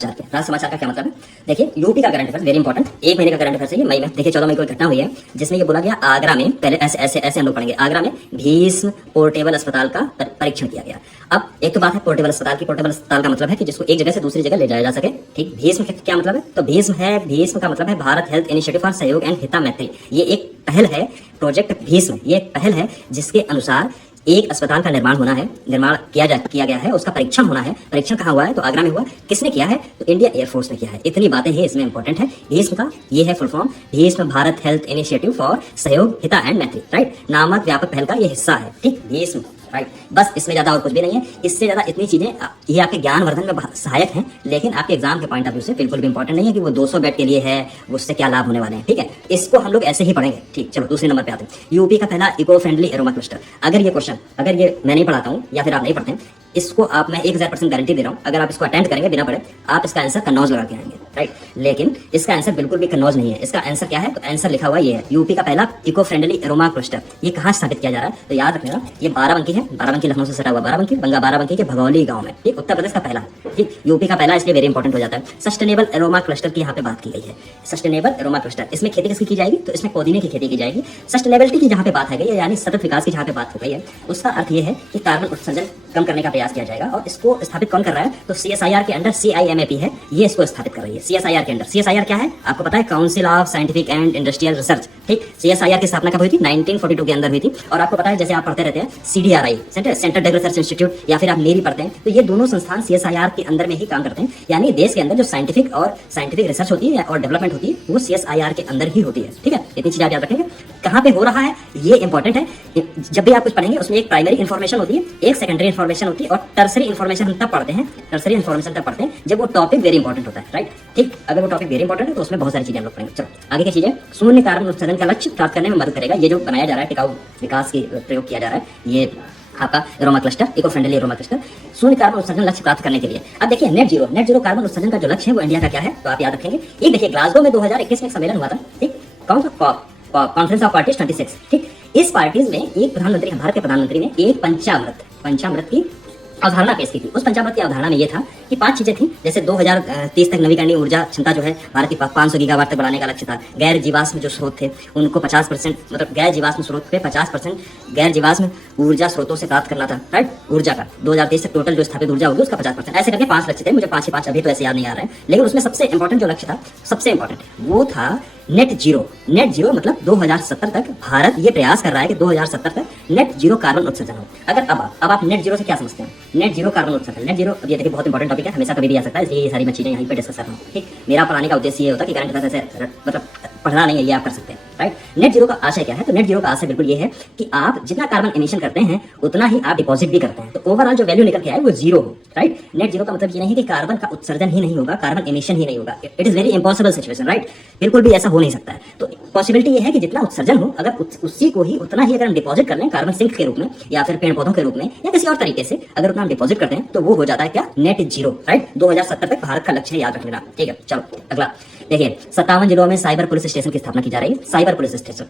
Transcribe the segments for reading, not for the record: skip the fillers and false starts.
राष्ट्र समाचार का क्या मतलब है? देखिए, यूपी का करंट अफेयर वेरी इंपॉर्टेंट। एक महीने का करंट अफेयर है ये, मई में। देखिए 14 मई को एक घटना हुई है जिसमें ये बोला गया आगरा में, पहले ऐसे ऐसे ऐसे हम लोग पढ़ेंगे, आगरा में भीष्म पोर्टेबल अस्पताल का परीक्षण किया गया। अब एक तो बात है पोर्टेबल अस्पताल की। पोर्टेबल अस्पताल का मतलब है कि जिसको एक जगह से दूसरी जगह ले जाया जा सके। ठीक, भीष्म क्या मतलब है? तो भीष्म का मतलब है भारत हेल्थ इनिशिएटिव फॉर सहयोग एंड हिता मैत्री। ये एक पहल है, प्रोजेक्ट भीष्म। ये एक पहल है जिसके अनुसार एक अस्पताल का निर्माण किया गया है, उसका परीक्षण होना है। परीक्षण कहाँ हुआ है? तो आगरा में हुआ। किसने किया है? तो इंडियन एयरफोर्स ने किया है। इतनी बातें ही इसमें इंपॉर्टेंट है। भीष्म का ये है full form, Bhishma Bharat health initiative for सहयोग हिता एंड मैत्री, राइट, नामक व्यापक पहल का ये हिस्सा है। ठीक, भीष्म, राइट। बस इसमें ज्यादा और कुछ भी नहीं है। इससे ज्यादा इतनी चीजें ये आपके ज्ञानवर्धन में सहायक हैं, लेकिन आपके एग्जाम के पॉइंट ऑफ व्यू से बिल्कुल भी इंपॉर्टेंट नहीं है कि वो 200 बेड के लिए है, उससे क्या लाभ होने वाले हैं। ठीक है, इसको हम लोग ऐसे ही पढ़ेंगे। ठीक, चलो दूसरे नंबर पे आते हैं। यूपी का पहला इको फ्रेंडली एरोमा क्लस्टर। अगर ये मैं नहीं पढ़ाता हूँ या फिर आप नहीं पढ़ते हैं, इसको आप मैं 1000% गारंटी दे रहा हूँ, अगर आप इसको अटेंड करेंगे बिना पढ़े, आप इसका आंसर कन्नौज लगा के आएंगे, राइट। लेकिन इसका आंसर बिल्कुल भी कन्नौज नहीं है। इसका आंसर क्या है? तो आंसर लिखा हुआ ये है, यूपी का पहला इको फ्रेंडली एरोमा क्लस्टर। ये कहाँ स्थापित किया जा रहा है? तो याद रखना, ये बाराबंकी है। बाराबंकी लखनऊ से सटा हुआ बाराबंकी, बंगा बाराबंकी के भगौली गांव में। ठीक, उत्तर प्रदेश का पहला। ठीक, यूपी का पहला, इसलिए वेरी इंपॉर्टेंट हो जाता है। सस्टेनेबल एरोमा क्लस्टर की यहाँ पे बात की गई है। सस्टेनेबल एरोमा क्लस्टर, इसमें खेती किसकी की जाएगी? तो इसमें पुदीने की खेती की जाएगी। सस्टेनेबिलिटी की जहाँ पे बात है गई, यानी सतत विकास की जहाँ पे बात हो गई है, उसका अर्थ ये है कि कार्बन उत्सर्जन कम करने का प्रयास किया जाएगा। और इसको स्थापित कौन कर रहा है? तो CSIR के अंडर CIMAP है, ये इसको स्थापित कर रही है। CSIR के अंडर, CSIR क्या है आपको पता है? Council of scientific and industrial research. ठीक, CSIR की स्थापना कब हुई थी? 1942 के अंदर हुई थी। और आपको पता है, जैसे आप पढ़ते रहते हैं CDRI, centre drug research institute, या फिर आप नेरी पढ़ते हैं, तो ये दोनों संस्थान CSIR के अंदर में ही काम करते हैं। यानी देश के अंदर जो साइंटिफिक रिसर्च होती है और डेवलपमेंट होती है, वो CSIR के अंदर ही होती है। ठीक है, इतनी चीजें आप याद रखेंगे। कहाँ पे हो रहा है ये इंपॉर्टेंट है। जब भी आप कुछ पढ़ेंगे उसमें एक प्राइमरी इन्फॉर्मेशन होती है, एक सेकेंडरी इन्फॉर्मेशन होती है, और टर्सरी इन्फॉर्मेशन हम तब पढ़ते हैं, टर्सरी इन्फॉर्मेशन तब पढ़ते हैं जब वो टॉपिक वेरी इंपॉर्टेंट होता है, राइट। ठीक, अगर वो टॉपिक वेरी इंपॉर्टेंट है तो उसमें बहुत सारी चीजें हम लोग पढ़ेंगे। चलो आगे की चीजें, शून्य कार्बन उत्सर्जन का लक्ष्य प्राप्त करने में मदद करेगा। ये जो बनाया जा रहा है, टिकाऊ विकास की प्रयोग किया जा रहा है, ये आपका aroma cluster, eco friendly aroma cluster, शून्य कार्बन उत्सर्जन लक्ष्य प्राप्त करने के लिए। अब देखिए नेट जीरो कार्बन उत्सर्जन का जो लक्ष्य है वो इंडिया का क्या है, तो आप याद रखेंगे। एक देखिए, ग्लासगो में 2021 में एक सम्मेलन हुआ था। ठीक, कौन सा? Conference of parties 26। ठीक, इस पार्टीज में एक प्रधानमंत्री, भारत के प्रधानमंत्री ने एक पंचामृत की अवधारणा पेश की थी। उस पंचामृत की अवधारणा में ये था कि 5 चीजें थी। जैसे 2030 तक नवीकरणीय ऊर्जा क्षमता जो है भारत की 500 गीगावाट तक बढ़ाने का लक्ष्य था। गैर जीवाश्म जो स्रोत थे उनको 50%, मतलब गैर जीवाश्म स्रोत पे 50% गैर जीवाश्म ऊर्जा स्रोतों से प्राप्त करना था, राइट। ऊर्जा का 2030 तक टोटल जो स्थापित ऊर्जा होगी उसका 50%, ऐसे करके 5 लक्ष्य थे। मुझे 5 ही 5 अभी तो ऐसे याद नहीं आ रहे हैं, लेकिन उसमें सबसे इंपॉर्टेंट जो लक्ष्य था, सबसे इंपॉर्टेंट वो था नेट जीरो मतलब 2070 तक भारत ये प्रयास कर रहा है कि 2070 तक नेट जीरो कार्बन उत्सर्जन हो। अगर अब आप नेट जीरो से क्या समझते हैं? नेट जीरो कार्बन उत्सर्जन, नेट जीरो, अब ये देखिए बहुत इंपॉर्टेंट टॉपिक है, हमेशा कभी भी आ सकता है, इसलिए ये सारी मैं चीजें यहीं पे डिस्कस कर रहा हूँ। ठीक, मेरा पढ़ाने का उद्देश्य ये होता है कि करंट अफेयर से मतलब पढ़ना नहीं है, ये आप कर सकते हैं, राइट। नेट जीरो का आशय क्या है? तो नेट जीरो का आशय बिल्कुल ये है कि आप जितना कार्बन एमिशन करते हैं उतना ही आप डिपॉजिट भी करते हैं, तो ओवरऑल जो वैल्यू निकल के आए वो जीरो हो, राइट। नेट जीरो का मतलब ये नहीं है कि कार्बन का उत्सर्जन ही नहीं होगा, कार्बन एमिशन ही नहीं होगा। It is very impossible situation, right. बिल्कुल भी ऐसा हो नहीं सकता है। तो पॉसिबिलिटी ये है कि जितना उत्सर्जन हो, अगर उसी को ही उतना ही अगर हम डिपॉजिट कर लें कार्बन सिंक के रूप में या फिर पेड़ पौधों के रूप में या किसी और तरीके से, अगर उतना हम डिपॉजिट करते हैं तो वो हो जाता है क्या? Net zero, right. 2070 तक भारत का लक्ष्य है, याद रख लेना। ठीक है, चलो अगला देखिए, 57 जिलों में साइबर पुलिस स्टेशन की स्थापना की जा रही है। साइबर पुलिस स्टेशन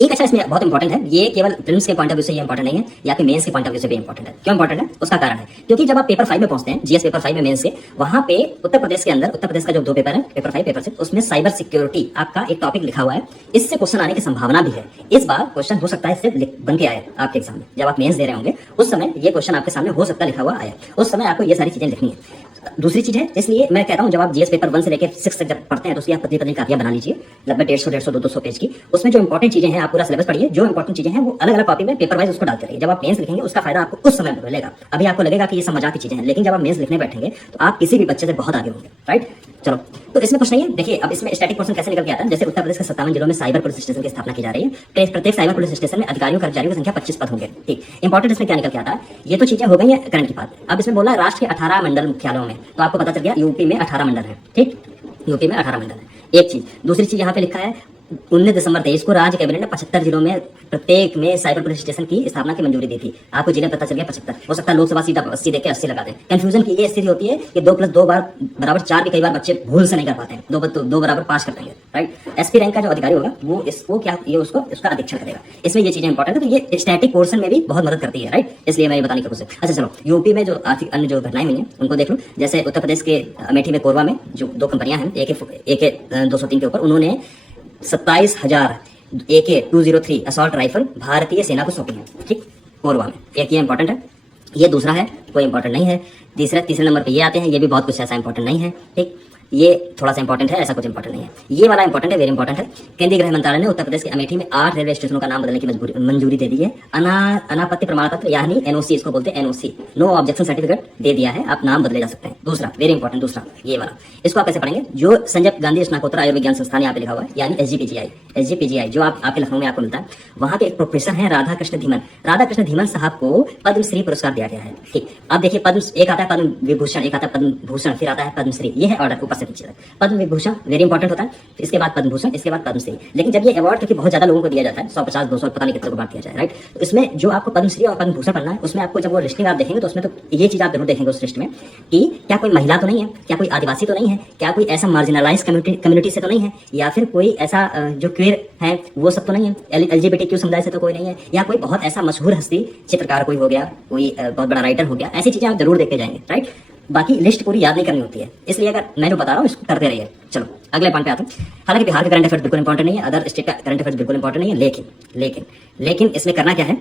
एक अच्छा, इसमें बहुत इंपॉर्टेंट है। ये केवल प्रीलिम्स के पॉइंट ऑफ व्यू से ये इंपॉर्टेंट नहीं है, या फिर मेंस के पॉइंट ऑफ व्यू से भी इंपॉर्टेंट है। क्यों इंपॉर्टेंट है? उसका कारण है क्योंकि जब आप पेपर 5 में पहुंचते हैं, जीएस पेपर 5 में मेंस के, वहां पे उत्तर प्रदेश के अंदर, उत्तर प्रदेश का जो 2 पेपर है, पेपर 5 पेपर 6, उसमें साइबर सिक्योरिटी आपका एक टॉपिक लिखा हुआ है। इससे क्वेश्चन आने की संभावना भी है। इस बार क्वेश्चन हो सकता है इससे बन के आए आपके एग्जाम में, जब आप मेंस दे रहे होंगे उस समय ये क्वेश्चन आपके सामने हो सकता है लिखा हुआ आया, उस समय आपको ये सारी चीजें लिखनी है। दूसरी चीज है, इसलिए मैं कहता हूं जब आप जीएस पेपर 1 से लेकर 6 तक जब पढ़ते हैं तो उसकी आप पतली कापियां बना लीजिए, लगभग 150 200 पेज की। उसमें जो इंपॉर्टेंट चीजें हैं आप पूरा सिलेबस पढ़िए, जो इंपॉर्टेंट चीजें हैं वो अलग अलग कॉपी में पेपर वाइज उसको डालते रहिए। जब आप मेंस लिखेंगे उसका फायदा आपको उस समय मिलेगा। अभी आपको लगेगा कि ये सब मजाक की चीजें हैं, लेकिन जब आप मेंस लिखने बैठेंगे तो आप किसी भी बच्चे से बहुत आगे होंगे, राइट। चलो, तो इसमें कुछ नहीं है। देखिए अब इसमें स्टैटिक पोर्शन कैसे निकल के आता है। जैसे उत्तर प्रदेश के 57 जिलों में साइबर पुलिस स्टेशन की स्थापना की जा रही है। प्रत्येक साइबर पुलिस स्टेशन में अधिकारियों कर्मचारियों की संख्या 25 पद होंगे। ठीक, इंपॉर्टेंट इसमें क्या निकल के आता है? ये तो चीजें हो गई है करंट की बात। अब इसमें बोला राष्ट्र के 18 मंडल मुख्यालयों में, तो आपको पता चल गया यूपी में 18 मंडल है। ठीक, यूपी में 18 मंडल है, एक चीज। दूसरी चीज यहाँ पे लिखा है 19 दिसंबर 23 को राज्य कैबिनेट ने 75 जिलों में प्रत्येक में साइबर पुलिस स्टेशन की स्थापना की मंजूरी दी थी। आपको जिले पता चल गया 75, हो सकता है लोकसभा सीट आप 80 देके 80 लगा दें। कंफ्यूजन की ये स्थिति होती है कि 2+2 बराबर 4 भी कई बार बच्चे भूल से नहीं कर पाते हैं, 2 बराबर 5 कर देंगे, राइट। एसपी रैंक का जो अधिकारी होगा वो इसको क्या ये उसको उसका अधीक्षण करेगा। इसमें ये चीजें इंपॉर्टेंट है, तो ये स्टैटिक पोर्शन में भी बहुत मदद करती है, राइट। इसलिए मैं ये बताने की कोशिश। अच्छा चलो, यूपी में जो आर्थिक अन्य जो घटनाएं हुई हैं उनको देख लो। जैसे उत्तर प्रदेश के अमेठी में कोरबा में जो 2 कंपनियां हैं AK-203 के ऊपर, उन्होंने 27,000 AK-203 असॉल्ट राइफल भारतीय सेना को सौंपी है, ठीक, कोरबा में। एक ये इंपॉर्टेंट है। ये दूसरा है, कोई इंपॉर्टेंट नहीं है। तीसरे नंबर पे ये आते हैं, ये भी बहुत कुछ ऐसा इंपॉर्टेंट नहीं है, ठीक। ये थोड़ा सा इंपॉर्टेंट है, ऐसा कुछ इंपॉर्टेंट नहीं है। ये वाला इंपॉर्टेंट है, वेरी इंपॉर्टेंट है। केंद्रीय गृह मंत्रालय ने उत्तर प्रदेश के अमेठी में 8 रेलवे स्टेशनों का नाम बदलने की मंजूरी दे दी है। अनापत्ति प्रमाण पत्र यानी NOC इसको बोलते हैं, NOC, नो ऑब्जेक्शन सर्टिफिकेट दे दिया है, आप नाम बदले जा सकते हैं। दूसरा वेरी इंपॉर्टेंट, दूसरा ये वाला, इसको आप कैसे पढ़ेंगे? जो संजय गांधी स्नातकोत्तर आयुर्विज्ञान संस्थान यहाँ पे लिखा हुआ है, यानी SGPGI जो आपके लखनऊ में आपको मिलता है, वहाँ के एक प्रोफेसर है राधा कृष्ण धीमन साहब को पद्मश्री पुरस्कार दिया गया है, ठीक। अब देखिए, पद्म एक आता है पद्म विभूषण, एक आता है पद्म भूषण, फिर आता है पद्मश्री। ये है ऑर्डर ऊपर से नीचे तक। पद्म विभूषण वेरी इंपॉर्टेंट होता है, इसके बाद पद्म भूषण, इसके बाद पद्मश्री। लेकिन जब ये अवार्ड क्योंकि बहुत ज्यादा लोगों को दिया जाता है, 150, 200 पता नहीं कितने को बांट दिया जाए, राइट। तो इसमें जो आपको पद्मश्री और पद्म भूषण पढ़ना है, उसमें आपको जब वो लिस्टिंग आप देखेंगे तो उसमें तो ये चीज आप जरूर देखेंगे उस लिस्ट में कि क्या कोई महिला तो नहीं है, क्या कोई आदिवासी तो नहीं है, क्या कोई ऐसा मार्जिनलाइज कम्युनिटी से तो नहीं है, या फिर कोई ऐसा जो क्वेयर है वो सब तो नहीं है, LGBTQ समुदाय से तो कोई नहीं है, या कोई बहुत ऐसा मशहूर हस्ती, चित्रकार कोई हो गया, कोई बहुत बड़ा राइटर हो गया। ऐसी चीजें आप जरूर देख के जाएंगे, राइट। बाकी लिस्ट पूरी याद नहीं करनी होती है, इसलिए अगर मैं जो बता रहा हूँ इसको करते रहिए। चलो अगले पॉइंट पे आते हैं। हालांकि बिहार का करंट अफेयर्स बिल्कुल इंपॉर्टेंट नहीं है, अदर स्टेट का करंट अफेयर्स बिल्कुल इंपॉर्टेंट नहीं है, लेकिन इसमें करना क्या है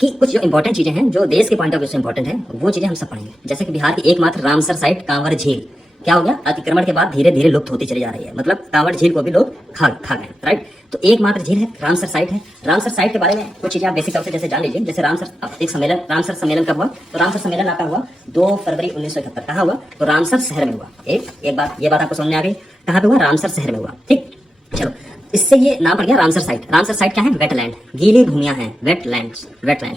कि कुछ जो इंपॉर्टेंट चीजें हैं जो देश के पॉइंट ऑफ व्यू से इंपॉर्टेंट है वो चीजें हम सब पढ़ेंगे। जैसे कि बिहार की एकमात्र रामसर साइट कांवर झील क्या हो गया, अतिक्रमण के बाद धीरे धीरे लुप्त होती चली जा रही है, मतलब कांवर झील को भी लोग खा गए, राइट। तो एकमात्र झील है, रामसर साइट है। रामसर साइट के बारे में कुछ चीजें आप बेसिक तौर से जैसे जान लीजिए। जैसे रामसर सम्मेलन कब हुआ? तो रामसर सम्मेलन आपका हुआ 2 फरवरी 1971। कहाँ हुआ? तो रामसर शहर में हुआ। एक बात, ये बात आपको समझ में आ गई, कहाँ पे हुआ? रामसर शहर में हुआ, ठीक। चलो, इससे ये नाम पड़ गया रामसर साइट। रामसर साइट क्या है? वेटलैंड, गीली भूमियां हैं, वेटलैंड्स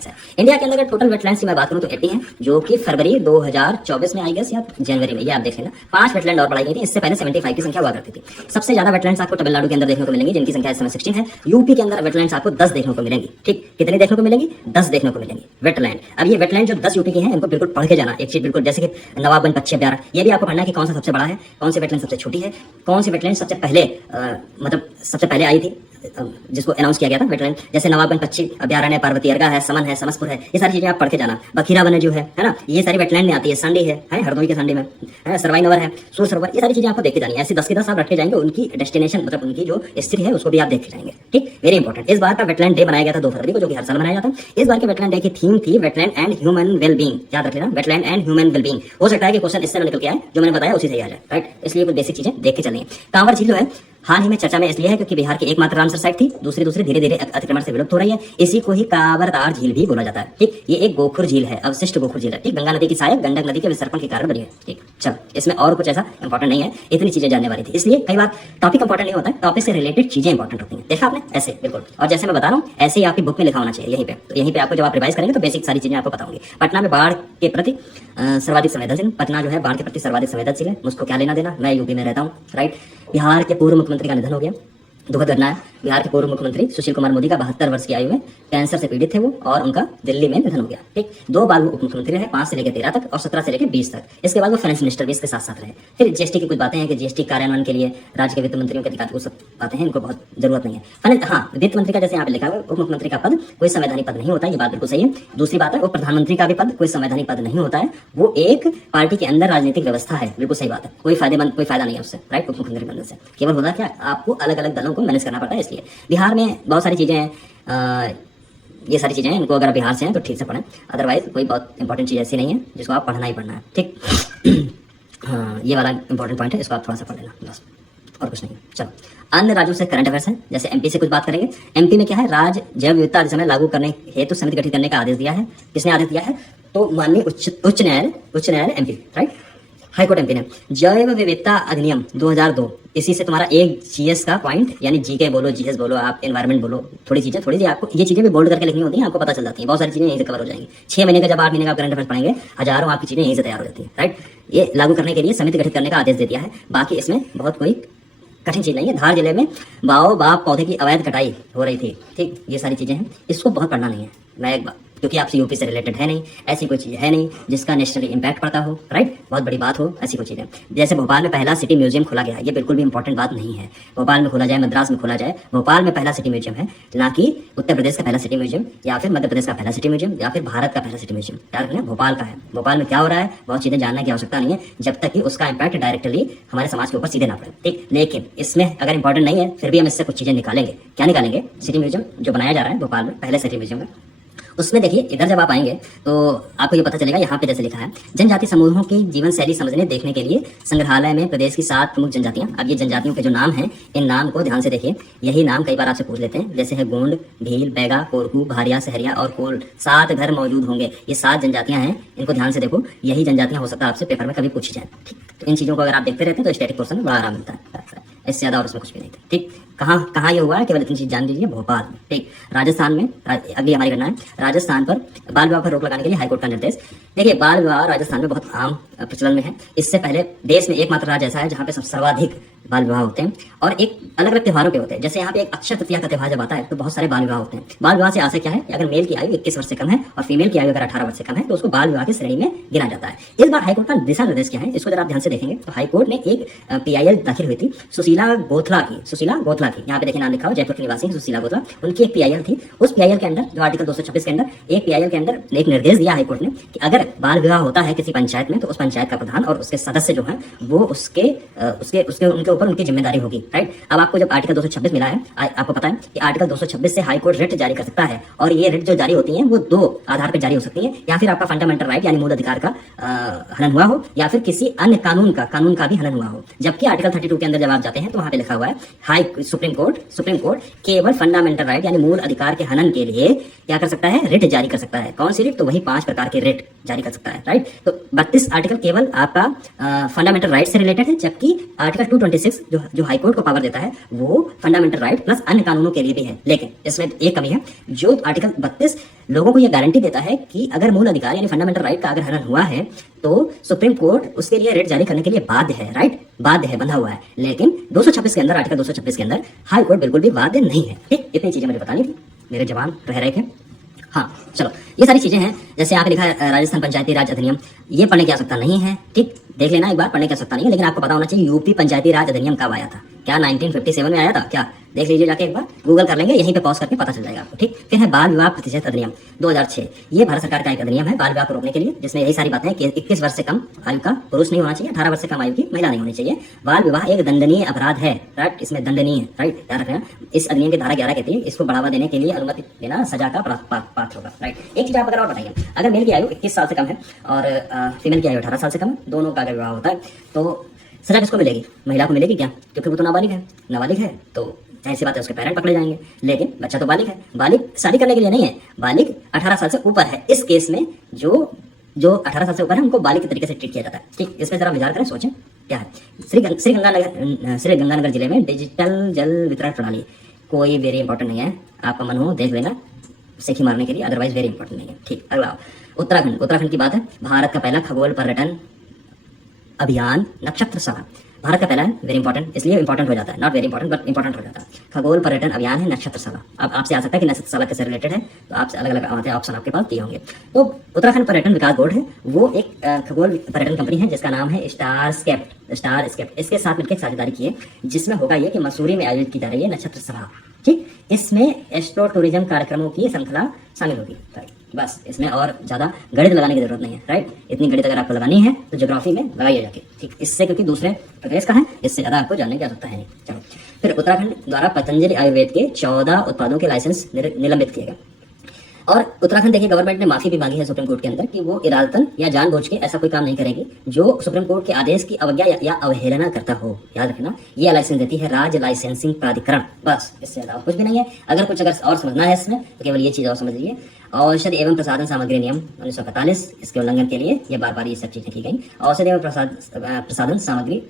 है। इंडिया के अंदर अगर टोटल वेटलैंड्स की मैं बात करूं तो 80 है, जो कि फरवरी 2024 में आई गेस या जनवरी में, ये आप देख लेना। 5 वेटलैंड और बढ़ाई गई थी, इससे पहले 75 की संख्या हुआ करती थी। सबसे ज्यादा वेटलैंड्स आपको तमिलनाडु के अंदर देखने को मिलेंगी, जिनकी संख्या इस समय 16 है। यूपी के अंदर वेटलैंड्स आपको 10 देखने को मिलेंगी, ठीक। कितनी देखने को मिलेंगी? 10 देखने को मिलेंगी वेटलैंड। अब ये वेटलैंड जो 10 यूपी की हैं, इनको बिल्कुल पढ़ के जाना एक चीज बिल्कुल, जैसे कि नवाबगंज पक्षी अभ्यारण्य, ये भी आपको पढ़ना है कि कौन सा सबसे बड़ा है, कौन सी वेटलैंड सबसे छोटी है, कौन सी वेटलैंड सबसे पहले आई थी, जिसको अनाउंस किया गया था वेटलैंड। जैसे नवाबगंज पक्षी अभ्यारण्य, पार्वती अर्गा है, समन है, समसपुर है, ये सारी चीजें आप पढ़ के जाना। बखीरा वन जो है ना, ये सारी वेटलैंड में आती है। संडी है हरदोई के संडी में है, सरवाई नवर है, सूर सरोवर, ये सारी चीजें आपको देखते जानी है। ऐसे 10 के 10 आप रखे जाएंगे, उनकी डेस्टिनेशन मतलब उनकी जो स्थिति है उसको भी आप देखे जाएंगे, ठीक। Very important. इस बार का वेटलैंड डे मनाया गया था 2 फरवरी को, जो कि हर साल मनाया जाता है। इस बार के वेटलैंड डे की थीम थी वेटलैंड एंड ह्यूमन वेलबींग। याद रख लेना, वेटलैंड एंड ह्यूमन वेलबींग। हो सकता है कि क्वेश्चन इससे निकल के आए, जो मैंने बताया उसी से आ जाए, राइट। इसलिए कुछ बेसिक चीजें देख के चलेंगे। कांवर झील जो है हाल ही में चर्चा में इसलिए है क्योंकि बिहार की एकमात्र रामसर साइट थी, दूसरी धीरे धीरे अतिक्रमण से विलुप्त हो रही है। इसी को ही कांवरतार झील भी बोला जाता है, ठीक। ये एक गोखुर झील है, अवशिष्ट गोखुर झील है, ठीक। गंगा नदी की सहायक गंडक नदी के विसर्पण के कारण बनी है, ठीक। चलो, इसमें और कुछ ऐसा इंपॉर्टेंट नहीं है, इतनी चीजें जानने वाली थी। इसलिए कई बार टॉपिक इंपॉर्टेंट नहीं होता है, टॉपिक से रिलेटेड चीजें इंपॉर्टेंट होती हैं। देखा आपने ऐसे, बिल्कुल। और जैसे मैं बता रहा हूँ ऐसे ही आपकी बुक में लिखा होना चाहिए, यहीं पे। तो यहीं पे आपको जब आप रिवाइज करेंगे तो बेसिक सारी चीजें आपको पता होंगी। पटना में बाढ़ के प्रति सर्वाधिक संवेदनशील, पटना जो है बाढ़ के प्रति सर्वाधिक संवेदनशील है, मुझको क्या लेना देना, मैं यूपी में रहता हूँ, राइट। बिहार के पूर्व मुख्यमंत्री का निधन हो गया, दुखद घटना है। बिहार के पूर्व मुख्यमंत्री सुशील कुमार मोदी का 72 वर्ष की आयु में कैंसर से पीड़ित थे वो, और उनका दिल्ली में निधन हो गया, ठीक। 2 बार वो उप मुख्यमंत्री रहे, 5 से लेकर 13 तक और 17 से लेकर 20 तक। इसके बाद वो फाइनेंस मिनिस्टर भी इसके साथ साथ रहे। फिर जीएसटी की कुछ बातें हैं कि जीएसटी कार्यान्वयन के लिए राज्य के वित्त मंत्रियों के अधिकार, वो सब बातें हैं, इनको बहुत जरूरत नहीं है। हाँ, वित्त मंत्री का जैसे यहाँ पे लिखा हुआ है, उप मुख्यमंत्री का पद कोई संवैधानिक पद नहीं होता, ये बात बिल्कुल सही है। दूसरी बात है, वो प्रधानमंत्री का भी पद कोई संवैधानिक पद नहीं होता है, वो एक पार्टी के अंदर राजनीतिक व्यवस्था है, बिल्कुल सही बात है। कोई फायदा नहीं है उससे, राइट, उप मुख्यमंत्री बनने से। केवल होता क्या, आपको अलग अलग दलों को मैनेज करना पड़ता है। इसलिए बिहार में बहुत सारी चीजें हैं, ये सारी चीजें हैं, इनको अगर बिहार से हैं तो ठीक से पढ़ें, अदरवाइज कोई बहुत इंपॉर्टेंट चीज ऐसी नहीं है जिसको आप पढ़ना ही पढ़ना है, ठीक। हाँ, ये वाला इंपॉर्टेंट पॉइंट है, इसको आप थोड़ा सा पढ़ लेना बस, और कुछ नहीं है। चलो, अन्य राज्यों से करंट अफेयर्स है। जैसे एमपी से कुछ बात करेंगे। एमपी में क्या है, राज्य जैव विविधता अधिनियम लागू करने हेतु समिति गठित करने का आदेश दिया है। किसने आदेश दिया है? तो माननीय उच्च न्यायालय एमपी, राइट, हाईकोर्ट एमपी ने जैव विविधता अधिनियम 2002, इसी से तुम्हारा एक जीएस का पॉइंट, यानी जीके बोलो, जीएस बोलो, आप एनवायरमेंट बोलो, थोड़ी सी आपको ये चीजें भी बोल्ड करके लिखनी होती हैं, आपको पता चल जाती है। बहुत सारी चीजें यहीं से कवर हो जाएंगी। 6 महीने का जब 8 महीने का करंट अफेयर्स पढ़ेंगे, हजारों आपकी चीजें यहीं से तैयार हो जाती है, राइट। ये लागू करने के लिए समिति गठित करने का आदेश दे दिया है। बाकी इसमें बहुत कोई कठिन चीज नहीं है। धार जिले में बाओबाब पौधे की अवैध कटाई हो रही थी, ठीक, ये सारी चीजें हैं, इसको बहुत पढ़ना नहीं है। मैं एक बात, क्योंकि आपसे यूपी से रिलेटेड है नहीं, ऐसी कोई चीज़ है नहीं जिसका नेशनली इम्पैक्ट पड़ता हो, राइट, बहुत बड़ी बात हो, ऐसी कोई चीज़ है। जैसे भोपाल में पहला सिटी म्यूजियम खोला गया है, ये बिल्कुल भी इंपॉर्टेंट बात नहीं है। भोपाल में खोला जाए, मद्रास में खोला जाए, भोपाल में पहला सिटी म्यूजियम है, ना कि उत्तर प्रदेश का पहला सिटी म्यूजियम या फिर मध्य प्रदेश का पहला सिटी म्यूजियम या फिर भारत का पहला सिटी म्यूजियम। याद रखना, भोपाल का है। भोपाल में क्या हो रहा है, बहुत चीज़ें जानने की आवश्यकता नहीं है, जब तक कि उसका इम्पैक्ट डायरेक्टली हमारे समाज के ऊपर सीधे ना पड़े, ठीक। लेकिन इसमें अगर इंपॉर्टेंट नहीं है, फिर भी हम इससे कुछ चीज़ें निकालेंगे। क्या निकालेंगे? सिटी म्यूजियम जो बनाया जा रहा है भोपाल में, पहले सिटी म्यूजियम है, उसमें देखिए, इधर जब आप आएंगे तो आपको ये पता चलेगा, यहाँ पे जैसे लिखा है, जनजाति समूहों की जीवन शैली समझने देखने के लिए संग्रहालय में प्रदेश की 7 प्रमुख जनजातियां। अब ये जनजातियों के जो नाम हैं, इन नाम को ध्यान से देखिए, यही नाम कई बार आपसे पूछ लेते हैं, जैसे है गोंड, भील, बैगा, कोरकू, भारिया, सहरिया और कोल। 7 घर मौजूद होंगे, ये 7 जनजातियां हैं, इनको ध्यान से देखो, यही जनजातियां हो सकता है आपसे पेपर में कभी पूछी जाए, ठीक। तो इन चीज़ों को अगर आप देखते रहते हैं तो स्टैटिक पोर्शन में बड़ा आराम मिलता है, इससे ज़्यादा और उसमें कुछ भी नहीं था, ठीक। कहाँ ये हुआ है, केवल इतनी चीज जान लीजिए, भोपाल में, ठीक। राजस्थान में अगली हमारी घटना है, राजस्थान पर बाल विवाह पर रोक लगाने के लिए हाईकोर्ट का निर्देश। देखिए, बाल विवाह राजस्थान में बहुत आम प्रचलन में है। इससे पहले देश में एकमात्र राज्य ऐसा है जहाँ पे सर्वाधिक बाल विवाह होते हैं, और एक अलग अलग त्योहारों पे होते हैं। जैसे यहाँ पे एक अक्षय तृतीया का त्योहार जब आता है तो बहुत सारे बाल विवाह होते हैं। बाल विवाह से आशय क्या है कि अगर मेल की आयु 21 वर्ष से कम है और फीमेल की आयु अगर 18 वर्ष से कम है तो उसको बाल विवाह की श्रेणी में गिना जाता है। इस बार हाईकोर्ट का दिशा निर्देश क्या है, इसको जरा आप ध्यान से देखेंगे तो हाईकोर्ट ने एक PIL दाखिल हुई थी सुशीला गोथला की, यहाँ पे देखिए नाम लिखा हो, जयपुर की निवासी सुशीला गोथला, उनकी एक PIL थी। उस PIL के अंदर, जो आर्टिकल 226 के अंदर, एक PIL के अंदर एक निर्देश दिया हाईकोर्ट ने कि अगर बाल विवाह होता है किसी पंचायत में तो उस पंचायत का प्रधान और उसके सदस्य जो हैं वो उनके ऊपर उनकी जिम्मेदारी होगी, राइट। अब आपको जब आर्टिकल 226 मिला है, आपको पता है कि आर्टिकल 226 से हाईकोर्ट रिट जारी कर सकता है, और ये रिट जो जारी होती है वो 2 आधार पर जारी हो सकती है, या फिर आपका फंडामेंटल राइट यानी मूल अधिकार का हनन हुआ हो, या फिर किसी अन्य कानून का भी हनन हुआ हो। जबकि आर्टिकल 32 के अंदर जब आप जाते हैं तो वहां पे लिखा हुआ है सुप्रीम कोर्ट केवल फंडामेंटल राइट यानी मूल अधिकार के हनन के लिए क्या कर सकता है, रिट जारी कर सकता है। कौन सी रिट? तो वही 5 प्रकार के रिट जारी कर सकता है, राइट। तो 32 आर्टिकल केवल आपका फंडामेंटल राइट से रिलेटेड है, जबकि आर्टिकल 226 जो हाईकोर्ट को पावर देता है वो फंडामेंटल राइट प्लस अन्य कानूनों के लिए भी है। लेकिन इसमें एक कमी है, जो आर्टिकल 32 लोगों को यह गारंटी देता है कि अगर मूल अधिकार यानी फंडामेंटल राइट का अगर हनन हुआ है तो सुप्रीम कोर्ट उसके लिए रिट जारी करने के लिए बाध्य है, राइट, बाध्य है, बंधा हुआ है। लेकिन 226 के अंदर, आर्टिकल 226 के अंदर हाई कोर्ट बिल्कुल भी बाध्य नहीं है, ठीक। इतनी चीजें मुझे बतानी थी, मेरे जवान रह रहे थे। हाँ, चलो, ये सारी चीजें हैं। जैसे यहाँ पे लिखा है राजस्थान पंचायती राज अधिनियम, ये पढ़ने की आवश्यकता नहीं है, ठीक, देख लेना एक बार, पढ़ने की आवश्यकता नहीं है। लेकिन आपको पता होना चाहिए यूपी पंचायती राज अधिनियम कब आया था, क्या 1957 में आया था क्या? देख लीजिए जाके एक बार, गूगल कर लेंगे, यहीं पे पॉज करके पता चल जाएगा आपको, ठीक। फिर है बाल विवाह प्रतिशत अधिनियम 2006, ये भारत सरकार का एक अधिनियम है बाल विवाह को रोकने के लिए, जिसमें यही सारी बातें हैं कि 21 वर्ष से कम आयु का पुरुष नहीं होना चाहिए, 18 वर्ष से कम आयु की महिला नहीं होनी चाहिए। बाल विवाह एक दंडनीय अपराध है, राइट, इसमें दंडनीय है, राइट, याद रखना। इस अधिनियम की धारा 11 कहती है इसको बढ़ावा देने के लिए अनुमति देना सजा का पात्र होगा, राइट। एक चीज आप अगर और बताइए, अगर मेल की आयु 21 साल से कम है और फीमेल की आयु 18 साल से कम है, दोनों का अगर विवाह होता है तो सजा किसको मिलेगी? महिला को मिलेगी क्या? क्योंकि वो तो नाबालिग है तो जाहिर सी बात है उसके पेरेंट पकड़े जाएंगे। लेकिन बच्चा तो बालिग है, बालिग शादी करने के लिए नहीं है, बालिग 18 साल से ऊपर है। इस केस में जो 18 साल से ऊपर है उनको बालिग के तरीके से ट्रीट किया जाता है, ठीक। इस पर जरा विचार करें, सोचें क्या है। श्री गंगानगर जिले में डिजिटल जल वितरण प्रणाली, कोई वेरी इंपॉर्टेंट नहीं है, आपका मन हो देख लेना सेखी मारने के लिए, अदरवाइज वेरी इंपॉर्टेंट नहीं है, ठीक। अगला उत्तराखंड की बात है। भारत का पहला खगोल पर्यटन अभियान नक्षत्रशाला, भारत का पहला है, वेरी इंपॉर्टेंट, इसलिए इंपॉर्टेंट हो जाता है, not very important but important हो जाता है। खगोल पर्यटन अभियान है नक्षत्रशाला। अब आपसे आ सकता है कि नक्षत्रशाला कैसे रिलेटेड है, तो आपसे अलग अलग ऑप्शन आपके पास दिए होंगे। तो उत्तराखंड पर्यटन विकास बोर्ड है, वो एक खगोल पर्यटन कंपनी है जिसका नाम है स्टारस्केप। इसके साथ मिलकर साझेदारी की है, जिसमें होगा ये कि मसूरी में आयोजित की जा रही है नक्षत्रशाला, ठीक। इसमें एस्ट्रो टूरिज्म कार्यक्रमों की श्रृंखला शामिल होगी, राइट। बस इसमें और ज्यादा गणित लगाने की जरूरत नहीं है, राइट। इतनी गणित अगर आपको लगानी है तो ज्योग्राफी में लगाइए जाके, ठीक। इससे क्योंकि दूसरे प्रदेश का है, इससे ज्यादा आपको जानने की आवश्यकता है नहीं। चलो, फिर उत्तराखंड द्वारा पतंजलि आयुर्वेद के 14 उत्पादों के लाइसेंस निलंबित किए गए। और उत्तराखंड देखिए गवर्नमेंट ने माफी भी मांगी है सुप्रीम कोर्ट के अंदर कि वो इरादतन या जानबूझ के ऐसा कोई काम नहीं करेगी जो सुप्रीम कोर्ट के आदेश की अवज्ञा या अवहेलना करता हो। याद रखना, ये लाइसेंस देती है राज्य लाइसेंसिंग प्राधिकरण, बस, इससे ज्यादा कुछ भी नहीं है। अगर और समझना है इसमें तो केवल ये चीज और समझ लीजिए। औषधि एवं प्रसाधन सामग्री नियम 1945, इसके उल्लंघन के लिए ये बार ये सब चीजें की गई। औषधि एवं प्रसाधन सामग्री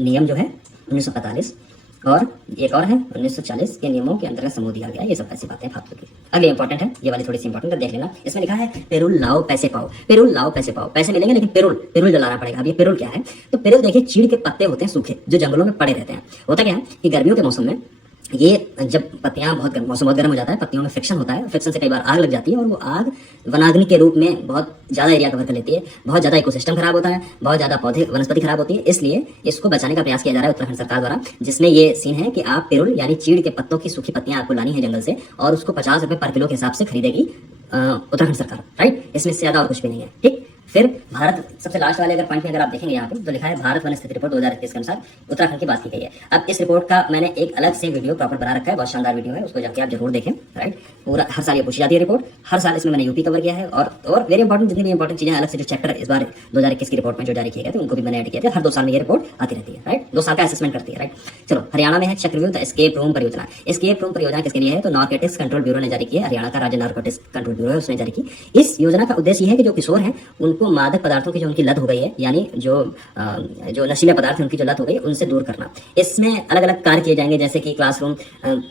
नियम जो है 1945, और एक और है 1940 के नियमों के अंतर्गत समूह दिया गया। ये सब ऐसी बातें फालतू की। अगली इंपॉर्टेंट है, ये वाली थोड़ी सी इंपॉर्टेंट है, देख लेना। इसमें लिखा है पेरुल लाओ पैसे पाओ। पेरुल लाओ पैसे पाओ, पैसे मिलेंगे लेकिन पेरुल जलाना पड़ेगा। अब ये पेरुल क्या है? तो पेरुल देखिए चीड़ के पत्ते होते हैं सूखे, जो जंगलों में पड़े रहते हैं। होता क्या है कि गर्मियों के मौसम में ये जब पत्तियां मौसम बहुत गर्म हो जाता है, पत्तियों में फ्रिक्शन होता है, फ्रिक्शन से कई बार आग लग जाती है और वो आग वनाग्नि के रूप में बहुत ज़्यादा एरिया कवर कर लेती है, बहुत ज़्यादा इकोसिस्टम खराब होता है, बहुत ज़्यादा पौधे वनस्पति खराब होती है। इसलिए इसको बचाने का प्रयास किया जा रहा है उत्तराखंड सरकार द्वारा, जिसमें ये सीन है कि आप पेरुल यानी चीड़ के पत्तों की सूखी पत्तियां आपको लानी है जंगल से और उसको 50 रुपये पर किलो के हिसाब से खरीदेगी उत्तराखंड सरकार, राइट। इसमें से ज़्यादा और कुछ भी नहीं है, ठीक। फिर भारत सबसे लास्ट वाले अगर पॉइंट में अगर आप देखेंगे यहाँ पे तो लिखा है भारत वन स्थिति रिपोर्ट 2021 के अनुसार उत्तराखंड की बात की गई है। अब इस रिपोर्ट का मैंने एक अलग से वीडियो प्रॉपर बना रखा है, बहुत शानदार वीडियो है, उसको जाके आप जरूर देखें, राइट। पूरा हर साल ये पूछी जाती है रिपोर्ट, हर साल इसमें मैंने यूपी कवर किया है और वेरी इंपॉर्टेंट जितनी भी इंपॉर्टेंट चीजें अलग से जो चैप्टर इस बार 2021 की रिपोर्ट में जो जारी किए गए थे उनको भी मैंने ऐड किया था। हर 2 साल में ये रिपोर्ट आती रहती है, राइट। 2 साल का असेसमेंट करती है, राइट। चलो, हरियाणा में है चक्रव्यूह द एस्केप रूम परियोजना। एस्केप रूम परियोजना किसके लिए है? तो नारकोटिक्स कंट्रोल ब्यूरो ने जारी की है, हरियाणा का राज्य नारकोटिक्स कंट्रोल ब्यूरो है, उसने जारी की। इस योजना का उद्देश्य यह है कि जो किशोर हैं उनको मादक पदार्थों जो उनकी लत हो गई है, यानी जो नशीले पदार्थ उनकी जो लत हो गई है उनसे दूर करना। इसमें अलग अलग कार्य किए जाएंगे, जैसे कि क्लासरूम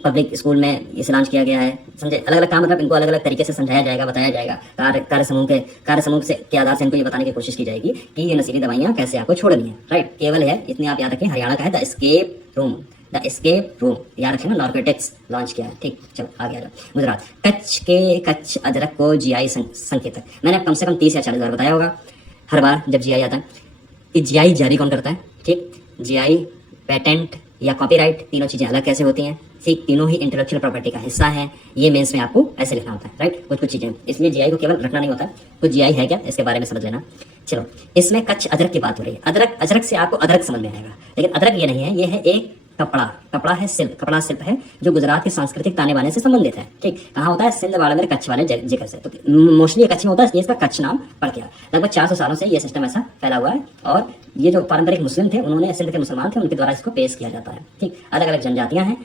पब्लिक स्कूल में इसे लॉन्च किया गया है, समझे। अलग अलग काम, मतलब इनको अलग अलग तरीके से समझाया जाएगा, बताया जाएगा। कार्य समूह के आधार से इनको ये बताने की कोशिश की जाएगी कि ये नशीली दवाइयां कैसे आपको छोड़नी है, राइट। केवल है इतनी आप याद रखें, हरियाणा का है द एस्केप रूम, याद रखें ना, नारकोटिक्स लॉन्च किया है, ठीक। चलो आगे आ जाओ। गुजरात, कच्छ अदरक को जीआई संकेतक। मैंने कम से कम 30 या 40 बार बताया होगा हर बार जब जीआई आता है। ये जीआई जारी कौन करता है, ठीक। जीआई, पेटेंट या कॉपीराइट, तीनों चीजें अलग कैसे होती हैं, ठीक। तीनों ही इंटेलेक्चुअल प्रॉपर्टी का हिस्सा है। ये मेंस में आपको ऐसे लिखना होता है, राइट। कुछ चीजें, इसलिए जीआई को केवल रखना नहीं होता, कुछ जीआई है क्या इसके बारे में समझ लेना। चलो, इसमें कच्छ अदरक की बात हो रही है। अदरक से आपको अदरक समझ में आएगा, लेकिन अदरक ये नहीं है, ये है एक कपड़ा है, कपड़ा शिल्प है जो गुजरात के सांस्कृतिक ताने बाने से संबंधित है, ठीक। कहाँ होता है? सिंध वाले कच्छ वाले जगह से, तो मोस्टली कच्छ में होता है, इसका कच्छ नाम पड़ गया। लगभग 400 सालों से ये सिस्टम ऐसा फैला हुआ है और ये जो पारंपरिक मुस्लिम थे, उन्होंने सिंध के मुसलमान थे, उनके द्वारा इसको पेश किया जाता है, ठीक। अलग अलग जनजातियां हैं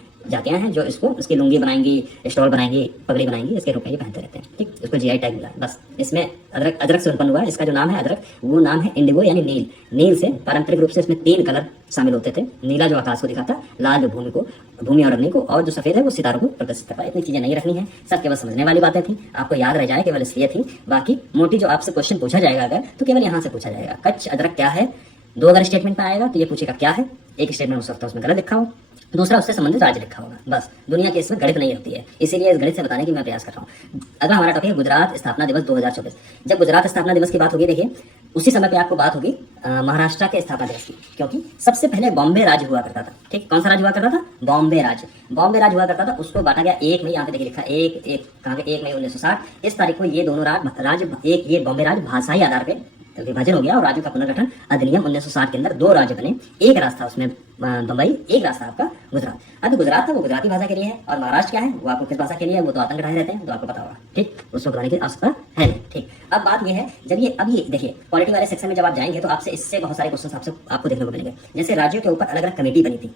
जो इसकी लुंगी बनाएंगी, स्टॉल बनाएंगी, पगड़ी बनाएंगी, इसके रूप में ये पहनते रहते हैं, ठीक। इसको जीआई टैग मिला है बस। इसमें अदरक से उत्पन्न हुआ है। इसका जो नाम है अदरक, वो नाम है इंडिगो यानी नील से पारंपरिक रूप से इसमें 3 कलर शामिल होते थे। नीला जो आकाश को दिखाता, लाल भूमि और अग्नि को, और जो सफेद है वो सितारों को प्रदर्शित करता है। इतनी चीजें नहीं रखनी है, सब केवल समझने वाली बातें थी, आपको याद रह जाए केवल इसलिए थी। बाकी मोटी जो आपसे क्वेश्चन पूछा जाएगा अगर, तो केवल यहाँ से पूछा जाएगा कच्छ अदरक क्या है। 2 अगर स्टेटमेंट में आएगा तो ये पूछेगा क्या है, एक स्टेटमेंट हो सकता है उसमें गलत लिखा हो, दूसरा उससे संबंधित राज्य लिखा होगा, बस। दुनिया के इसमें गणित नहीं होती है, इसीलिए इस गणित से बताने की मैं प्रयास कर रहा हूँ। अगला हमारा टॉपिक है गुजरात स्थापना दिवस 2024। जब गुजरात स्थापना दिवस की बात होगी, देखिए उसी समय पे आपको बात होगी महाराष्ट्र के स्थापना दिवस की, क्योंकि सबसे पहले बॉम्बे राज्य हुआ करता था, ठीक। कौन सा राज्य हुआ करता था? बॉम्बे राज्य हुआ करता था। उसको बांटा गया 1 मई, यहाँ पे देखिए लिखा 1 मई 1960। इस तारीख को ये दोनों राज्य ये बॉम्बे राज्य भाषाई आधार पे विभाजन हो गया और राज्यों का पुनर्गठन अधिनियम 1960 के अंदर 2 राज्य बने। एक रास्ता उसमें बंबई, एक रास्ता आपका गुजरात। अब गुजरात था वो गुजराती भाषा के लिए है और महाराष्ट्र क्या है वो आपको किस भाषा के लिए है, वो तो आतंक ढाए रहते हैं, तो आपको पता होगा, ठीक। उसको बताने की आवश्यकता है नहीं, ठीक। अब बात ये है, जब ये देखिए पॉलिटी वाले सेक्शन में जब आप जाएंगे तो आपसे इससे बहुत सारे क्वेश्चन आपको देखने को मिलेंगे। जैसे राज्यों के ऊपर अलग अलग कमेटी बनी थी,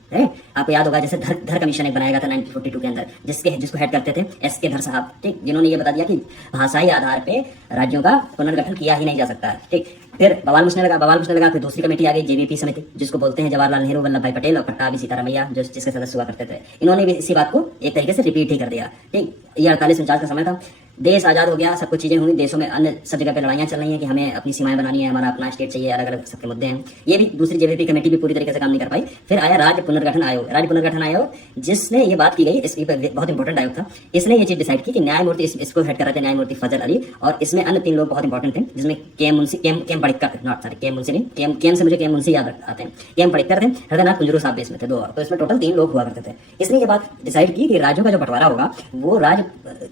आपको याद होगा, जैसे धर कमीशन एक बनाया गया था 1942 के अंदर, जिसको हेड करते थे SK धर साहब, ठीक। जिन्होंने ये बता दिया कि भाषाई आधार पे राज्यों का पुनर्गठन किया ही नहीं जा सकता है, ठीक। फिर बवाल पूछने लगा, फिर दूसरी कमेटी आ गई JVP समिति, जिसको बोलते हैं जवाहरलाल नेहरू, वल्लभ भाई पटेल और पट्टाभी सीतारामैया, जो जिसके सदस्य हुआ करते थे। इन्होंने भी इसी बात को एक तरीके से रिपीट ही कर दिया, ठीक। ये 48-49 का समय था, देश आज़ाद हो गया, सब कुछ चीज़ें हुई, देशों में अन्य सब जगह पे लड़ाइयाँ चल रही हैं कि हमें अपनी सीमाएं बनानी है, हमारा अपना स्टेट चाहिए, अलग अलग सबके मुद्दे हैं। ये भी दूसरी JVP कमेटी भी पूरी तरीके से काम नहीं कर पाई। फिर आया राज्य पुनर्गठन आयोग, जिसने ये बात की गई, इस बहुत इंपॉर्टेंट आयोग था। इसने ये चीज डिसाइड की कि न्यायमूर्ति, इसको हेड कर रहे थे न्यायमूर्ति फजल अली, और इसमें अन्य 3 लोग बहुत इंपॉर्टेंट थे, जिसमें KM पड़िक्कर से मुझे KM मुंशी याद आते हैं, KM पड़िक्कर थे, हृदयनाथ कुंजरू साहब भी इसमें थे, 2 और, तो इसमें टोटल 3 लोग हुआ करते थे। इसने ये बात डिसाइड की कि राज्यों का जो बंटवारा होगा वो राज्य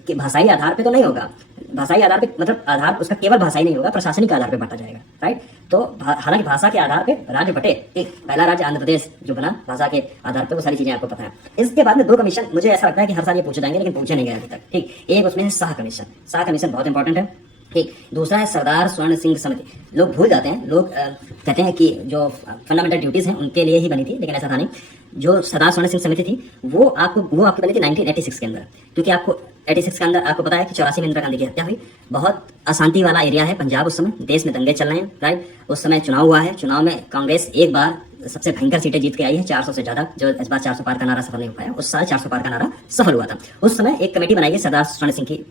के भाषाई आधार पे तो नहीं होगा, भाषाई आधार पे मतलब आधार उसका केवल भाषाई नहीं होगा, प्रशासनिक आधार पे बांटा जाएगा, राइट। तो हालांकि भाषा के आधार पे राज्य बटे, ठीक। पहला राज्य आंध्र प्रदेश जो बना भाषा के आधार पे, वो सारी चीजें आपको पता है। इसके बाद में 2 कमीशन, मुझे ऐसा लगता है कि हर साल ये पूछे जाएंगे, लेकिन पूछे नहीं गए अभी तक, ठीक। एक उसमें शाह कमीशन बहुत इंपॉर्टेंट है, ठीक। दूसरा है सरदार स्वर्ण सिंह समिति। लोग भूल जाते हैं, लोग कहते हैं कि जो फंडामेंटल ड्यूटीज हैं उनके लिए ही बनी थी, लेकिन ऐसा था नहीं। जो सरदार स्वर्ण सिंह समिति थी वो आपकी बनी थी 1986 के अंदर, क्योंकि आपको 86 के अंदर आपको पता है कि 84 में इंदिरा गांधी की हत्या हुई। बहुत अशांति वाला एरिया है पंजाब, उस समय देश में दंगे चल रहे हैं, राइट। उस समय चुनाव हुआ है, चुनाव में कांग्रेस एक बार सबसे भयंकर सीटें जीत के आई है, 400 से ज्यादा। जो इस बार 400 पार का नारा सफल नहीं हो पाया, उस साल 400 पार का नारा सफल हुआ था। उस समय एक कमेटी बनाई है सरदार स्वर्ण सिंह की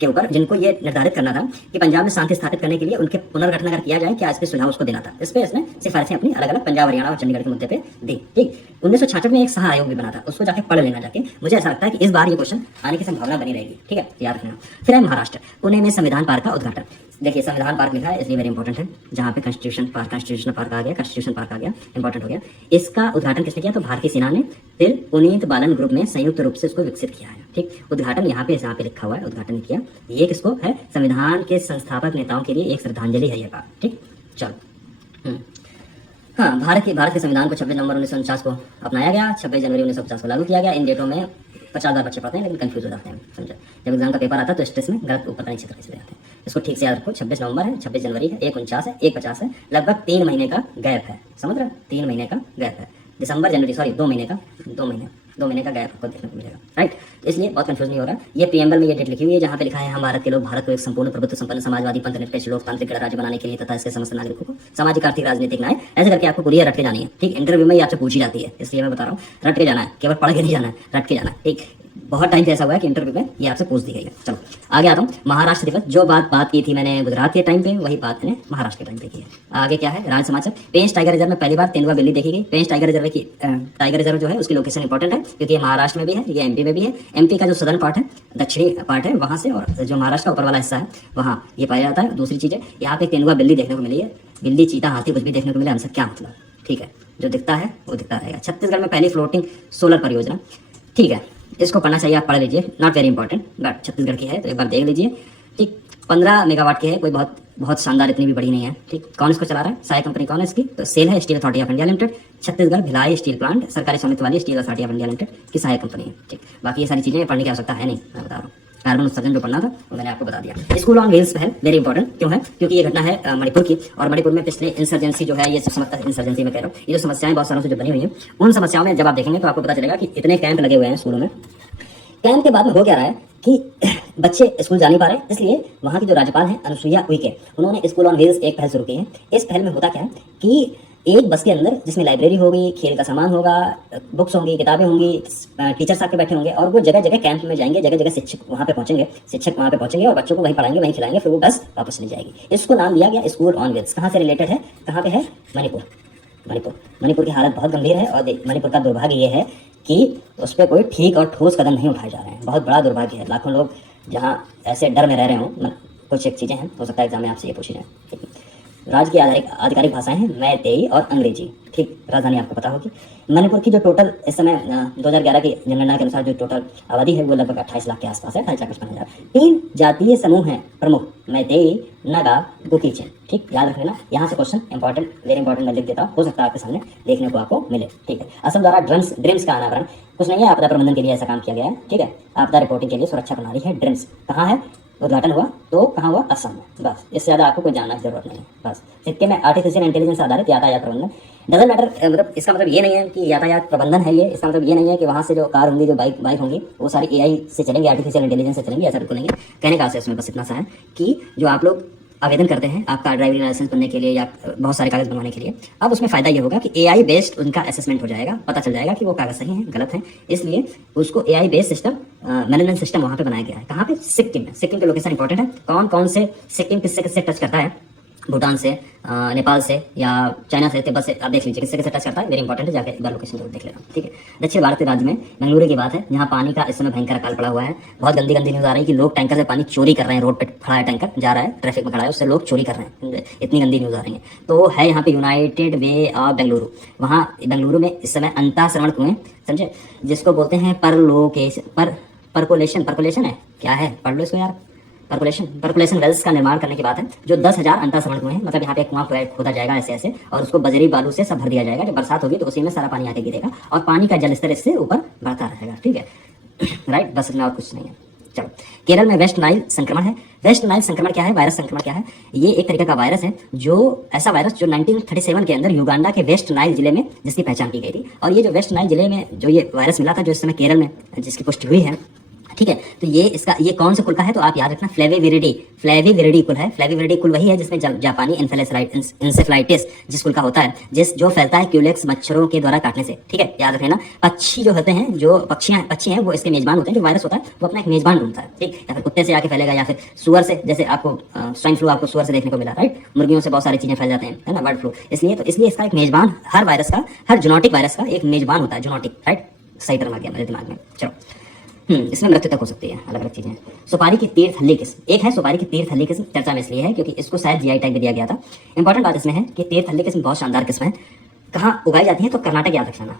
के ऊपर, जिनको ये निर्धारित करना था कि पंजाब में शांति स्थापित करने के लिए उनके पुनर्गठन अगर किया जाए, क्या इसके सुझाव उसको देना था। इस पे इसने सिफारिशें अपनी अलग अलग पंजाब, हरियाणा और चंडीगढ़ के मुद्दे पे दी। ठीक, 1966 में एक सहा आयोग भी बना था, उसको जाके पढ़ लेना जाके। मुझे ऐसा लगता है कि इस बार ये क्वेश्चन आने की संभावना बनी रहेगी। ठीक है, याद रखना। फिर है महाराष्ट्र, पुणे में संविधान पार्क का उद्घाटन। देखिए संविधान पार्क लिखा है, इसलिए वेरी इंपॉर्टेंट है। जहाँ पे कॉन्स्टिट्यूशन पार्क आ गया, कॉन्स्टिट्यूशन पार्क आ गया, इंपॉर्टेंट हो गया। इसका उद्घाटन किसने किया? तो भारतीय सेना ने, फिर पुनीत बालन ग्रुप ने संयुक्त रूप से इसको विकसित किया है। ठीक, उद्घाटन यहाँ पे लिखा हुआ है, उद्घाटन किया। ये किसको है? संविधान के संस्थापक नेताओं के लिए एक श्रद्धांजलि है ये बात। ठीक, चलो। हाँ, भारत के संविधान को 26 नवंबर 1949 को अपनाया गया, 26 जनवरी 1950 को लागू किया गया। इन डेटों में 50,000 बच्चे पढ़ते हैं लेकिन कंफ्यूज हो जाते हैं, समझे। जब एग्जाम का पेपर आता है तो स्ट्रेस में गलत ऊपर का नीचे चले जाते हैं। इसको ठीक से याद रखो, 26 नवंबर है, 26 जनवरी है, 1 49 है, 1 50 है, लगभग 3 महीने का गैप है, समझ रहे? 3 महीने का गैप है, दिसंबर जनवरी, सॉरी 2 महीने का गैप आपको देखने को मिलेगा, राइट। इसलिए बहुत कंफ्यूज नहीं हो रहा। ये प्रीएम्बल में ये डेट लिखी हुई है जहाँ पे लिखा है, हम भारत के लोग भारत को एक संपूर्ण प्रभुत्व संपन्न समाजवादी पंथ निरपेक्ष लोकतांत्रिक गणराज्य बनाने के लिए तथा इसके समस्त नागरिकों को सामाजिक आर्थिक राजनीतिक न्याय, ऐसे करके आपको पूरी रट के जानी है। ठीक, इंटरव्यू में ये आपसे पूछी जाती है, इसलिए मैं बता रहा हूँ, रट के जाना है, केवल पढ़ के नहीं जाना है, रट के जाना है। ठीक, बहुत टाइम से ऐसा हुआ है कि इंटरव्यू में ये आपसे पूछ दी गई है। चलो आगे आता हूँ। महाराष्ट्र दिवस, जो बात की थी मैंने गुजरात के टाइम पे, वही बात मैंने महाराष्ट्र के टाइम पे की है। आगे क्या है? राज्य समाचार। पेंच टाइगर रिजर्व में पहली बार तेंदुआ बिल्ली देखी गई। पेंच टाइगर रिजर्व जो है उसकी लोकेशन इंपॉर्टेंट है, क्योंकि ये महाराष्ट्र में भी है, ये एमपी में भी है। एमपी का जो सदर्न पार्ट है, दक्षिणी पार्ट है, वहां से, और जो महाराष्ट्र का ऊपर वाला हिस्सा है वहाँ ये पाया जाता है। दूसरी चीज है, यहाँ पे तेंदुआ बिल्ली देखने को मिली है। बिल्ली, चीता, हाथी कुछ भी देखने को मिला, हमसे क्या मतलब? ठीक है, जो दिखता है वो दिखता रहेगा। छत्तीसगढ़ में पहली फ्लोटिंग सोलर परियोजना। ठीक है, इसको पढ़ना चाहिए, आप पढ़ लीजिए, not very important, but Chhattisgarh की है तो एक बार देख लीजिए। ठीक, 15 मेगावाट की है, कोई बहुत शानदार, इतनी भी बड़ी नहीं है। ठीक, कौन इसको चला रहा है? साय कंपनी। कौन है इसकी? तो सेल है, steel authority of India limited, Chhattisgarh Bhilai steel plant, सरकारी स्वामित्व वाली steel authority of India limited की सहायक कंपनी है। ठीक, बाकी ये सारी चीजें पढ़ने की आवश्यकता है नहीं, मैं बता रहा हूँ। कार्बन उत्सर्जन जो पढ़ना था वो मैंने आपको बता दिया। स्कूल ऑन व्हील्स पहल वेरी इंपॉर्टेंट क्यों है? क्योंकि ये घटना है मणिपुर की, और मणिपुर में पिछले इंसर्जेंसी जो है, ये समझता है इंसर्जेंसी में कह रहा हूँ, ये जो समस्याएं बहुत सालों से जो बनी हुई है, उन समस्याओं में जब आप देखेंगे तो आपको पता चलेगा कि इतने कैंप लगे हुए हैं स्कूलों में। कैंप के बाद में हो क्या रहा है कि बच्चे स्कूल जा नहीं पा रहे, इसलिए वहाँ की जो राज्यपाल हैं अनुसुईया उइके, उन्होंने स्कूल ऑन व्हील्स एक पहल शुरू की है। इस पहल में होता क्या है कि एक बस के अंदर, जिसमें लाइब्रेरी होगी, खेल का सामान होगा, बुक्स होंगी, किताबें होंगी, टीचर्स आके बैठे होंगे, और वो जगह जगह कैंप में जाएंगे, जगह जगह शिक्षक वहाँ पे पहुंचेंगे और बच्चों को वहीं पढ़ाएंगे, वहीं खिलाएंगे, फिर वो बस वापस चली जाएगी। इसको नाम दिया गया स्कूल ऑन व्हील्स। कहाँ से रिलेटेड है? कहाँ पे है? मणिपुर की हालत बहुत गंभीर है, और मणिपुर का दुर्भाग्य ये है कि उस पर कोई ठीक और ठोस कदम नहीं उठाए जा रहे हैं। बहुत बड़ा दुर्भाग्य है। लाखों लोग जहाँ ऐसे डर में रह रहे हों, कुछ एक चीज़ें हैं, हो सकता है एग्जाम में आपसे ये पूछी जाए। राज्य की आधिकारिक भाषाएं हैं मैतेई और अंग्रेजी। ठीक, राजधानी आपको पता होगी। मणिपुर की जो टोटल इस समय 2011 की जनगणना के अनुसार जो टोटल आबादी है वो लगभग 28 लाख के आसपास है, 28,55,000। 3 जातीय समूह हैं प्रमुख, मैतेई, नागा, कुकीचेन। ठीक, याद रख लेना, यहाँ से क्वेश्चन इंपॉर्टेंट, वेरी इंपॉर्टेंट मैं लिख देता हूँ, हो सकता है आपके सामने देखने को आपको मिले। ठीक है, असम द्वारा ड्रिम्स का अनावरण। कुछ नहीं है, आपदा प्रबंधन के लिए ऐसा काम किया गया है। ठीक है, आपदा रिपोर्टिंग के लिए सुरक्षा प्रणाली है ड्रिम्स। कहाँ है उद्घाटन हुआ? तो कहाँ हुआ? असम में। बस, इससे ज़्यादा आपको कोई जानना की जरूरत नहीं है। बस, सिक्के में आर्टिफिशियल इंटेलिजेंस आधारित यातायात प्रबंधन। डजंट मैटर, मतलब इसका मतलब ये नहीं है कि यातायात प्रबंधन है ये, इसका मतलब ये नहीं है कि वहाँ से जो कार होंगी, जो बाइक होंगी, वो सारी एआई से चलेंगी, आर्टिफिशियल इंटेलिजेंस से चलेंगी, ऐसा बिल्कुल नहीं है। कहने का आशय इसमें बस इतना सा है कि जो आप लोग आवेदन करते हैं आपका ड्राइविंग लाइसेंस बनने के लिए या बहुत सारे कागज बनवाने के लिए, अब उसमें फ़ायदा ये होगा कि एआई बेस्ड उनका असेसमेंट हो जाएगा, पता चल जाएगा कि वो कागज सही हैं गलत हैं। इसलिए उसको AI based system, management system वहाँ पे बनाया गया है। कहाँ पे? सिक्किम में। सिक्किम के लोकेशन इंपॉर्टेंट है। कौन कौन से सिक्किम किससे किससे टच करता है? भूटान से, नेपाल से, या चाइना से, तिब्बत से, आप देख लीजिए किससे किससे टच करता है, वेरी इंपॉर्टेंट है, जाकर एक बार लोकेशन जरूर देख लेना। ठीक है, दक्षिण भारत के राज्य में बेंगलुरु की बात है, जहाँ पानी का इस समय भयंकर अकाल पड़ा हुआ है। बहुत गंदी न्यूज़ आ रही है कि लोग टैंकर से पानी चोरी कर रहे हैं, रोड पे खड़ा है टैंकर, जा रहा है, ट्रैफिक में खड़ा है, उससे लोग चोरी कर रहे हैं, इतनी गंदी न्यूज़ आ रही है। तो है यहाँ पे यूनाइटेड वे ऑफ बेंगलुरु, वहाँ बेंगलुरु में इस समय अंतःश्रवण कुएं, समझे, जिसको बोलते हैं परकोलेशन है, क्या है, पढ़ लो इसको यार। परकुलेशन वेल्स का निर्माण करने की बात है, जो 10,000 अंतःश्रवण कुएं हैं, मतलब यहाँ पे एक कुआं खोदा जाएगा ऐसे, और उसको बजरी बालू से सब भर दिया जाएगा। जब बरसात होगी तो उसी में सारा पानी आके गिरेगा और पानी का जल स्तर इससे ऊपर बढ़ता रहेगा। ठीक है, राइट, बस इतना और कुछ नहीं है। चलो, केरल में वेस्ट नाइल संक्रमण है। वेस्ट नाइल संक्रमण क्या है? वायरस संक्रमण क्या है? ये एक तरीके का वायरस है, जो ऐसा वायरस जो 1937 के अंदर युगांडा के वेस्ट नाइल जिले में जिसकी पहचान की गई थी। और ये जो वेस्ट नाइल जिले में जो ये वायरस मिला था, जो इस समय केरल में जिसकी पुष्टि हुई है, ठीक है। तो ये कौन से कुल का है, तो आप याद रखना फ्लेविविरिडी कुल है। फ्लेविविरिडी कुल वही है जिसमें जापानी इंसेफ्लाइटिस जिस कुल का होता है, जो फैलता है क्यूलेक्स मच्छरों के द्वारा काटने से, ठीक है। याद रखना पक्षी जो होते हैं, जो पक्षी हैं वो इसके मेजबान होते हैं। जो वायरस होता है वो अपना एक मेजबान ढूंढता है, ठीक। या फिर कुत्ते से आके फैलेगा, या फिर सुअर से, जैसे आपको स्वाइन फ्लू आपको सुअर से देखने को मिला, राइट। मुर्गियों से बहुत सारी चीजें फैल जाते हैं, है ना, बर्ड फ्लू। इसलिए इसका एक मेजबान, हर वायरस का, हर जूनोटिक वायरस का एक मेजबान होता है, जूनोटिक, राइट। सही तरह आ गया मेरे दिमाग में। चलो, इसमें मृत्यु तक हो सकती है, अलग अलग चीजें। सुपारी की तीर्थहल्ली किस्म, एक है सुपारी की तीर्थहल्ली किस्म, चर्चा में इसलिए है क्योंकि इसको शायद जीआई टैग भी दिया गया था। इंपॉर्टेंट बात इसमें है कि तीर्थहल्ली किस्म बहुत शानदार किस्म है। कहाँ उगाई जाती है, तो कर्नाटक याद रखना,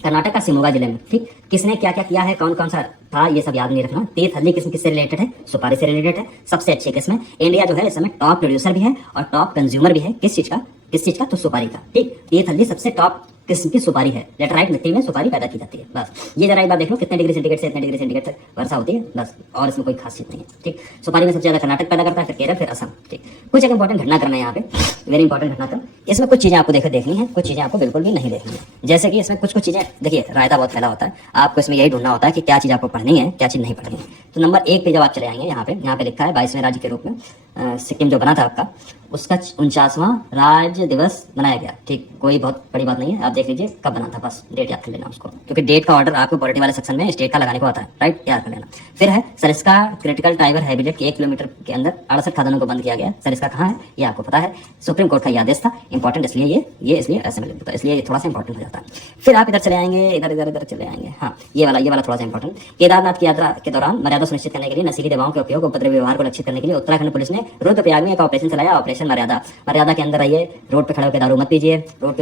कर्नाटक का शिमोगा जिले में, ठीक। किसने क्या क्या किया है, कौन कौन सा था, ये सब याद नहीं रखना। तीर्थहल्ली किस्म किससे रिलेटेड है, सुपारी से रिलेटेड है, सबसे अच्छी किस्म है। इंडिया जो है इस समय टॉप प्रोड्यूसर भी है और टॉप कंज्यूमर भी है। किस चीज का, तो सुपारी का, ठीक। तीर्थहल्ली सबसे टॉप किस्म की सुपारी है। लेटराइट मिट्टी में सुपारी पैदा की जाती है, बस। ये जरा एक बार देख लो, कितने डिग्री सेंटीग्रेड से इतने डिग्री सेंटीग्रेड तक वर्षा होती है, बस। और इसमें कोई खासियत नहीं है, ठीक। सुपारी में सबसे ज्यादा कर्नाटक पैदा करता है, फिर केरल, फिर असम, ठीक। कुछ एक इंपॉर्टेंट घटना करना है यहाँ पे, वेरी इंपॉर्टेंट घटनाक्रम। इसमें कुछ चीजें आपको देखनी है, कुछ चीजें आपको बिल्कुल भी नहीं देखनी है। जैसे कि इसमें कुछ चीजें, देखिए रायता बहुत फैला होता है, आपको इसमें यही ढूंढना होता है कि क्या चीज आपको पढ़नी है, क्या चीज नहीं पढ़नी है। तो नंबर 1 पे जब आप चले आएंगे, यहाँ पे लिखा है 22वें राज्य के रूप में सिक्किम जो बना था आपका, उसका 49वां राज्य दिवस मनाया गया, ठीक। कोई बहुत बड़ी बात नहीं है, आप देख लीजिए कब बना था, बस डेट याद कर लेना उसको, क्योंकि डेट का ऑर्डर आपको पॉलिटी वाले सेक्शन में स्टेट का लगाने को आता है, राइट, याद कर लेना। फिर है सरिस्का क्रिटिकल टाइगर हैबिटेट के 1 किलोमीटर के अंदर 68 खदानों को बंद किया गया। सरिस्का कहाँ है ये आपको पता है, सुप्रीम कोर्ट का ये आदेश था। इंपॉर्टेंट इसलिए ये इसलिए ऐसे में लिखता है, इसलिए थोड़ा सा इंपॉर्टेंट हो जाता है। फिर आप इधर चले आएंगे, इधर चले आएंगे, हाँ ये वाला थोड़ा सा इंपॉर्टेंट। केदारनाथ की यात्रा के दौरान मर्यादा सुनिश्चित करने के लिए नशीली दवाओं के उपयोग, उपद्रवी व्यवहार को लक्षित करने के लिए उत्तराखंड पुलिस ने रुद्रप्रयाग में एक ऑपरेशन चलाया, ऑपरेशन मर्यादा के अंदर रहिए, रोड पे खड़े होकर दारू मत पीजिए, रोड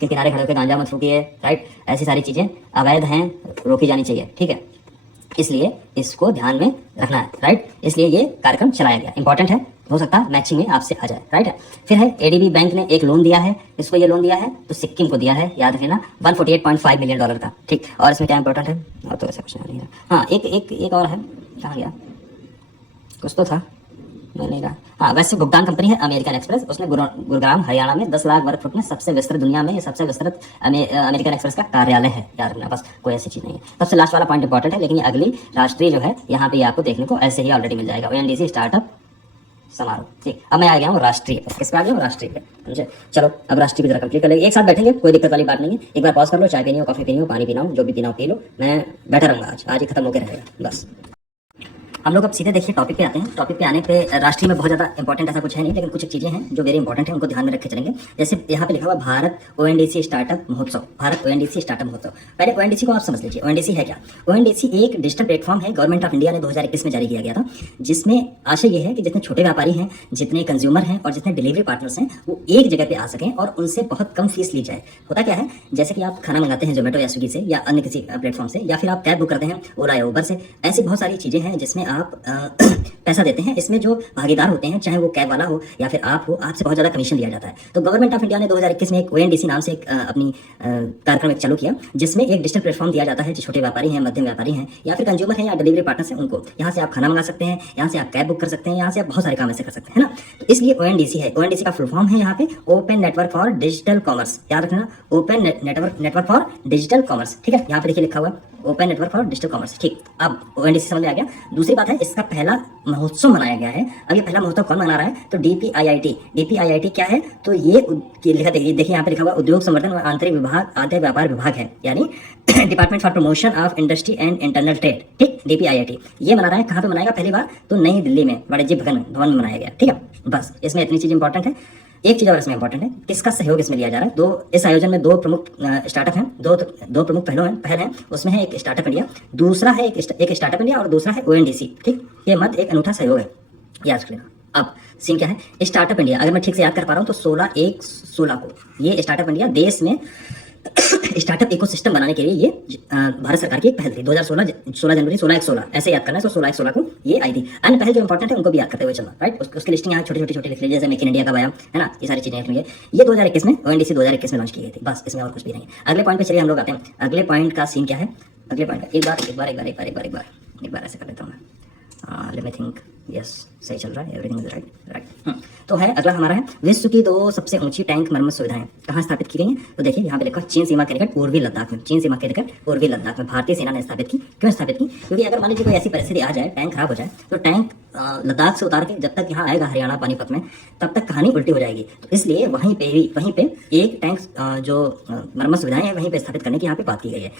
के किनारे खड़े होकर गांजा मत फूकिए, राइट। ऐसी सारी चीजें अवैध हैं, रोकी जानी चाहिए, ठीक है। इसलिए इसको ध्यान में रखना है, राइट। इसलिए ये कार्यक्रम चलाया गया, इंपॉर्टेंट है, हो सकता है मैचिंग में आपसे आ जाए, राइट। फिर है एडीबी बैंक ने एक लोन दिया है, इसको ये लोन दिया है तो सिक्किम को दिया है, याद रखना, $148.5 मिलियन का, ठीक। और इसमें क्या इंपॉर्टेंट है, और तो ऐसा कुछ नहीं है। हाँ एक और है, कहाँ गया, कुछ तो था, मैं नहीं रहा। हाँ, वैसे भुगतान कंपनी है अमेरिकन एक्सप्रेस, उसने गुरुग्राम हरियाणा में 10 लाख वर्ग फुट में सबसे विस्तृत, दुनिया में सबसे विस्तृत अमेरिकन एक्सप्रेस का कार्यालय है, याद रखना, बस कोई ऐसी चीज नहीं है। सबसे लास्ट वाला पॉइंट इंपॉर्टेंट है, लेकिन ये अगली राष्ट्रीय जो है यहाँ पे आपको देखने को ऐसे ही ऑलरेडी मिल जाएगा, ONDC स्टार्टअप समारोह, ठीक। अब मैं आ गया हूँ राष्ट्रीय पे, किस पे आ गया हूँ, राष्ट्रीय पे, समझे। चलो अब राष्ट्रीय की तरह कंप्लीट कर लेंगे, एक साथ बैठेंगे, कोई दिक्कत वाली बात नहीं है। एक बार पॉज कर लो, चाय पीनी हो, कॉफी पीनी हो, पानी पीना हो, जो भी पीना हो पी लो, मैं बैठा रहूंगा, आज ही खत्म होकर रहेगा, बस। हम लोग अब सीधे देखिए टॉपिक पे आते हैं। टॉपिक पे आने पे राष्ट्रीय में बहुत ज़्यादा इंपॉर्टेंट ऐसा कुछ है नहीं, लेकिन कुछ चीज़ें हैं जो वेरी इंपॉर्टेंट है, उनको ध्यान में रख के चलेंगे। जैसे यहाँ पे लिखा हुआ भारत ONDC स्टार्टअप महोत्सव, भारत ONDC स्टार्टअप महोत्सव। पहले ONDC को आप समझ लीजिए, ONDC है क्या। ONDC एक डिजिटल प्लेटफॉर्म है, गवर्नमेंट ऑफ इंडिया ने 2021 में जारी किया गया था, जिसमें आशय ये है कि जितने छोटे व्यापारी हैं, जितने कंज्यूमर हैं और जितने डिलीवरी पार्टनर्स हैं, वो एक जगह पे आ सकें और उनसे बहुत कम फीस ली जाए। होता क्या है, जैसे कि आप खाना मंगाते हैं जोमेटो या स्विगी से या अन्य किसी प्लेटफॉर्म से, या फिर आप कैब बुक करते हैं ओला या उबर से, ऐसी बहुत सारी चीज़ें हैं जिसमें आप पैसा देते हैं। इसमें जो भागीदार होते हैं, चाहे वो कैब वाला हो या फिर आप हो, आपसे बहुत ज़्यादा कमीशन लिया जाता है। तो गवर्नमेंट ऑफ इंडिया ने 2021 में एक ONDC नाम से एक अपनी कार्यक्रम एक चालू किया, जिसमें एक डिजिटल प्लेटफॉर्म दिया जाता है, जो छोटे व्यापारी हैं, मध्यम व्यापारी हैं, या फिर कंज्यूमर हैं या डिलीवरी पार्टनर्स हैं, उनको यहाँ से आप खाना मंगा सकते हैं, यहाँ से आप कैब बुक कर सकते हैं, यहाँ से आप बहुत सारे काम ऐसे कर सकते हैं ना। तो इसलिए ONDC है, ONDC का फुल फॉर्म है यहाँ पे open network for digital commerce, याद रखना, open network for digital commerce, ठीक है। यहाँ पे देखिए लिखा हुआ open network for digital commerce, ठीक। अब ONDC समझ में आ गया। दूसरी बात है, इसका पहला महोत्सव मनाया गया है। अब ये पहला महोत्सव कौन मना रहा है, तो DPIIT क्या है, तो ये लिखा देखिए यहाँ पे लिखा हुआ उद्योग संवर्धन और आंतरिक व्यापार विभाग है, यानी department for promotion of industry and internal trade, ठीक। DPIIT ये मना रहा है, कहाँ पे मनाएगा पहली बार, तो नई दिल्ली में वाणिज्य भवन में मनाया गया, ठीक है। बस इसमें इतनी चीज इंपॉर्टेंट है। एक चीज और इसमें इंपॉर्टेंट है, किसका सहयोग इसमें लिया जा रहा है। इस आयोजन में 2 प्रमुख स्टार्टअप हैं, दो प्रमुख पहल हैं। उसमें है एक स्टार्टअप इंडिया, दूसरा है एक स्टार्टअप इंडिया और दूसरा है ONDC, ठीक। ये मध्य एक अनूठा सहयोग है, याद रख लेना। अब सीन क्या है, स्टार्टअप इंडिया, अगर मैं ठीक से याद कर पा रहा हूँ तो 16/1/16 को ये स्टार्टअप इंडिया देश में स्टार्टअप इकोसिस्टम बनाने के लिए ये भारत सरकार की एक पहल थी। 16 जनवरी 16/1/16 ऐसे याद करना है, तो 16/1/16 को ये आई थी। अन्य पहल जो इंपॉर्टेंट है उनको भी याद करते हुए चलना, राइट। उसकी लिस्टिंग यहाँ छोटी लिख लीजिए, जैसे मेक इन इंडिया का आया है ना, ये सारी चीजें लिख लीजिए। ये 2021 में ONDC 2021 में लॉन्च की गई थी, बस इसमें और कुछ भी नहीं है। अगले पॉइंट पे चलिए हम लोग आते हैं। अगले पॉइंट का सीन क्या है, अगले पॉइंट का एक बार ऐसे कर लेता हूँ मैं। लेट मी थिंक, यस सही चल रहा है, एवरीथिंग इज राइट राइट। तो है अगला हमारा है विश्व की 2 सबसे ऊंची टैंक मरम्मत सुविधाएं कहाँ स्थापित की गई हैं। तो देखिए यहाँ पे लिखा चीन सीमा के निकट पूर्वी लद्दाख में, चीन सीमा के निकट पूर्वी लद्दाख में भारतीय सेना ने स्थापित की। क्यों स्थापित की? क्योंकि अगर मान लीजिए कोई ऐसी परिस्थिति आ जाए, टैंक खराब हो जाए, तो टैंक लद्दाख से उतार के जब तक यहाँ आएगा हरियाणा पानीपत में, तब तक कहानी उल्टी हो जाएगी। तो इसलिए वहीं पे एक टैंक जो मरम्मत सुविधाएं हैं वहीं पे स्थापित करने की यहाँ पे बात की गई है।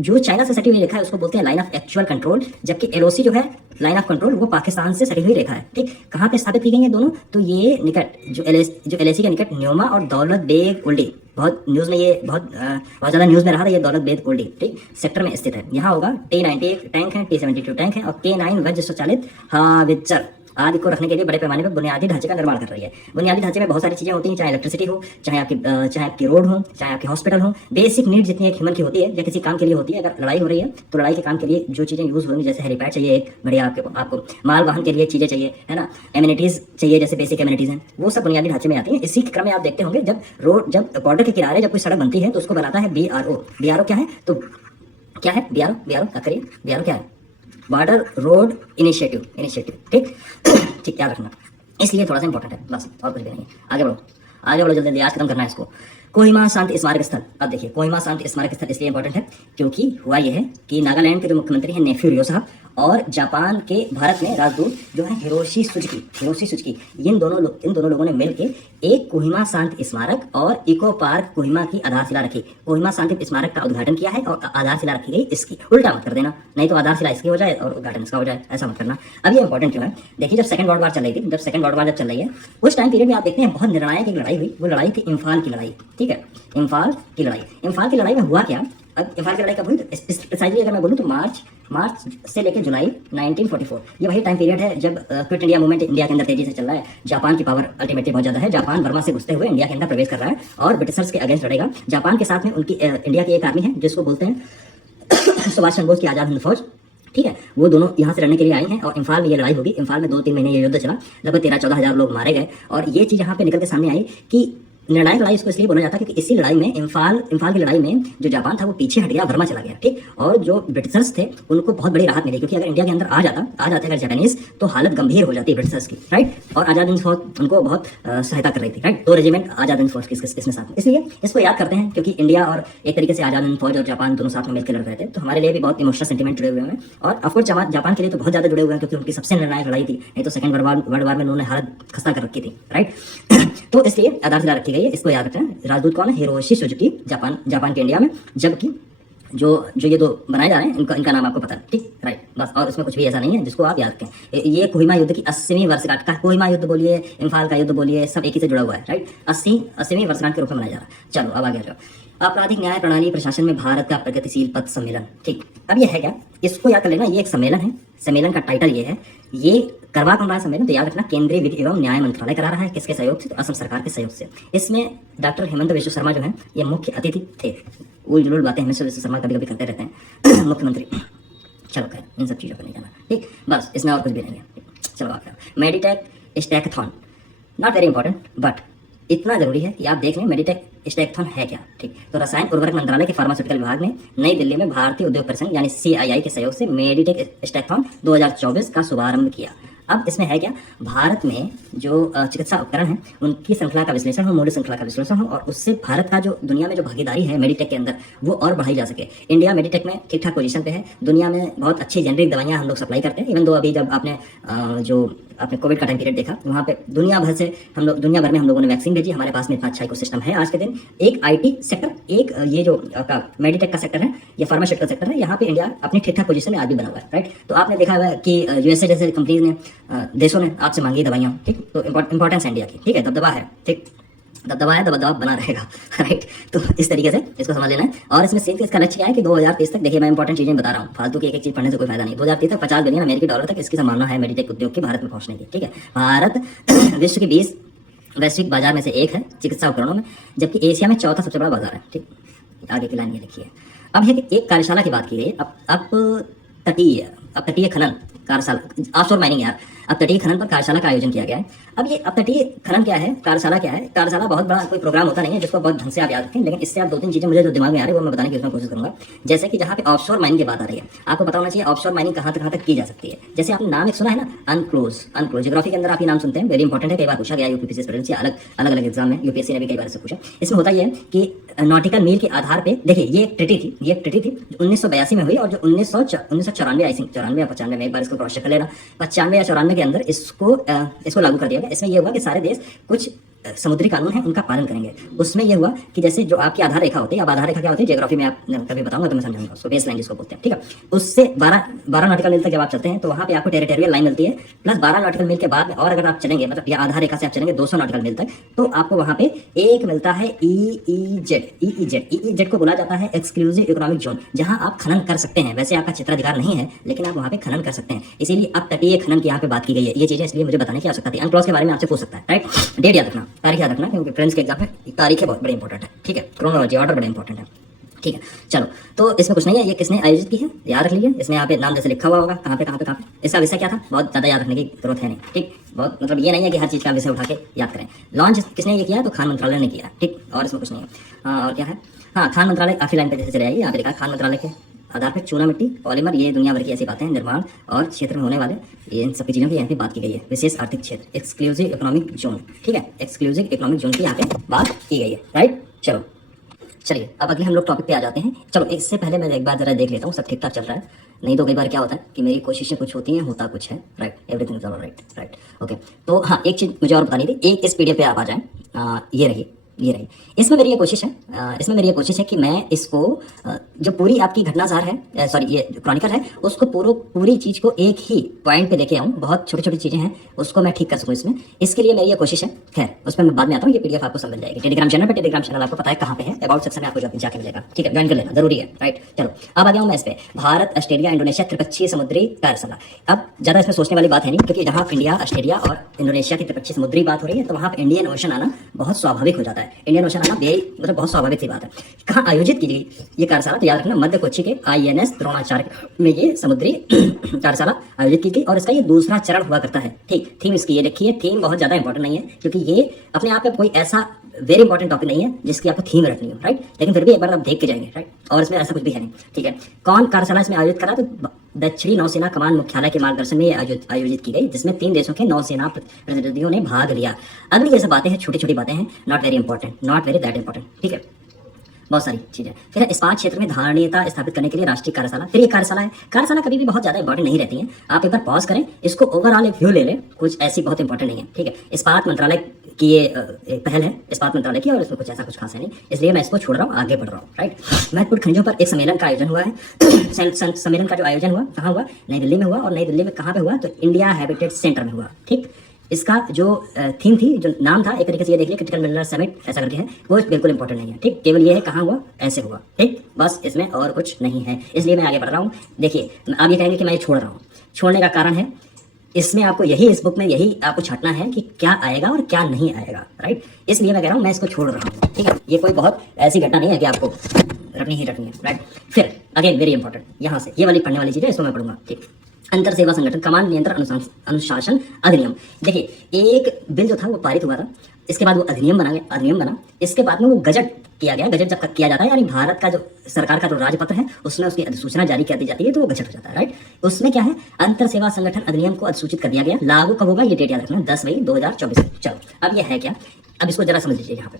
जो चाइना से सटी हुई रेखा है उसको बोलते हैं लाइन ऑफ एक्चुअल कंट्रोल, जबकि एलओसी जो है लाइन ऑफ कंट्रोल वो पाकिस्तान से सटी हुई रेखा है। ठीक, कहाँ पे स्थापित की गई है दोनों? तो ये निकट जो एलएसी के निकट न्योमा और दौलत बेग ओल्डी, बहुत न्यूज़ में ये बहुत ज़्यादा न्यूज़ में रहा था ये दौलत बेग ओल्डी, ठीक, सेक्टर में स्थित है। यहाँ होगा T-90 टैंक है, T-72 टैंक है और K9 वज्र स्वचालित हावित्जर आदि को रखने के लिए बड़े पैमाने पर बुनियादी ढांचे का निर्माण कर रही है। बुनियादी ढांचे में बहुत सारी चीजें होती हैं, चाहे इलेक्ट्रिसिटी हो, चाहे आपकी रोड हो, चाहे आपकी हॉस्पिटल हो। बेसिक नीड जितनी एक ह्यूमन की होती है या किसी काम के लिए होती है, अगर लड़ाई हो रही है तो लड़ाई के काम के लिए जो चीजें यूज होंगी, जैसे हेलीपैड चाहिए एक बढ़िया, आपको माल वाहन के लिए चीजें चाहिए, है ना, एम्यूनिटीज चाहिए, जैसे बेसिक एम्यूनिटीज हैं, वो सब बुनियादी ढांचे में आती है। इसी क्रम में आप देखते होंगे जब बॉर्डर के किनारे जब कोई सड़क बनती है तो उसको बनाता है BRO। BRO क्या है? तो क्या है BRO क्या करिए, BRO क्या है? बॉर्डर रोड इनिशिएटिव, ठीक ठीक, याद रखना, इसलिए थोड़ा सा इंपॉर्टेंट है, बस और कुछ भी नहीं है। आगे बढ़ो जल्दी जल्दी, आज खत्म करना है इसको। कोहिमा शांति स्मारक स्थल, अब देखिए कोहिमा शांति स्मारक स्थल इसलिए इंपॉर्टेंट है क्योंकि हुआ यह है कि नागालैंड के जो मुख्यमंत्री हैं नेफ्यू रियो साहब और जापान के भारत में राजदूत जो है हिरोशी सुजुकी, इन दोनों लोगों ने मिलकर एक कोहिमा शांति स्मारक और इको पार्क कोहिमा की आधारशिला रखी। कोहिमा शांति स्मारक का उद्घाटन किया है और आधारशिला रखी गई इसकी। उल्टा मत कर देना, नहीं तो आधारशिला इसकी हो जाए और उद्घाटन इसका हो जाए, ऐसा मत करना। अब ये इंपॉर्टेंट क्यों है? देखिए जब सेकंड वर्ल्ड वार चल रही थी, जब चल रही है उस टाइम पीरियड में आप देखते हैं बहुत निर्णायक एक लड़ाई हुई। वो लड़ाई थी इम्फाल की लड़ाई, ठीक है, इम्फाल की लड़ाई में हुआ क्या? अब इम्फाल की लड़ाई कब हुई? प्रिसाइजली अगर मैं बोलूँ तो मार्च से लेकर जुलाई 1944, ये वही टाइम पीरियड है जब क्विट इंडिया मूवमेंट इंडिया के अंदर तेजी से चल रहा है। जापान की पावर अल्टीमेटली बहुत ज्यादा है, जापान बर्मा से घुसते हुए इंडिया के अंदर प्रवेश कर रहा है और ब्रिटिशर्स के अगेंस्ट लड़ेगा। जापान के साथ में उनकी इंडिया की एक आर्मी है जिसको बोलते हैं सुभाष चंद्र बोस की आजाद हिंद फौज, ठीक है, वो दोनों यहाँ से लड़ने के लिए आई हैं और इम्फाल में ये लड़ाई होगी। इम्फाल में 2-3 महीने ये युद्ध चला, लगभग 13-14 हज़ार लोग मारे गए। और ये चीज़ यहाँ पे निकल के सामने आई कि निर्णायक लड़ाई इसको इसलिए बोला जाता है क्योंकि इसी लड़ाई में इम्फाल की लड़ाई में जो जापान था वो पीछे हट गया, बर्मा चला गया, ठीक, और जो ब्रिटिशर्स थे उनको बहुत बड़ी राहत मिली क्योंकि अगर इंडिया के अंदर आ जाते अगर जापानीज तो हालत गंभीर हो जाती है ब्रिटिशर्स की, राइट। और आजाद हिंद फौज उनको बहुत सहायता कर रही थी, राइट। 2 रेजिमेंट आजाद हिंद फौज की इसमें साथ में, इसलिए इसको याद करते हैं क्योंकि इंडिया और एक तरीके से आजाद हिंद फौज और जापान दोनों साथ में मिलकर लड़ रहे थे, तो हमारे लिए भी बहुत इमोशनल सेंटिमेंट जुड़े हुए हैं। और ऑफकोर्स जापान के लिए तो बहुत ज्यादा जुड़े हुए हैं क्योंकि उनकी सबसे निर्णायक लड़ाई थी, नहीं तो सेकंड वर्ल्ड वार में उन्होंने हालत खस्ता कर रखी थी, राइट। तो इसलिए आधारशिला रखी गई है, इसको याद रखते हैं। राजदूत कौन है? हिरोशी सुजुकी, जापान के इंडिया में, जबकि जो ये 2 बनाए जा रहे हैं इनका नाम आपको पता है, ठीक, राइट, बस। और इसमें कुछ भी ऐसा नहीं है जिसको आप याद रखें। ये कोहिमा युद्ध की 80वीं वर्षगांठ का, कोहिमा युद्ध बोलिए, इम्फाल का युद्ध बोलिए, सब एक ही से जुड़ा हुआ है, राइट। 80वीं वर्षगांठ के रूप में मनाया जा रहा है। चलो अब आगे आ जाओ। आपराधिक न्याय प्रणाली प्रशासन में भारत का प्रगतिशील पथ सम्मेलन, ठीक। अब ये है क्या? इसको याद कर लेना, ये एक सम्मेलन है, सम्मेलन का टाइटल ये है। ये करवा कौन रहा है सम्मेलन? तो याद रखना केंद्रीय विधि एवं न्याय मंत्रालय करा रहा है। किसके सहयोग से? तो असम सरकार के सहयोग से। इसमें डॉक्टर हेमंत बिश्व शर्मा जो है ये मुख्य अतिथि थे। उल जुलूल बातें हेमंत बिश्व शर्मा कभी कभी करते रहते हैं मुख्यमंत्री। चलो खैर इन सब चीज़ों पर नहीं जाना, ठीक, बस इसमें और कुछ भी नहीं है। चलो आगे Meditech stackathon, not very important but इतना जरूरी है कि आप देख लें मेडिटेक स्टैकाथॉन है क्या, ठीक। तो रसायन उर्वरक मंत्रालय के फार्मास्यूटिकल विभाग ने नई दिल्ली में भारतीय उद्योग परिसंघ यानी CII के सहयोग से मेडिटेक स्टैकाथॉन 2024 का शुभारंभ किया। अब इसमें है क्या? भारत में जो चिकित्सा उपकरण हैं उनकी श्रृंखला का विश्लेषण हो, मूल्य श्रृंखला का विश्लेषण हो और उससे भारत का जो दुनिया में जो भागीदारी है मेडिटेक के अंदर वो और बढ़ाई जा सके। इंडिया मेडिटेक में ठीक ठाक पोजीशन पे है, दुनिया में बहुत अच्छी जेनरिक दवाइयाँ हम लोग सप्लाई करते हैं। इवन दो अभी जब आपने कोविड का टाइम पीरियड देखा वहाँ पे दुनिया भर में हम लोगों ने वैक्सीन भेजी। हमारे पास में इतना अच्छा इकोसिस्टम है आज के दिन। एक IT सेक्टर, एक ये जो आपका मेडिटेक का सेक्टर है, ये फार्मास्यूटिकल सेक्टर है, यहाँ पे इंडिया अपनी ठीक ठाक पोजीशन में आज भी बना हुआ है, राइट। तो आपने देखा हुआ है कि USA जैसे कंपनीज ने देशों ने आपसे मांगी दवाइयाँ, ठीक। तो इंपॉर्टेंस इंडिया की, ठीक है, दबदबा है, ठीक, दबदबा है, दबदबा बना रहेगा, राइट। तो इस तरीके से इसको समझ लेना है। और इसमें सिर्फ इसका लक्ष्य क्या है कि 2030 तक, देखिए मैं इंपॉर्टेंट चीजें बता रहा हूँ, फालतू की एक चीज पढ़ने से कोई फायदा नहीं। 2030 तक $50 बिलियन तक इसकी संभावना है मेडिटेक उद्योग की भारत में पहुंचने की, ठीक है। भारत विश्व की 20 वैश्विक बाजार में से एक है चिकित्सा उपकरणों में, जबकि एशिया में चौथा सबसे बड़ा बाजार है, ठीक। आगे की लाइन ये लिखिए। अब है कि एक कार्यशाला की बात की गई। अब तटीय खनन कार्यशाला, ऑफशोर माइनिंग यार, अपतटीय खनन पर कार्यशाला का आयोजन किया गया है। अब ये अपतटीय खनन क्या है, कार्यशाला क्या है? कार्यशाला बहुत बड़ा कोई प्रोग्राम होता नहीं है जिसको बहुत ढंग से आप याद रखें, लेकिन इससे आप दो तीन चीजें मुझे जो दिमाग में आ रही है वो मैं बताने की कोशिश करूंगा। जैसे कि जहाँ पे ऑफशोर माइनिंग की बात आ रही है, आपको पता होना चाहिए ऑफशोर माइनिंग कहाँ तक की जा सकती है। जैसे आपने नाम एक सुना है ना, अनक्लोज। ज्योग्राफी के अंदर आप ये नाम सुनते हैं, वेरी इंपॉर्टेंट है, कई बार पूछा गया यूपीएससी से अलग अलग एग्जाम में, यूपीएससी ने भी कई बार से पूछा। इसमें होता यह है कि नॉटिकल मील के आधार पे, देखिए ये एक ट्रिटी थी जो 1982 में हुई, और जो 1994 आई थिंक 94 या 95 में, एक बार इसको क्रॉस चेक कर लेना, 95 या 94 के अंदर इसको लागू कर दिया गया। इसमें यह हुआ कि सारे देश कुछ समुद्री कानून है उनका पालन करेंगे। उसमें यह हुआ कि जैसे जो आपकी आधार रेखा होती है, अब आधार रेखा क्या होती है ज्योग्राफी में आप कभी बताऊंगा तो मैं समझाऊंगा उसको, बेस लाइन जिसको बोलते हैं, ठीक है। उससे 12 नॉटिकल मील तक जब आप चलते हैं तो वहां पे आपको टेरिटोरियल लाइन मिलती है, प्लस 12 नॉटिकल मील के बाद में और अगर आप चलेंगे, मतलब या आधार रेखा से आप चलेंगे 200 नॉटिकल मील तक, तो आपको वहां पे एक मिलता है ईईजेड को बोला जाता है एक्सक्लूसिव इकोनॉमिक जोन, जहां आप खनन कर सकते हैं। वैसे आपका क्षेत्राधिकार नहीं है, लेकिन आप वहां पे खनन कर सकते हैं, इसीलिए अब तटीय खनन की यहाँ पे बात की गई है। ये चीजें इसलिए मुझे बताने की आवश्यकता थी। अनक्लॉज के बारे में आपसे पूछ सकता है, राइट। डेट याद रखना, तारीख याद रखना, क्योंकि फ्रेंड्स के एग्जाम में तारीखें बहुत बड़ी इंपॉर्टेंट है, ठीक है। क्रोनोलॉजी ऑर्डर बड़ा इंपॉर्टेंट है, ठीक है। चलो, तो इसमें कुछ नहीं है, ये किसने आयोजित की है याद रख लीजिए। इसमें यहाँ पे नाम जैसे लिखा हुआ होगा, कहाँ पे इसका विषय क्या था, बहुत ज्यादा याद रखने की जरूरत है नहीं, ठीक। बहुत मतलब ये नहीं है कि हर चीज का विषय उठा के याद करें। लॉन्च किसने ये किया, तो खान मंत्रालय ने किया, ठीक। और इसमें कुछ नहीं है। और क्या है, हाँ, खान मंत्रालय आखिरी लाइन पे जैसे चले आइए, यहाँ पे लिखा खान मंत्रालय के आधार पर चूना मिट्टी, पॉलीमर, ये दुनिया भर की ऐसी बातें हैं, निर्माण और क्षेत्र में होने वाले ये इन सभी चीज़ों की यहाँ पे बात की गई है। विशेष आर्थिक क्षेत्र, एक्सक्लूसिव इकोनॉमिक जोन, ठीक है, एक्सक्लूसिव इकोनॉमिक जोन की यहाँ पे बात की गई है, राइट। चलिए अब अगले हम लोग टॉपिक पे आ जाते हैं। चलो, इससे पहले मैं एक बार जरा देख लेता हूँ सब ठीक ठाक चल रहा है, नहीं तो कई बार क्या होता है कि मेरी कोशिशें कुछ होती हैं, होता कुछ है, right. Everything is right, okay. तो हाँ, एक चीज़ मुझे और बतानी थी, एक इस पीडीएफ पे आप आ जाएं, ये रही। इसमें मेरी ये कोशिश है कि मैं इसको जो पूरी आपकी घटनासार है, सॉरी ये क्रॉनिकल है, उसको पूरी चीज को एक ही पॉइंट पे लेके आऊँ। बहुत छोटी छोटी चीजें हैं, उसको मैं ठीक कर सकूँ इसमें। इसके लिए मेरी ये कोशिश है। खैर, उसमें मैं बाद में आता हूँ, ये पीडीएफ आपको सब मिल जाएगी टेलीग्राम चैनल आपको पता है कहाँ पे है, अबाउट सेक्शन में आपको जाके मिलेगा, ठीक है। ज्वाइन कर लेना जरूरी है, राइट। चलो, अब आ गया हूँ मैं इस पे, भारत ऑस्ट्रेलिया इंडोनेशिया त्रिपक्षीय समुद्री कार्यशाला। अब ज्यादा इसमें सोचने वाली बात है नहीं, क्योंकि जहाँ इंडिया, ऑस्ट्रेलिया और इंडोनेशिया की त्रिपक्षीय समुद्री बात हो रही है, तो वहाँ पे इंडियन ओशन आना बहुत स्वाभाविक हो जाता है। इंडियन ओशन आना मतलब बहुत स्वाभाविक सी बात है। कहाँ आयोजित की गई ये कार्यशाला, तो याद रखना मध्य कोच्चि के INS द्रोणाचार्य में ये समुद्री कार्यशाला आयोजित की गई, और इसका ये दूसरा चरण हुआ करता है, ठीक। थीम इसकी ये देखिए, थीम बहुत ज्यादा इंपॉर्टेंट नहीं है, क्योंकि ये अपने आप में कोई ऐसा वेरी इंपॉर्टेंट टॉपिक नहीं है जिसकी आपको थीम रखनी हो, राइट। लेकिन फिर भी एक बार आप देख के जाएंगे, राइट। और इसमें ऐसा कुछ भी है नहीं, ठीक है। कौन कार्यशाला इसमें आयोजित करा, तो दक्षिणी नौसेना कमान मुख्यालय के मार्गदर्शन में आयोजित की गई, जिसमें 3 देशों के नौसेना प्रतिनिधियों ने भाग लिया। अगली ये सब बातें हैं, छोटी छोटी बातें हैं, नॉट वेरी दैट इंपॉर्टेंट, ठीक है। बहुत सारी चीजें। फिर इस्पात क्षेत्र में धारणीयता स्थापित करने के लिए राष्ट्रीय कार्यशाला, फिर ये कार्यशाला कभी भी बहुत ज्यादा इंपॉर्टेंट नहीं रहती है। आप एक बार पॉज करें, इसको ओवरऑल एक व्यू ले लें, कुछ ऐसी बहुत इंपॉर्टेंट नहीं है, ठीक है। इस्पात मंत्रालय की ये एक पहल है इस्पात मंत्रालय की, और इसमें कुछ ऐसा कुछ खास है नहीं, इसलिए मैं इसको छोड़ रहा हूँ, आगे बढ़ रहा हूँ, राइट। महत्वपूर्ण खनिजों पर एक सम्मेलन का आयोजन हुआ है। सम्मेलन का जो आयोजन हुआ कहाँ हुआ, नई दिल्ली में हुआ, और नई दिल्ली में कहाँ पे हुआ, तो इंडिया हैबिटेट सेंटर में हुआ, ठीक। इसका जो थीम थी, जो नाम था, एक तरीके से ये देख लिया, क्रिटिकल मिनरल समिट ऐसा करके है, वो बिल्कुल इंपॉर्टेंट नहीं है, ठीक। केवल ये है कहाँ हुआ, ऐसे हुआ, ठीक। बस इसमें और कुछ नहीं है, इसलिए मैं आगे बढ़ रहा हूँ। देखिए, आप ये कहेंगे कि मैं ये छोड़ रहा हूँ, छोड़ने का कारण है इसमें आपको इस बुक में यही आपको छांटना है कि क्या आएगा और क्या नहीं आएगा, राइट। इसलिए मैं कह रहा हूँ मैं इसको छोड़ रहा हूँ, ठीक है। ये कोई बहुत ऐसी घटना नहीं है कि आपको रखनी है, राइट। फिर अगेन वेरी इंपॉर्टेंट, यहाँ से ये वाली पढ़ने वाली चीज़ है, इसको मैं पढ़ूंगा, ठीक। अंतर सेवा संगठन कमांड नियंत्रण अनुशासन अधिनियम। देखिए, एक बिल जो था वो पारित हुआ था, इसके बाद वो अधिनियम बना, इसके बाद में वो गजट किया गया। गजट जब किया जाता है, यानी भारत का जो सरकार का जो राजपत्र है उसमें उसकी अधिसूचना जारी कर दी जाती है, तो वो गजट हो जाता है, राइट। उसमें क्या है, अंतर सेवा संगठन अधिनियम को अधिसूचित कर दिया गया। लागू कब होगा, ये डेट याद रखना, 10 मई 2024। चलो, अब ये है क्या, अब इसको जरा समझ लीजिए। यहाँ पे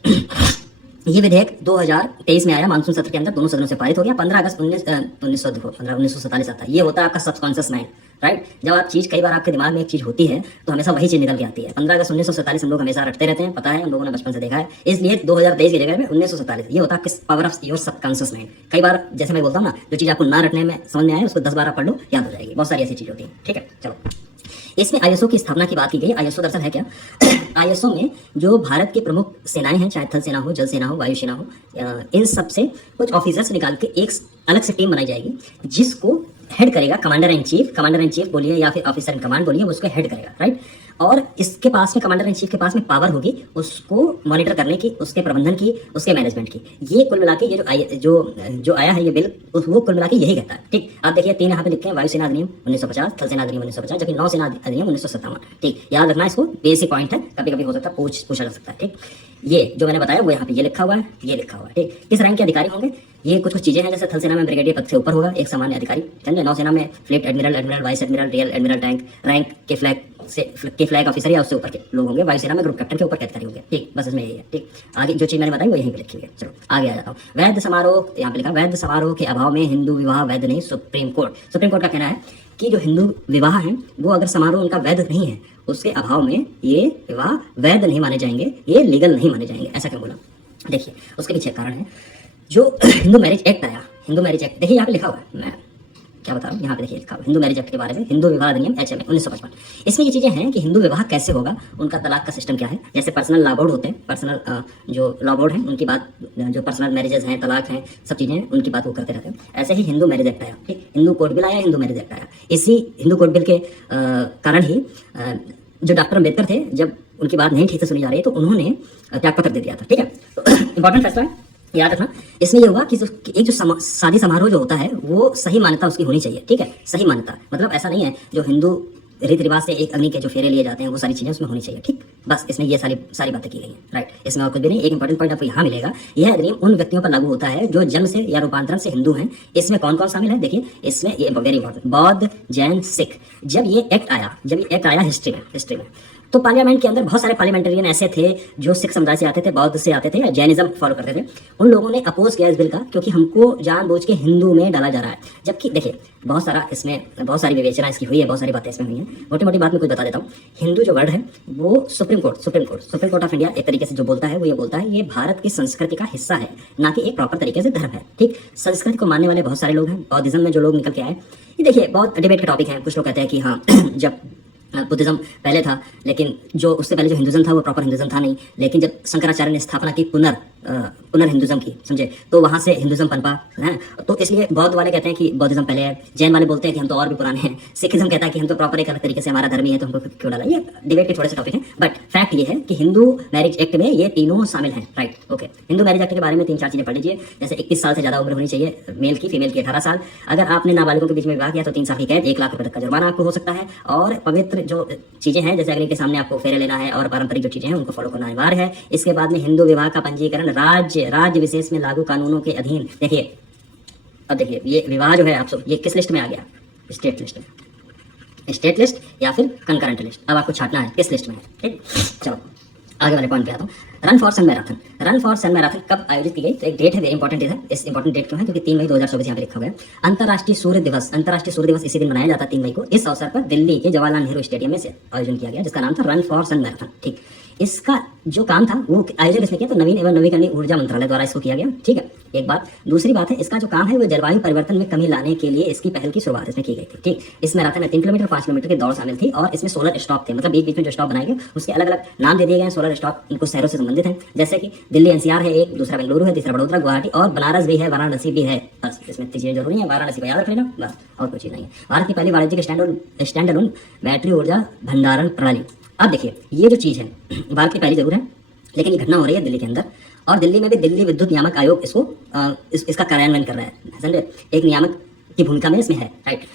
ये विधेयक 2023 में आया, मानसून सत्र के अंदर दोनों सदनों से पारित हो गया। 15 अगस्त 1947 आता है। ये होता है आपका सबकॉन्शियस माइंड, राइट। जब आप चीज, कई बार आपके दिमाग में एक चीज होती है तो हमेशा वही चीज निकल के आती है। 15 अगस्त 1947 हम लोग हमेशा रटते रहते हैं, पता है, हम लोगों ने बचपन से देखा है। इसलिए 2023 की जगह में 1947, ये होता है power of your subconscious mind. कई बार जैसे मैं बोलता हूँ ना, जो चीज आपको ना रटने में समझ में आए उसको 10 बार पढ़ लो, याद हो जाएगी। बहुत सारी ऐसी चीज होती है, ठीक है। चलो, इसमें ISO की स्थापना की बात की गई। ISO दरअसल है क्या, ISO में जो भारत की प्रमुख सेनाएं हैं, चाहे थल सेना हो, जल सेना हो, वायु सेना हो, इन सब से कुछ ऑफिसर्स निकाल के एक अलग से टीम बनाई जाएगी, जिसको हेड करेगा कमांडर इन चीफ बोलिए या फिर ऑफिसर इन कमांड बोलिए, वो उसको हेड करेगा, राइट। और इसके पास में कमांडर इन चीफ के पास में पावर होगी उसको मॉनिटर करने की, उसके प्रबंधन की, उसके मैनेजमेंट की। ये कुल मिला के ये जो आया है ये बिल, वो कुल मिला के यही कहता है। ठीक, आप देखिए 3 यहाँ पे लिखे हैं, वायुसेना अधिनियम 1950, थल सेना अधिनियम 1950, जबकि नौसेना अधिनियम 1957। ठीक, याद रखना, इसको बेसिक पॉइंट है, कभी कभी हो सकता है पूछा जा सकता है। ठीक, ये जो मैंने बताया वो यहाँ पे ये लिखा हुआ है, ये लिखा हुआ है। ठीक, किस रैंक के अधिकारी होंगे, ये कुछ चीजें हैं, जैसे थल सेना में ब्रिगेडियर पद से ऊपर होगा एक सामान्य अधिकारी, समझे। नौसेना में fleet admiral, admiral, vice admiral, real admiral rank के फ्लैग ऑफिसर या उससे ऊपर के लोग होंगे। वायुसेना में ग्रुप कैप्टन के ऊपर के अधिकारी होंगे। ठीक, बस इसमें यही है। ठीक, आगे जो चीज मैंने बताई वो यहीं पे लिखी हुई है। चलो आगे आ जाता हूँ। वैध समारोह, यहाँ पे लिखा वैध समारोह के अभाव में हिंदू विवाह वैध नहीं। सुप्रीम कोर्ट का कहना है कि जो हिंदू विवाह है वो अगर समारोह उनका वैध नहीं है, उसके अभाव में ये विवाह वैध नहीं माने जाएंगे, ये लीगल नहीं माने जाएंगे। ऐसा क्यों बोला, देखिए उसके पीछे कारण है। जो हिंदू मैरिज एक्ट आया, हिंदू मैरिज एक्ट, देखिए यहाँ पे लिखा हुआ है, मैं क्या बता रहा हूँ, यहाँ पे देखिए लिखा हुआ हिंदू मैरिज एक्ट के बारे में, हिंदू विवाह अधिनियम HMA 1955। इसमें ये चीजें हैं कि हिंदू विवाह कैसे होगा, उनका तलाक का सिस्टम क्या है। जैसे पर्सनल लॉ बोर्ड होते हैं, पर्सनल जो लॉ बोर्ड है उनकी बात, जो पर्सनल मैरिजेस हैं, तलाक हैं, सब चीजें हैं, उनकी बात वो करते रहते हैं। ऐसे ही हिंदू मैरिज एक्ट आया। ठीक, हिंदू कोड बिल आया, हिंदू मैरिज एक्ट आया। इसी हिंदू कोड बिल के कारण ही जो डॉक्टर अम्बेडकर थे, जब उनकी बात नहीं ठीक से सुनी जा रही तो उन्होंने त्यागपत्र दे दिया था। ठीक है, तो इंपॉर्टेंट फैसला है, याद रखना। इसमें ये होगा कि एक जो शादी समारोह जो होता है वो सही मान्यता उसकी होनी चाहिए। ठीक है, सही मान्यता मतलब ऐसा नहीं है जो हिंदू रीति रिवाज से एक अग्नि के जो फेरे लिए जाते हैं वो सारी चीजें उसमें होनी चाहिए। ठीक, बस इसमें ये सारी बातें की गई हैं। राइट, इसमें और कुछ भी नहीं। एक इंपॉर्टेंट पॉइंट आपको यहाँ मिलेगा, यह अधिनियम उन व्यक्तियों पर लागू होता है जो जन्म से या रूपांतरण से हिंदू हैं। इसमें कौन कौन शामिल है, देखिए इसमें ये वेरी इंपॉर्टेंट, बौद्ध, जैन, सिख। जब ये एक्ट आया हिस्ट्री में तो पार्लियामेंट के अंदर बहुत सारे पार्लियामेंटेरियन ऐसे थे जो सिख समुदाय से आते थे, बौद्ध से आते थे या जैनिज्म फॉलो करते थे। उन लोगों ने अपोज किया इस बिल का, क्योंकि हमको जानबूझ के हिंदू में डाला जा रहा है। जबकि देखिए बहुत सारी विवेचना इसकी हुई है, बहुत सारी बातें इसमें हुई हैं। मोटी मोटी बात में कुछ बता देता हूँ। हिंदू जो वर्ड है वो सुप्रीम कोर्ट ऑफ इंडिया एक तरीके से जो बोलता है वो ये बोलता है ये भारत की संस्कृति का हिस्सा है, ना कि एक प्रॉपर तरीके से धर्म है। ठीक, संस्कृति को मानने वाले बहुत सारे लोग हैं। बौद्धिज्म में जो लोग निकल के आए, ये देखिए बहुत डिबेट का टॉपिक है। कुछ लोग कहते हैं कि हाँ जब बुद्धिज्म पहले था, लेकिन जो उससे पहले जो हिंदुज्म था वो प्रॉपर हिंदुज्म था नहीं, लेकिन जब शंकराचार्य ने स्थापना की पुनर हिंदुज्म की, समझे, तो वहां से हिंदुज्म पनपा है। तो इसलिए बौद्ध वाले कहते हैं कि बौद्धिज्म पहले है, जैन वाले बोलते हैं कि हम तो और भी पुराने हैं, सिखिज्म कहता है कि हम तो प्रॉपर एक अलग तरीके से हमारा धर्म ही है तो हमको क्यों डाला। ये डिबेट के थोड़े से टॉपिक है, बट फैक्ट ये है कि हिंदू मैरिज एक्ट में ये तीनों शामिल हैं। Right, okay. Hindu marriage act के बारे में 3-4 चीजें पढ़ लीजिए। जैसे 21 साल से ज्यादा उम्र होनी चाहिए मेल की, फीमेल की 18 साल। अगर आपने नाबालिगों के बीच में विवाह किया तो 3 साल की कैद, 1 लाख रुपए तक का जुर्माना आपको हो सकता है। और पवित्र जो चीजें हैं, जैसे अग्नि के सामने आपको फेरे लेना है और पारंपरिक जो चीजें हैं उनको फॉलो करना अनिवार्य है। इसके बाद में हिंदू विवाह का पंजीकरण राज्य विशेष में लागू कानूनों के अधीन। देखिए अब देखिए ये विवाह जो है आप ये किस लिस्ट में आ गया, स्टेट लिस्ट या फिर कंकरेंट लिस्ट। अब आपको छांटना है किस लिस्ट में है। ठीक, चलो आगे वाले पॉइंट पे आता हूँ। रन फॉर सन मैराथन कब आयोजित की गई, तो एक डेट है, वेरी इंपॉर्टेंट है। इस इंपॉर्टेंट डेट क्यों है, क्योंकि 3 मई 2024 यहाँ पे लिखा हुआ है। अंतर्राष्ट्रीय सूर्य दिवस इसी दिन मनाया जाता है 3 मई को। इस अवसर पर दिल्ली के जवाहरलाल नेहरू स्टेडियम में से आयोजन किया गया, जिसका नाम था रन फॉर सन मैराथन। ठीक, इसका जो काम था वो आयोजन किसने किया, तो नवीन एवं नवीकरणीय ऊर्जा मंत्रालय द्वारा इसको किया गया। ठीक है, एक बात। दूसरी बात है, इसका जो काम है वो जलवायु परिवर्तन में कमी लाने के लिए इसकी पहल की शुरुआत इसमें की गई थी। ठीक, इस मैराथन में 3 किलोमीटर 5 किलोमीटर की दौड़ शामिल थी और इसमें 16 स्टॉप थे, मतलब बीच में जो स्टॉप बनाए गए उसके अलग अलग नाम दे दिए गए। 16 स्टॉप इनको शहरों से संबंधित हैं, जैसे कि दिल्ली NCR है एक, दूसरा बेंगलुरु है, तीसरा बड़ोदरा, गुवाहाटी और बनारस भी है, वाराणसी भी है। बस इसमें चीजें जरूरी है, वाराणसी को याद रख लेना बस, और कुछ चीज नहीं है। भारत की पहली वाणिज्यिक स्टैंड अलोन बैटरी ऊर्जा भंडारण प्रणाली। अब देखिए ये जो चीज है भारत की पहली जरूर है, लेकिन ये घटना हो रही है दिल्ली के अंदर, और दिल्ली में भी दिल्ली विद्युत नियामक आयोग इसका कार्यान्वयन कर रहा है, समझे। एक नियामक की भूमिका में इसमें है। राइट,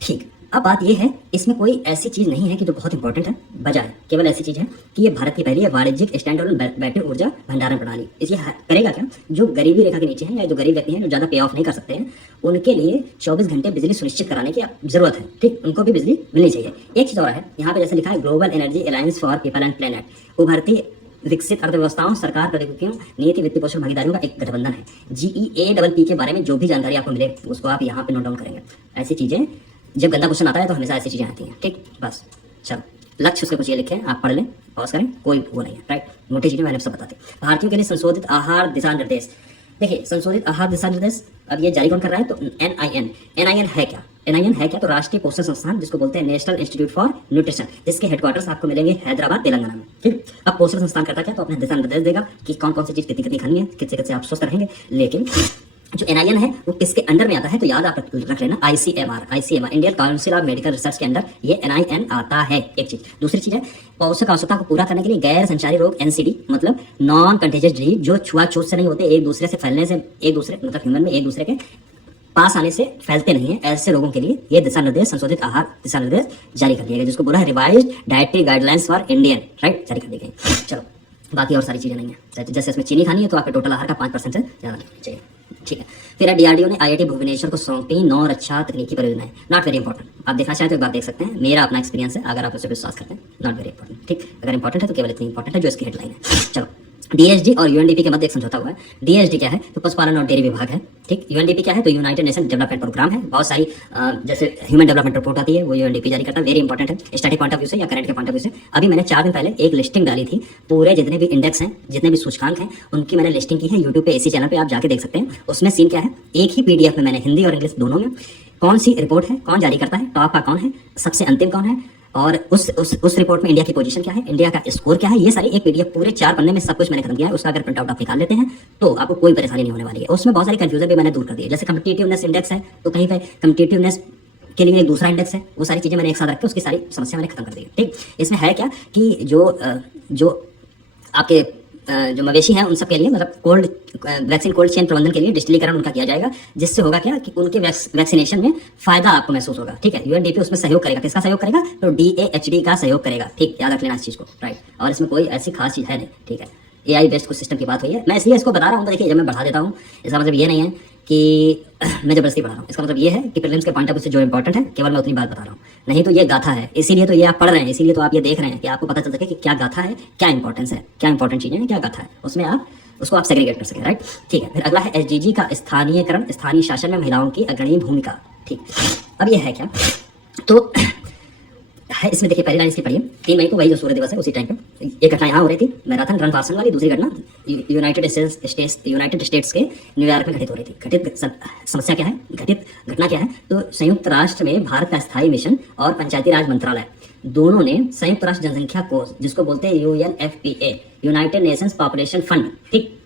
ठीक। अब बात ये है, इसमें कोई ऐसी चीज नहीं है कि जो बहुत इंपॉर्टेंट है, बजाय केवल ऐसी चीज है कि ये भारत की पहली वाणिज्यिक स्टैंड अलोन बैटरी ऊर्जा भंडारण प्रणाली। इसलिए करेगा क्या, जो गरीबी रेखा के नीचे हैं या जो गरीब व्यक्ति हैं जो ज्यादा पे ऑफ नहीं कर सकते हैं, उनके लिए 24 घंटे बिजली सुनिश्चित कराने की जरूरत है। ठीक, उनको भी बिजली मिलनी चाहिए। एक चीज और है, यहाँ पे जैसे लिखा है global energy alliance for people and planet, उभरती विकसित अर्थव्यवस्थाओं, सरकार, प्रौद्योगिकियों, नीति, वित्तीय पोषण भागीदारियों का एक गठबंधन है। GEAPP के बारे में जो भी जानकारी आपको मिले उसको आप यहाँ पे नोट डाउन करेंगे। ऐसी चीजें जब गंदा क्वेश्चन आता है तो हमेशा ऐसी चीजें आती हैं। ठीक, बस चलो, लक्ष्य उसके कुछ ये लिखे हैं, आप पढ़ लें, पॉज करें, कोई वो नहीं है। राइट, मोटी चीजें मैंने सब बताते। भारतीयों के लिए संशोधित आहार दिशा निर्देश। देखिए संशोधित आहार दिशा निर्देश अब ये जारी कौन कर रहा है, तो NIN है क्या, तो राष्ट्रीय पोषण संस्थान, जिसको बोलते हैं नेशनल इंस्टीट्यूट फॉर न्यूट्रिशन, जिसके हेडक्वार्टर्स आपको मिलेंगे हैदराबाद, तेलंगाना में। ठीक, अब पोषण संस्थान करता क्या, तो अपने दिशा निर्देश देगा कि कौन कौन सी चीज कितनी खानी है, किससे आप स्वस्थ रहेंगे। लेकिन जो NIN है वो किसके अंडर में आता है, तो याद आप रख लेना ICMR Indian council of medical research के अंदर ये NIN आता है, एक चीज। दूसरी चीज है पौष्टिक आवश्यकता को पूरा करने के लिए गैर संचारी रोग NCD मतलब नॉन कंटेजियस डिजीज, जो छुआछूत से नहीं होते, एक दूसरे से फैलने से, एक दूसरे मतलब ह्यूमन में एक दूसरे के पास आने से फैलते नहीं है, ऐसे लोगों के लिए ये दिशा निर्देश, संशोधित आहार दिशा निर्देश जारी कर दिया गया, जिसको बोला है revised dietary guidelines for Indian, right, जारी कर दी गई। चलो बाकी और सारी चीजें नहीं है, जैसे इसमें चीनी खानी है तो आपके टोटल आहार का 5% से ज्यादा नहीं होना चाहिए, ठीक है। फिर है DRDO ने IIT भुवनेश्वर को सौंपी 9 रक्षा तकनीकी परियोजनाएं, नॉट वेरी इंपॉर्टेंट। आप देखना चाहें तो एक बार देख सकते हैं, मेरा अपना एक्सपीरियंस है, अगर आप उस पर विश्वास करते हैं, नॉट वेरी इंपॉर्टेंट, ठीक। अगर इंपॉर्टेंट है तो केवल इतनी इंपॉर्टेंट है जो इसकी हेडलाइन है। चलो DSD और UNDP के मध्य एक समझौता हुआ है। DSD क्या है, तो पशुपालन और डेयरी विभाग है, ठीक। UNDP क्या है, तो यूनाइटेड नेशन डेवलपमेंट प्रोग्राम है। बहुत सारी जैसे ह्यूमन डेवलपमेंट रिपोर्ट आती है वो UNDP जारी करता है, वेरी इंपॉर्टेंट है स्टैटिक पॉइंट ऑफ व्यू से या करंट के पॉइंट ऑफ व्यू से। अभी मैंने 4 दिन पहले एक लिस्टिंग डाली थी, पूरे जितने भी इंडेक्स हैं, जितने भी सूचकांक हैं, उनकी मैंने लिस्टिंग की है यूट्यूब पे, इसी चैनल पे आप जाके देख सकते हैं। उसमें सीन क्या है, एक ही PDF में मैंने हिंदी और इंग्लिश दोनों में कौन सी रिपोर्ट है, कौन जारी करता है, टॉप का कौन है, सबसे अंतिम कौन है, और उस रिपोर्ट में इंडिया की पोजीशन क्या है, इंडिया का स्कोर क्या है, ये सारी एक PDF पूरे 4 पन्ने में सब कुछ मैंने खत्म किया है। उसका अगर प्रिंट आउट आप निकाल लेते हैं तो आपको कोई परेशानी नहीं होने वाली है। उसमें बहुत सारी कंफ्यूजन भी मैंने दूर कर दी है, जैसे कम्पिटिटिवनेस इंडेक्स है तो कहीं पे कम्पिटिटिवनेस के लिए एक दूसरा इंडेक्स है, वो सारी चीजें मैंने एक साथ रख के उसकी सारी समस्या मैंने खत्म कर दी है, ठीक। इसमें है क्या कि जो आपके जो मवेशी हैं उन सब के लिए मतलब वैक्सीन कोल्ड चेन प्रबंधन के लिए डिजिटलीकरण उनका किया जाएगा, जिससे होगा क्या कि उनके वैक्सीनेशन में फायदा आपको महसूस होगा, ठीक है। UNDP उसमें सहयोग करेगा, किसका सहयोग करेगा, तो DAHD का सहयोग करेगा, ठीक, याद रख लेना इस चीज को, राइट। और इसमें कोई ऐसी खास चीज है नहीं, ठीक है। AI बेस्ड कुछ सिस्टम की बात हुई है, मैं इसलिए इसको बता रहा हूँ, देखिए जब मैं बढ़ा देता हूँ इसका मतलब ये नहीं है कि मैं जबरदस्ती पढ़ा रहा हूँ, इसका मतलब ये है कि प्रीलिम्स के पॉइंट ऑफ व्यू से जो इंपॉर्टेंट है केवल मैं उतनी बात बता रहा हूँ, नहीं तो ये गाथा है, इसीलिए तो ये आप पढ़ रहे हैं, इसीलिए तो आप ये देख रहे हैं कि आपको पता चल सके कि क्या गाथा है, क्या इंपॉर्टेंस है, क्या इंपॉर्टेंट चीजें हैं, क्या गाथा है, उसमें आप उसको आप सेग्रीगेट कर सकें, राइट, ठीक है। फिर अगला है SDG का स्थानीयकरण, स्थानीय शासन में महिलाओं की अग्रणी भूमिका, ठीक। अब ये है क्या, तो है इसमें देखिए पहली लाइन इसकी पढ़िए, 3 मई को वही जो सूर्य दिवस है उसी टाइम पे एक घटना यहाँ हो रही थी, मैराथन रन वासन वाली। दूसरी घटना यूनाइटेड स्टेट्स के न्यूयॉर्क में घटित हो रही थी। घटित समस्या क्या है, घटित घटना क्या है, तो संयुक्त राष्ट्र में भारत का स्थायी मिशन और पंचायती राज मंत्रालय दोनों ने संयुक्त राष्ट्र जनसंख्या कोष, जिसको बोलते हैं UNFPA, United Nations population fund, ठीक,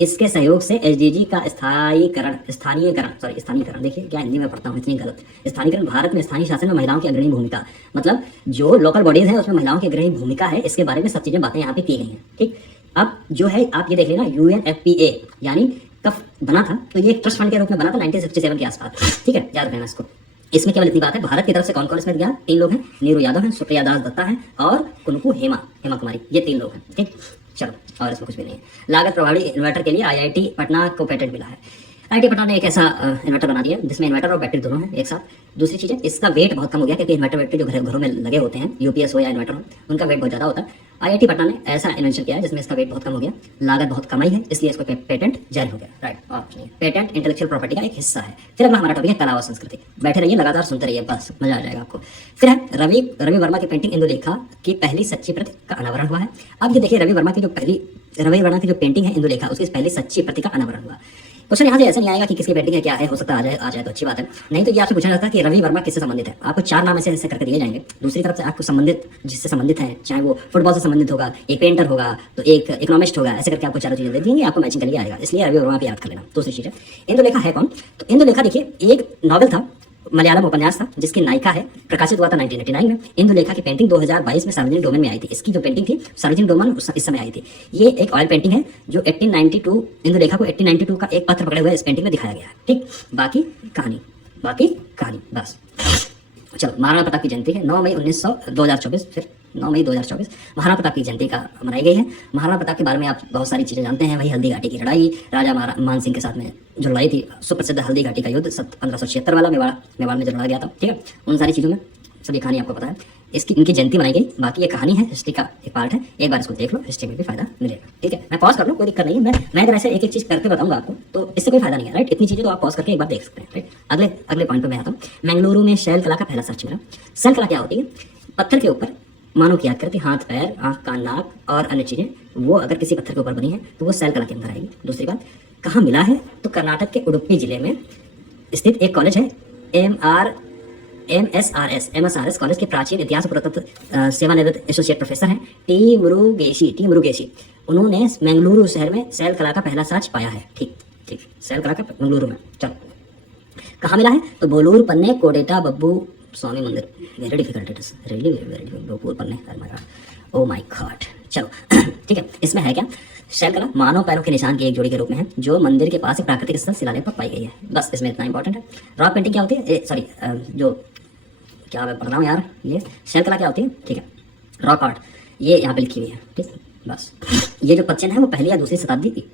इसके सहयोग से SDG का स्थानीयकरण, देखिए क्या हिंदी में पढ़ता हूँ इतनी गलत, स्थानीयकरण, भारत में स्थानीय शासन में महिलाओं की अग्रणी भूमिका, मतलब जो लोकल बॉडीज है उसमें महिलाओं की अग्रणी भूमिका है, इसके बारे में सब चीजें बातें यहाँ पे की गई हैं, ठीक। अब जो है आप ये देख लेना, UNFPA यानी कब बना था, तो ये एक ट्रस्ट फंड के रूप में बना था 1967 के आसपास, ठीक है, याद रखना इसको। इसमें केवल इतनी बात है, भारत की तरफ से कौन कौन इसमें गया, 3 लोग हैं, नीरू यादव हैं, सुप्रिया दास दत्ता हैं और कुनकू हेमा कुमारी, ये 3 लोग हैं, ठीक। चलो और इसमें कुछ भी नहीं है। लागत प्रभावी इन्वर्टर के लिए IIT पटना को पेटेंट मिला है। IIT पटना ने एक ऐसा इन्वर्टर बना दिया जिसमें इन्वर्टर और बैटरी दोनों हैं एक साथ। दूसरी चीज़ है इसका वेट बहुत कम हो गया, क्योंकि इन्वर्टर बैटरी जो घरों में लगे होते हैं, UPS हो या इन्वर्टर हो, उनका वेट बहुत ज़्यादा होता है। IIT पटना ने ऐसा इन्वेंशन किया है जिसमें इसका वेट बहुत कम हो गया, लागत बहुत कम आई है, इसलिए इसको पेटेंट जारी हो गया, राइट। और पेटेंट इंटेलेक्चुअल प्रॉपर्टी का एक हिस्सा है। फिर अगला हमारा टॉपिक है कला और संस्कृति। बैठे रहिए, लगातार सुनते रहिए, बस मजा आ जाएगा आपको। फिर है रवि वर्मा की पेंटिंग इंदुलेखा की पहली सच्ची प्रति का अनावरण हुआ है। अब ये देखिए रवि वर्मा की जो पेंटिंग है इंदुलेखा, उसकी पहली सच्ची प्रति का अनावरण हुआ। क्वेश्चन यहाँ से ऐसा नहीं आएगा कि किसकी पेंटिंग है, क्या है, हो सकता है आ जाए तो अच्छी बात है, नहीं तो ये आपसे पूछा जाता है कि रवि वर्मा किससे संबंधित है। आपको 4 नाम ऐसे करके दिए जाएंगे, दूसरी तरफ से आपको संबंधित जिससे संबंधित है, चाहे वो फुटबॉल से संबंधित होगा, एक पेंटर होगा, तो एक इकोनॉमिस्ट होगा, ऐसे करके आपको 4 चीजें दे देंगे, आपको मैचिंग करके आएगा, इसलिए रवि वर्मा पे याद कर लेना। दूसरी चीज है इंदुलेखा है कौन, तो इंदुलेखा देखिए एक नॉवल था, मलयालम उपन्यास था, जिसकी नायिका है, प्रकाशित हुआ था 1989 में। इंदुलेखा की पेंटिंग 2022 में सार्वजनिक डोमेन में आई थी। इसकी जो पेंटिंग थी सार्वजनिक डोमेन इस समय आई थी। ये एक ऑयल पेंटिंग है जो 1892 इंदुलेखा को 1892 का एक पत्र पकड़े हुए इस पेंटिंग में दिखाया गया है, ठीक। बाकी कहानी बस। चलो महाराणा प्रताप की जयंती है 9 मई 2024, फिर 9 मई 2024 महाराणा प्रताप की जयंती का मनाई गई है। महाराणा प्रताप के बारे में आप बहुत सारी चीजें जानते हैं, वही हल्दी घाटी की लड़ाई, राजा मान सिंह के साथ में जो लड़ाई थी, सुप्रसिद्ध हल्दी घाटी का युद्ध 1576 वाला मेवाड़ में जो लड़ा गया था, ठीक है, उन सारी चीजों में सभी कहानी आपको पता है। इनकी जयंती मनाई गई। बाकी ये कहानी है, हिस्ट्री का एक पार्ट है, एक बार इसको देख लो, हिस्ट्री में भी फायदा मिलेगा, ठीक है। मैं पॉज कर लो, कोई दिक्कत नहीं है, मैं अगर ऐसे एक चीज करके बताऊंगा आपको तो इससे कोई फायदा नहीं है, राइट। इतनी चीजें तो आप पॉज करके एक बार देख सकते हैं, राइट। अगले पॉइंट पे मैं आता हूँ। मंगलुरु में शैल कला का पहला सर्च मिला। शैल कला क्या होती है, पत्थर के ऊपर मानव की याद करती, हाथ, पैर, आंख, कान, नाक और अन्य चीजें, वो अगर किसी पत्थर के ऊपर बनी है तो वो शैल कला के अंदर आएगी। दूसरी बात, कहाँ मिला है, तो कर्नाटक के उडुपी जिले में स्थित एक कॉलेज है, MSRS कॉलेज के प्राचीन इतिहास पुरातत्व सेवानिवृत्त एसोसिएट प्रोफेसर हैं टी मुरुगेशी। उन्होंने मंगलुरु शहर में शैल कला का पहला साक्ष्य पाया है, ठीक ठीक, शैलकला का मंगलुरु में। चलो कहाँ मिला है, तो बोलूर पन्ने कोडेटा बब्बू स्वामी मंदिर। Very difficult it is, really very difficult. Bolur पन्ने, ओ माय गॉड। चलो ठीक है, इसमें है क्या, शैलकला मानव पैरों के निशान की एक जोड़ी के रूप में है जो मंदिर के पास एक प्राकृतिक स्थल शिलालेख पर पाई गई है। बस इसमें इतना इंपॉर्टेंट है। रॉक पेंटिंग क्या होती है, सॉरी जो क्या मैं पढ़ रहा हूँ यार, ये शैलकला क्या होती है, ठीक है, रॉक आर्ट, ये यहाँ पे लिखी हुई है। ठीक, बस ये जो पच्चन है वो पहली या दूसरी शताब्दी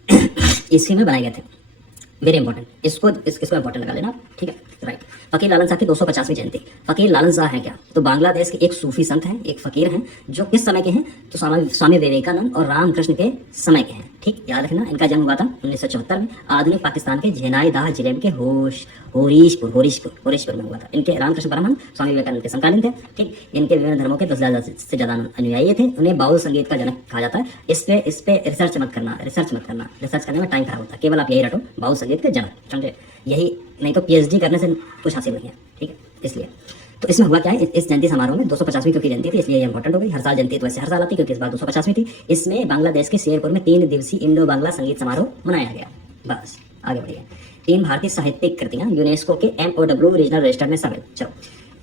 ईस्वी में बनाए गए थे। वेरी इंपॉर्टेंट, इसको इंपॉर्टेंट लगा लेना, ठीक है, राइट। फकीर लालन शाह की 250वीं जयंती। फकीर लालन शाह है क्या, तो बांग्लादेश के एक सूफी संत हैं, एक फकीर हैं, जो किस समय के हैं, तो स्वामी विवेकानंद और रामकृष्ण के समय के हैं। ठीक, याद रखना, इनका जन्म हुआ था 1974 में आधुनिक पाकिस्तान के झेनाईदाह जिले के होरिशपुर में हुआ था। इनके रामकृष्ण परमहंस स्वामी विवेकानंद के समकालीन थे। ठीक, इनके विभिन्न धर्मों के 10,000 से ज्यादा अनुयायी थे। उन्हें बाउल संगीत का जनक कहा जाता है। इस पे रिसर्च मत करना, रिसर्च करने में टाइम खराब होता है। केवल आप यही रटो, बाउल संगीत के जनक, समझे, यही, नहीं तो PhD करने से कुछ हासिल नहीं है। ठीक है, इसलिए तो इसमें हुआ क्या है, इस जयंती समारोह में 250वीं क्योंकि जयंती थी इसलिए ये इंपॉर्टेंट हो गई। हर साल जयंती तो वैसे हर साल आती, क्योंकि इस बार 250वीं थी। इसमें बांग्लादेश के शेरपुर में 3 दिवसीय इंडो बांग्ला संगीत समारोह मनाया गया। बस आगे बढ़िए। 3 भारतीय साहित्यिक कृतियां यूनेस्को के MOW रीजनल रजिस्टर में शामिल। चलो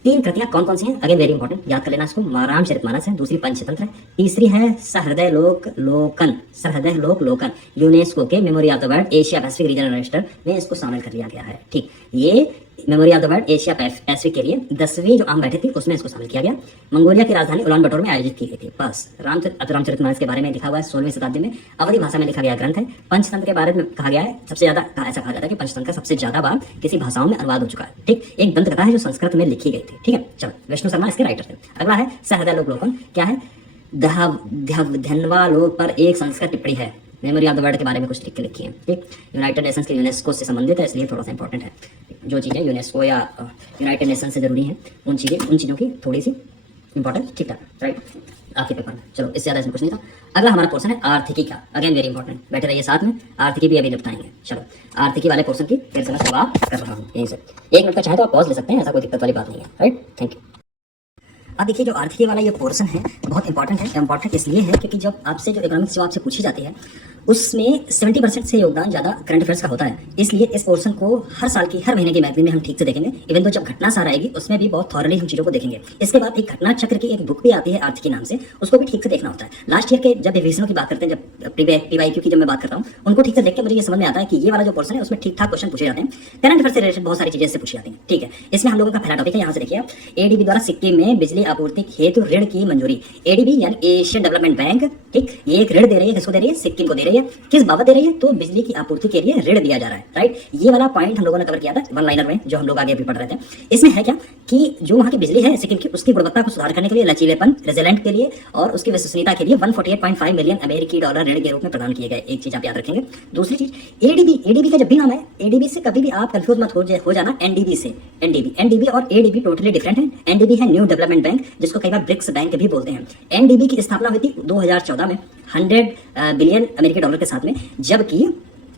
3 कृतियां कौन कौन सी हैं, अगेन वेरी इंपॉर्टेंट, याद कर लेना इसको। रामचरितमानस है, दूसरी पंचतंत्र है, तीसरी है सहृदय लोक लोकन यूनेस्को के memory of the world Asia Pacific regional register में इसको शामिल कर लिया गया है। ठीक, ये memory of the world Asia Pacific के लिए 10वीं जो आम बैठक थी उसमें इसको शामिल किया गया। मंगोलिया की राजधानी उलान बटोर में आयोजित की गई थी। बस रामचरितमानस के बारे में लिखा हुआ है, 16वीं शताब्दी में अवधी भाषा में लिखा गया ग्रंथ है। पंचतंत्र के बारे में कहा गया है, सबसे ज्यादा ऐसा कहा जाता है कि पंचतंत्र का सबसे ज्यादा बार किसी भाषाओं में अनुवाद हो चुका है। ठीक, एक दंत कथा है जो संस्कृत में लिखी गई थी। ठीक है, चलो विष्णु शर्मा इसके राइटर थे। अगला है सहृदय लोक लोकन, क्या है, धन्वालोक पर एक संस्कृत टिप्पणी है, मेमोरी ऑफ द वर्ल्ड के बारे में कुछ लिख के लिखी है। ठीक, यूनाइटेड नेशंस के यूनेस्को से संबंधित है, इसलिए थोड़ा सा इंपॉर्टेंट है। जो चीज़ें यूनेस्को या यूनाइटेड नेशन से जरूरी हैं उन चीज़ों की थोड़ी सी इंपॉर्टेंस, ठीक है, राइट, आपके पेपर में। चलो इससे ज़्यादा इसमें कुछ नहीं था। अगला हमारा पोर्शन है आर्थिकी का, अगेन वेरी इंपॉर्टेंट, बैठे रहिए साथ में, आर्थिकी भी अभी निपटाएंगे। चलो आर्थिकी वाले पोर्शन की फिर से मैं शुरुआत कर रहा हूँ यहीं से। 1 मिनट का चाहे तो आप पॉज ले सकते हैं, ऐसा कोई दिक्कत वाली बात नहीं है, राइट, थैंक यू। अब देखिए जो आर्थिकी वाला ये पोर्शन है बहुत इंपॉर्टेंट है। इंपॉर्टेंट इसलिए है क्योंकि जब आपसे जो इकोनॉमिक्स जो आपसे पूछी जाती है उसमें 70% से योगदान ज़्यादा करंट अफेयर्स का होता है। इसलिए इस पोर्शन को हर साल की हर महीने की मैगजीन में हम ठीक से देखेंगे। इवन तो जब घटना सार आएगी उसमें भी बहुत थॉरली हम चीज़ों को देखेंगे। इसके बाद एक घटना चक्र की एक बुक भी आती है आर्थिकी नाम से, उसको भी ठीक से देखना होता है। लास्ट ईयर के जब रिविजनों की बात करते हैं, जब PYQ की जब मैं बात करता हूँ, उनको ठीक से देख के मुझे ये समझ में आता है कि ये वाला जो पोर्शन है उसमें ठीक ठाक क्वेश्चन पूछे जाते हैं। करंट अफेयर से रिलेटेड बहुत सारी चीजें इससे पूछी जाती हैं। ठीक है, इसमें हम लोगों का पहला टॉपिक है, यहाँ से देखिए आप, ADB द्वारा सिक्किम में बिजली आपूर्ति हेतु ऋण की मंजूरी। ADB यानी एशियन डेवलपमेंट बैंक, ठीक, ये एक ऋण दे रही है, किसको दे रही है, सिक्किम को दे रही है। किस बाबत दे रही है, तो बिजली की आपूर्ति के लिए ऋण दिया जा रहा है, राइट। ये वाला पॉइंट हम लोगों ने कवर किया था 1 लाइनर में, जो हम लोग आगे भी पढ़ रहे थे। इसमें है क्या कि जो वहाँ की बिजली है सिक्किम की, उसकी गुणवत्ता को सुधार करने के लिए, लचीलेपन, रेजिलेंट के लिए और उसकी विश्वसनीयता के लिए 148.5 मिलियन अमेरिकी डॉलर ऋण के रूप में प्रदान किए गए। एक चीज आप याद रखेंगे। दूसरी चीज ADB का जब भी नाम है, ADB से कभी भी आप कंफ्यूज मत हो जाना NDB से। NDB और ADB टोटली डिफरेंट है। NDB है न्यू डेवलपमेंट बैंक, जिसको कई बार ब्रिक्स बैंक भी बोलते हैं। NDB की स्थापना हुई थी 2014 में 100 बिलियन अमेरिकी डॉलर के साथ में, जबकि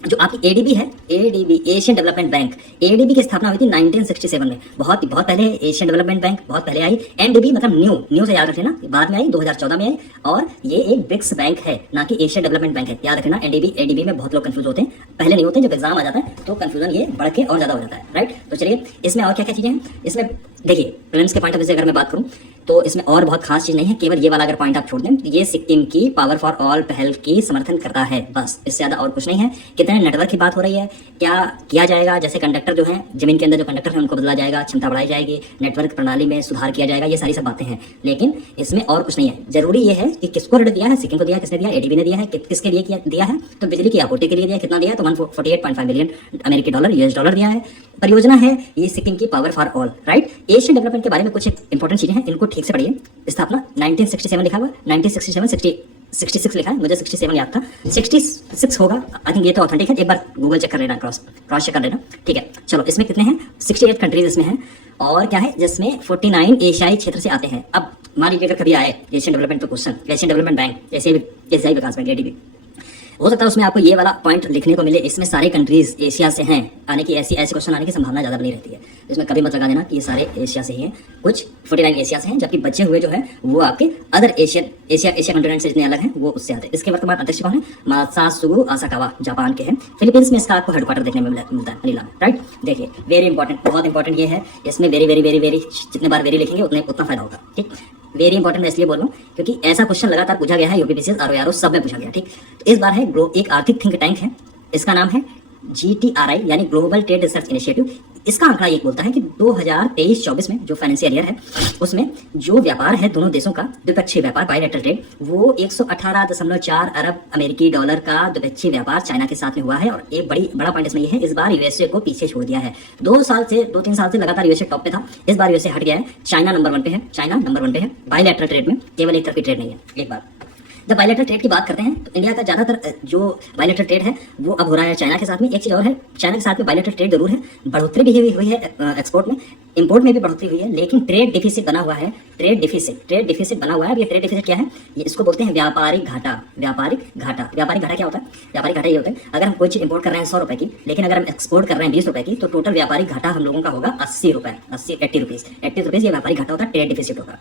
जो आपकी ADB है, ADB Asian development bank, ADB की स्थापना हुई थी 1967 में, बहुत पहले एशियन डेवलपमेंट बैंक बहुत पहले आई। NDB मतलब न्यू से याद रखना, बाद में आई, 2014 में आई, और ये एक ब्रिक्स बैंक है, ना कि एशियन डेवलपमेंट बैंक है। याद रखना, ADB में बहुत लोग कंफ्यूज होते हैं, पहले नहीं होते, जब एग्जाम आ जाता है तो कंफ्यूजन ये बढ़ के और ज्यादा हो जाता है, राइट। तो चलिए इसमें और क्या क्या चीजें हैं। इसमें देखिए प्रीलिम्स के पॉइंट ऑफ व्यू से अगर मैं बात करूं तो इसमें और बहुत खास चीज नहीं है, केवल ये वाला अगर पॉइंट आप छोड़ दें तो ये सिक्किम की पावर फॉर ऑल पहल की समर्थन करता है, बस, इससे ज्यादा और कुछ नहीं है। कितने नेटवर्क की बात हो रही है, क्या किया जाएगा, जैसे कंडक्टर जो है जमीन के अंदर जो कंडक्टर है उनको बदला जाएगा, क्षमता बढ़ाई जाएगी, नेटवर्क प्रणाली में सुधार किया जाएगा, ये सारी सब बातें हैं। लेकिन इसमें और कुछ नहीं है। जरूरी ये है कि किसको ऋण दिया है, सिक्किम को दिया है, किसने दिया, ADB ने दिया है, किसके लिए दिया है, तो बिजली की आपूर्ति के लिए दिया, कितना दिया है, तो 148.5 मिलियन अमेरिकी डॉलर US दिया है। परियोजना है ये सिक्किम की power for all, right. Asian development के बारे में कुछ इंपॉर्टेंट चीजें हैं, इनको ठीक से पढ़िए। स्थापना 1967 लिखा हुआ, 1966 लिखा है, मुझे 67 याद था, 66 होगा आई थिंक, ये तो ऑथेंटिक है, एक बार गूगल चेक कर लेना, क्रॉस चेक कर लेना, ठीक है। चलो इसमें कितने हैं, 68 कंट्रीज इसमें हैं, और क्या है जिसमें 49 एशियाई क्षेत्र से आते हैं। अब मान लीजिए अगर कभी आए एशियन डेवलपमेंट पे क्वेश्चन, एशियन डेवलपमेंट बैंक, एशियाई विकास बैंक ADB, हो सकता है उसमें आपको ये वाला पॉइंट लिखने को मिले, इसमें सारे कंट्रीज एशिया से हैं, आने की ऐसे क्वेश्चन आने की संभावना ज़्यादा बनी रहती है। इसमें कभी मत लगा देना कि ये सारे एशिया से ही हैं, कुछ 49 एशिया से हैं, जबकि बचे हुए जो है वो आपके अदर एशिया कंटिनेंट से जितने अलग हैं वो उससे आते हैं। इसके वर्तमान अध्यक्ष कौन है? मासासुगु आसाकावा, जापान के हैं। फिलीपींस में इसका आपको हेडक्वार्टर देखने में मिलता है, मनीला में, राइट। देखिए वेरी इंपॉर्टेंट, बहुत इंपॉर्टेंट ये है, इसमें वेरी वेरी वेरी वेरी जितने बार वेरी लिखेंगे उतना फायदा होगा, ठीक। वेरी इंपॉर्टेंट मैं इसलिए बोल रहा हूँ क्योंकि ऐसा क्वेश्चन लगातार पूछा गया है, यूपीपीसीएस आरओ सब में पूछा गया, ठीक। तो इस बार है एक आर्थिक थिंक टैंक है, इसका नाम है GTRI यानी ग्लोबल ट्रेड रिसर्च इनिशिएटिव। इसका आंकड़ा ये बोलता है कि 2023-24 में जो फाइनेंशियल ईयर है उसमें जो व्यापार है दोनों देशों का, द्विपक्षीय व्यापार बायलैटरल ट्रेड, वो 118.4 अरब अमेरिकी डॉलर का द्विपक्षीय व्यापार चाइना के साथ में हुआ है। और एक बड़ा पॉइंट इसमें ये है, इस बार यूएसए को पीछे छोड़ दिया है। 2-3 साल से लगातार यूएसए टॉप पे था, इस बार यूएसए हट गया है, चाइना नंबर 1 पे है बायलैटरल ट्रेड में, केवल एक तरफी ट्रेड नहीं है। एक बार जब बायलैटरल ट्रेड की बात करते हैं तो इंडिया का ज्यादातर जो बायलैटरल ट्रेड है वो अब हो रहा है चाइना के साथ में। एक चीज और है, चाइना के साथ में बायलैटरल ट्रेड जरूर है, बढ़ोतरी भी हुई है एक्सपोर्ट में, इंपोर्ट में भी बढ़ोतरी हुई है, लेकिन ट्रेड डिफिसिट बना हुआ है। ट्रेड डिफिसिट बना हुआ है। अब ये ट्रेड डिफिसिट क्या है? ये इसको बोलते हैं व्यापारिक घाटा। व्यापारिक घाटा क्या होता है? व्यापारिक घाटा ये होता है, अगर हम कोई चीज इंपोर्ट कर रहे हैं 100 रुपए की, लेकिन अगर हम एक्सपोर्ट कर रहे हैं 20 रुपए की, तो टोटल व्यापारिक घाटा हम लोगों का होगा 80 रुपीज। ये व्यापारिक घाटा होता है, ट्रेड डिफिसिट होगा।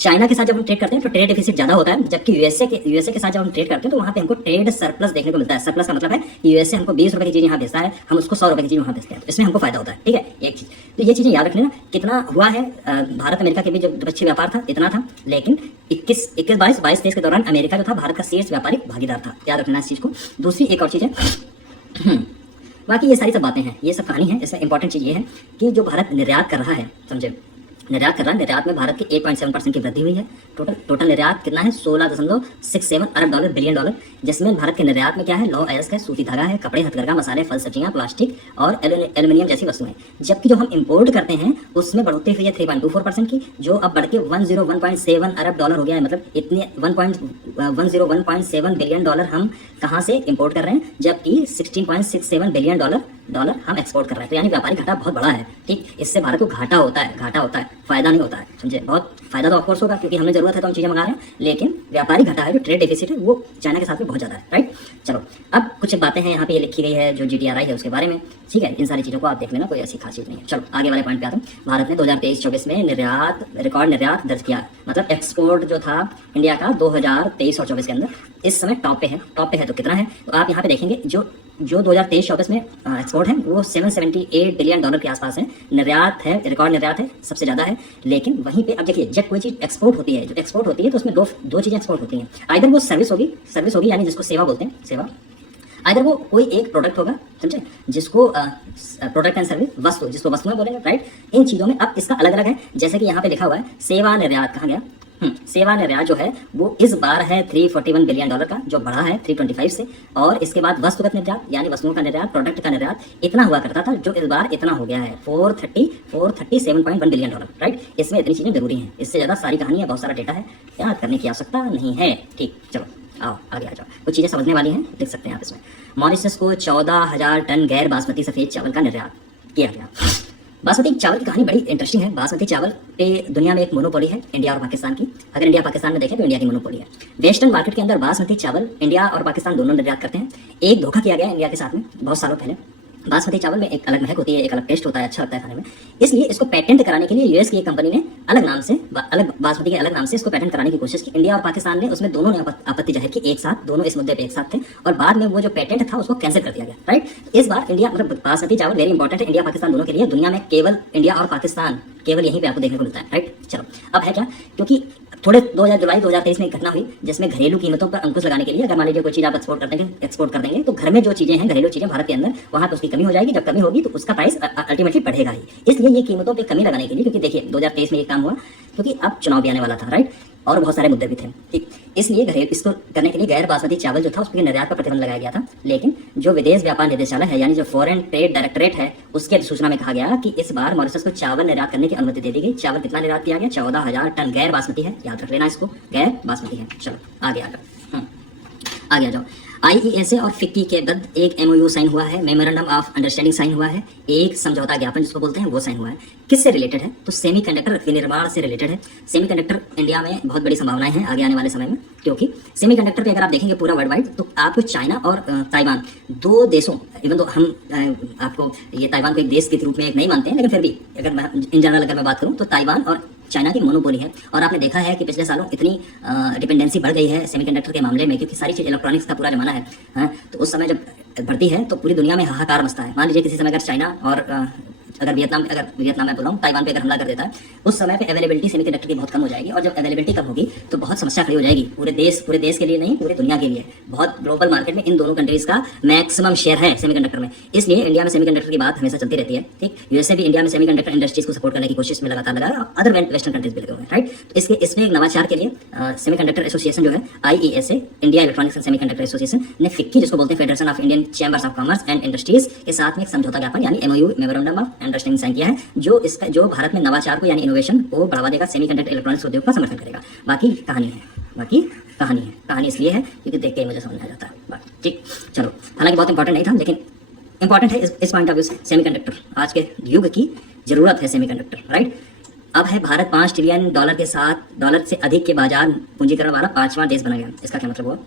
चाइना के साथ जब हम ट्रेड करते हैं तो ट्रेड डिफिसिट ज्यादा होता है, जबकि यूएसए के साथ जब हम ट्रेड करते हैं तो वहां पे हमको ट्रेड सरप्लस देखने को मिलता है। सरप्लस का मतलब है कि यूएसए हमको 20 रुपए की चीज यहाँ बेचता है, हम उसको 100 रुपए की चीज वहां बेचते हैं, तो इसमें हमको फायदा होता है, ठीक है। एक चीज तो ये चीजें याद रख लेना। कितना हुआ है भारत अमेरिका के बीच जो द्विपक्षीय व्यापार था इतना था, लेकिन 22-23 के दौरान अमेरिका जो था भारत का शीर्ष व्यापारिक भागीदार था। याद रखना इस चीज को। दूसरी एक और चीज है बाकी ये सारी सब बातें हैं, ये सब कहानी है। इसमें इंपॉर्टेंट चीज ये है कि जो भारत निर्यात कर रहा है, समझे, निर्यात में भारत के 8.7% की वृद्धि हुई है। टोटल निर्यात कितना है? 16.67 अरब डॉलर, बिलियन डॉलर, जिसमें भारत के निर्यात में क्या है? लौह अयस्क है, सूती धागा है, कपड़े, हथकरघा, मसाले, फल सब्जियां, प्लास्टिक और एल्यूमिनियम जैसी वस्तुएं। जबकि जो हम इंपोर्ट करते हैं उसमें बढ़ोतरी हुई है 3.24% की, जो अब बढ़ के 101.7 अरब डॉलर हो गया है। मतलब इतने 101.7 बिलियन डॉलर हम कहाँ से इंपोर्ट कर रहे हैं, जबकि 16.67 बिलियन डॉलर हम एक्सपोर्ट कर रहे हैं। तो यानी व्यापारिक घाटा बहुत बड़ा है, ठीक। इससे भारत को घाटा होता है, फायदा नहीं होता है, समझे। बहुत फायदा तो ऑफकोर्स होगा क्योंकि हमें जरूरत है तो हम चीजें मंगा रहे हैं, लेकिन व्यापारिक घाटा है, जो ट्रेड डेफिसिट है, वो चाइना के साथ में बहुत ज्यादा है, राइट। चलो अब कुछ बातें हैं यहाँ पे ये लिखी गई है जो GTRI है उसके बारे में, ठीक है। इन सारी चीजों को आप देख लेना, कोई ऐसी खास चीज नहीं है। चलो आगे वाले पॉइंट पे आते हैं। भारत ने 2023-24 में रिकॉर्ड निर्यात दर्ज किया, मतलब एक्सपोर्ट जो था इंडिया का 2023 और 24 के अंदर इस समय टॉप पे है तो कितना है? तो आप यहाँ पे देखेंगे जो 2023-24 में एक्सपोर्ट है वो 778 बिलियन डॉलर के आसपास है। निर्यात है, रिकॉर्ड निर्यात है, सबसे ज्यादा है। लेकिन वहीं पे अब देखिए, जब कोई चीज एक्सपोर्ट होती है तो उसमें दो चीजें एक्सपोर्ट होती हैं। आइदर वो सर्विस होगी यानी जिसको सेवा बोलते हैं, सेवा। आइदर वो कोई एक प्रोडक्ट होगा, समझे, जिसको प्रोडक्ट एंड सर्विस, जिसको वस्तुएं बोलेंगे, राइट। इन चीजों में अब इसका अलग अलग है, जैसे कि यहाँ पे लिखा हुआ है सेवा निर्यात। कहाँ गया? सेवा निर्यात जो है वो इस बार है 341 बिलियन डॉलर का, जो बढ़ा है 325 से। और इसके बाद वस्तुगत निर्यात यानी वस्तुओं का निर्यात, प्रोडक्ट का निर्यात इतना हुआ करता था, जो इस बार इतना हो गया है 437.1 बिलियन डॉलर, राइट। इसमें इतनी चीजें जरूरी हैं, इससे ज्यादा सारी कहानी है, बहुत सारा डेटा है, याद करने की आवश्यकता नहीं है, ठीक। चलो आओ आगे आ जाओ, कुछ चीजें समझने वाली हैं, देख सकते हैं आप इसमें। मॉरिशस को 14,000 टन गैर बासमती सफेद चावल का निर्यात किया गया। बासमती चावल की कहानी बड़ी इंटरेस्टिंग है। बासमती चावल पे दुनिया में एक मोनोपोली है, इंडिया और पाकिस्तान की। अगर इंडिया पाकिस्तान में देखें तो इंडिया की मोनोपोली है। वेस्टर्न मार्केट के अंदर बासमती चावल इंडिया और पाकिस्तान दोनों निर्यात करते हैं। एक धोखा किया गया इंडिया के साथ में बहुत सालों पहले। बासमती चावल में एक अलग महक होती है, एक अलग टेस्ट होता है, अच्छा लगता है खाने में। इसलिए इसको पेटेंट कराने के लिए यूएस की एक कंपनी ने बासमती के अलग नाम से इसको पेटेंट कराने की कोशिश की। इंडिया और पाकिस्तान ने उसमें दोनों ने आपत्ति जाहिर की एक साथ, दोनों इस मुद्दे पे एक साथ थे, और बाद में वो जो पेटेंट था उसको कैंसिल कर दिया गया, राइट। इस बार इंडिया, मतलब बासमती चावल वेरी इंपॉर्टेंट है इंडिया पाकिस्तान दोनों के लिए। दुनिया में केवल इंडिया और पाकिस्तान, केवल यहीं पे आपको देखने को मिलता है, राइट। चलो अब है क्या, क्योंकि थोड़े जुलाई 2023 में एक घटना हुई जिसमें घरेलू कीमतों पर अंकुश लगाने के लिए, अगर मान लीजिए कोई चीज आप एक्सपोर्ट कर देंगे तो घर में जो चीजें हैं, घरेलू चीजें भारत के अंदर, वहां पे उसकी कमी हो जाएगी। जब कमी होगी तो उसका प्राइस अल्टीमेटली बढ़ेगा ही। इसलिए ये कीमतों पे कमी लगाने के लिए, क्योंकि देखिए 2023 में ये काम हुआ क्योंकि अब चुनाव भी आने वाला था, राइट, और बहुत सारे मुद्दे भी थे, ठीक। इसलिए इसको करने के लिए गैर बासमती चावल जो था उसके निर्यात पर प्रतिबंध लगाया गया था। लेकिन जो विदेश व्यापार निदेशालय है, यानी जो फॉरेन ट्रेड डायरेक्टरेट है, उसके अधिसूचना में कहा गया कि इस बार मॉरिशस को चावल निर्यात करने की अनुमति दे दी गई। चावल कितना निर्यात किया गया? 14,000 टन गैर बासमती है, याद रख लेना इसको, गैर बासमती है। चलो आगे आ जाओ। आगे आ जाओ। आईईएसए और फिक्की के बाद एक एमओयू साइन हुआ है, मेमोरेंडम ऑफ अंडरस्टैंडिंग साइन हुआ है, एक समझौता ज्ञापन जिसको बोलते हैं वो साइन हुआ है। किससे रिलेटेड है? तो सेमीकंडक्टर विनिर्माण से रिलेटेड है। सेमीकंडक्टर इंडिया में बहुत बड़ी संभावनाएं हैं आगे आने वाले समय में, क्योंकि सेमीकंडक्टर पे अगर आप देखेंगे पूरा वर्ल्ड वाइड तो आपको चाइना और ताइवान दो देशों, इवन तो हम आपको ये ताइवान को एक देश के रूप में एक नहीं मानते हैं, लेकिन फिर भी अगर मैं इन जनरल अगर मैं बात करूं तो ताइवान और चाइना की मोनोपोली है। और आपने देखा है कि पिछले सालों इतनी डिपेंडेंसी बढ़ गई है सेमीकंडक्टर के मामले में, क्योंकि सारी चीज इलेक्ट्रॉनिक्स का पूरा जमाना है। हाँ, तो उस समय जब बढ़ती है तो पूरी दुनिया में हाहाकार मचता है। मान लीजिए किसी समय अगर चाइना और अगर वियतनाम मैं बोल रहा हूँ ताइवान पे अगर हमला कर देता है, उस समय पे अवेलेबिलिटी सेमीकंडक्टर की बहुत कम हो जाएगी, और जब अवेलेबिलिटी कम होगी तो बहुत समस्या खड़ी हो जाएगी पूरे देश के लिए नहीं, पूरी दुनिया के लिए। बहुत ग्लोबल मार्केट में इन दोनों कंट्रीज का मैक्सिमम शेयर है सेमीकंडक्टर में, इसलिए इंडिया में सेमीकंडक्टर की बात हमेशा चलती रहती है। ठीक, यूएसए भी इंडिया में सेमीकंडक्टर इंडस्ट्रीज को सपोर्ट करने की कोशिश में लगातार लगा है, और अदर वेस्टर्न कंट्रीज भी लगे हुए हैं। राइट, तो इसमें एक नवाचार के लिए सेमीकंडक्टर एसोसिएशन जो है IESA, India electronics and semiconductor association ने फिक्की जिसको बोलते हैं federation of Indian chambers of commerce and industries के साथ में एक समझौता ज्ञापन यानी MOU, memorandum of understanding sign किया है, जो भारत में नवाचार को यानी इनोवेशन को बढ़ावा देगा, सेमीकंडक्टर इलेक्ट्रॉनिक्स उद्योग का समर्थन करेगा। बाकी कहानी इसलिए है क्योंकि देख के मुझे समझ आ जाता है। ठीक, चलो, हालांकि बहुत इंपॉर्टेंट नहीं था लेकिन इंपॉर्टेंट है इस पॉइंट ऑफ व्यू से। सेमीकंडक्टर आज के युग की जरूरत है सेमीकंडक्टर। राइट, अब है भारत $5 ट्रिलियन के साथ डॉलर से अधिक के बाजार पूंजीकरण वाला 5वां देश बना गया। इसका क्या मतलब हुआ?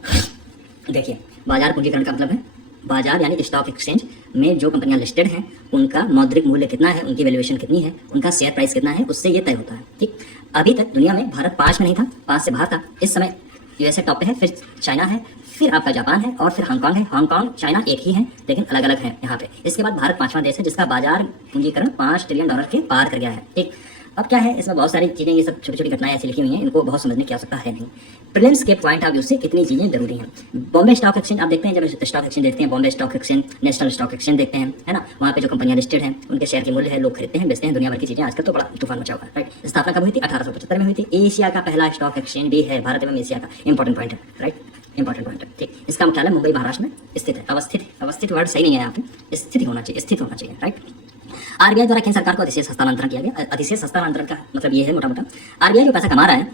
देखिए, बाजार पूंजीकरण का मतलब है बाजार यानी स्टॉक एक्सचेंज में जो कंपनियां लिस्टेड हैं उनका मौद्रिक मूल्य कितना है, उनकी वैल्यूएशन कितनी है, उनका शेयर प्राइस कितना है, उससे ये तय होता है। ठीक, अभी तक दुनिया में भारत 5 में नहीं था, 5 से बाहर था। इस समय यूएसए टॉप पे है, फिर चाइना है, फिर आपका जापान है और फिर हांगकांग है। हांगकांग चाइना एक ही है लेकिन अलग अलग है यहाँ पे। इसके बाद भारत 5वां देश है जिसका बाजार पूंजीकरण $5 ट्रिलियन के पार कर गया है। ठीक, अब क्या है, इसमें बहुत सारी चीज़ें, ये सब छोटी छोटी घटनाएं ऐसी लिखी हुई हैं, इनको बहुत समझने की आवश्यकता है नहीं। प्रीलिम्स के पॉइंट ऑफ व्यू से कितनी चीज़ें जरूरी हैं। बॉम्बे स्टॉक एक्सचेंज आप देखते हैं, जब स्टॉक एक्सचेंज देखते हैं, Bombay stock exchange, national stock exchange देखते हैं, है ना, वहाँ पे जो कंपनियां लिस्टेड हैं उनके शेयर की मूल्य है, लोग खरीदते हैं, बेचते हैं, दुनिया भर की चीज़ें आजकल तो बड़ा तूफान मचा हुआ है। राइट, स्थापना कब हुई थी? 1875 में हुई थी। एशिया का पहला स्टॉक एक्सचेंज भी है भारत एवं एशिया का। इंपॉर्टेंट पॉइंट है। राइट, इंपॉर्टेंट पॉइंट है। ठीक, इसका मुख्यालय मुंबई महाराष्ट्र में स्थित है। अवस्थित वर्ड सही नहीं है यहाँ पे, स्थित होना चाहिए। राइट, आरबीआई द्वारा केंद्र सरकार को अधिशेष हस्तांतरण किया गया। अधिशेष हस्तांतरण का मतलब ये है मोटा मोटा, आरबीआई जो पैसा कमा रहा है,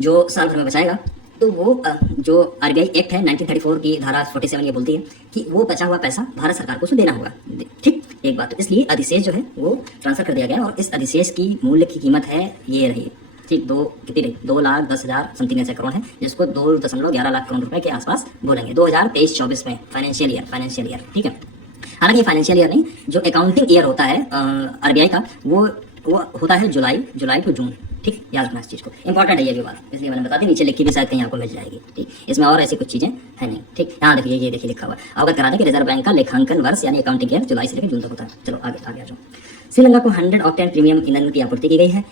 जो साल भर में बचाएगा, तो वो जो आरबीआई एक्ट है 1934 की धारा 47 ये बोलती है कि वो बचा हुआ पैसा भारत सरकार को उसको देना होगा। ठीक, एक बात, तो इसलिए अधिशेष जो है वो ट्रांसफर कर दिया गया, और इस अधिशेष की मूल्य की कीमत है ये रही। ठीक, कितनी रही? 2,10,000 समथिंग ऐसे करोड़ है, जिसको 2.11 लाख करोड़ रुपए के आसपास बोलेंगे 2023-24 में, फाइनेंशियल ईयर। ठीक है, हालांकि फाइनेंशियल ईयर नहीं, जो अकाउंटिंग ईयर होता है आरबीआई का, वो होता है जुलाई टू जून। ठीक, याद रखना इस चीज़ को, इंपॉर्टेंट है ये भी बात, इसलिए मैंने बता दी। नीचे लिखी भी शायद कहीं आपको मिल जाएगी। ठीक, इसमें और ऐसी कुछ चीज़ें है नहीं। ठीक, यहाँ देखिए, ये देखिए लिखा हुआ है, अवगत करा दें कि रिजर्व बैंक का लेखांकन वर्ष यानी अकाउंटिंग ईयर जुलाई से लेकर जून तक होता है। चलो आगे आ जाओ। श्रीलंका को 100 ऑक्टेन प्रीमियम ईंधन की आपूर्ति की गई है,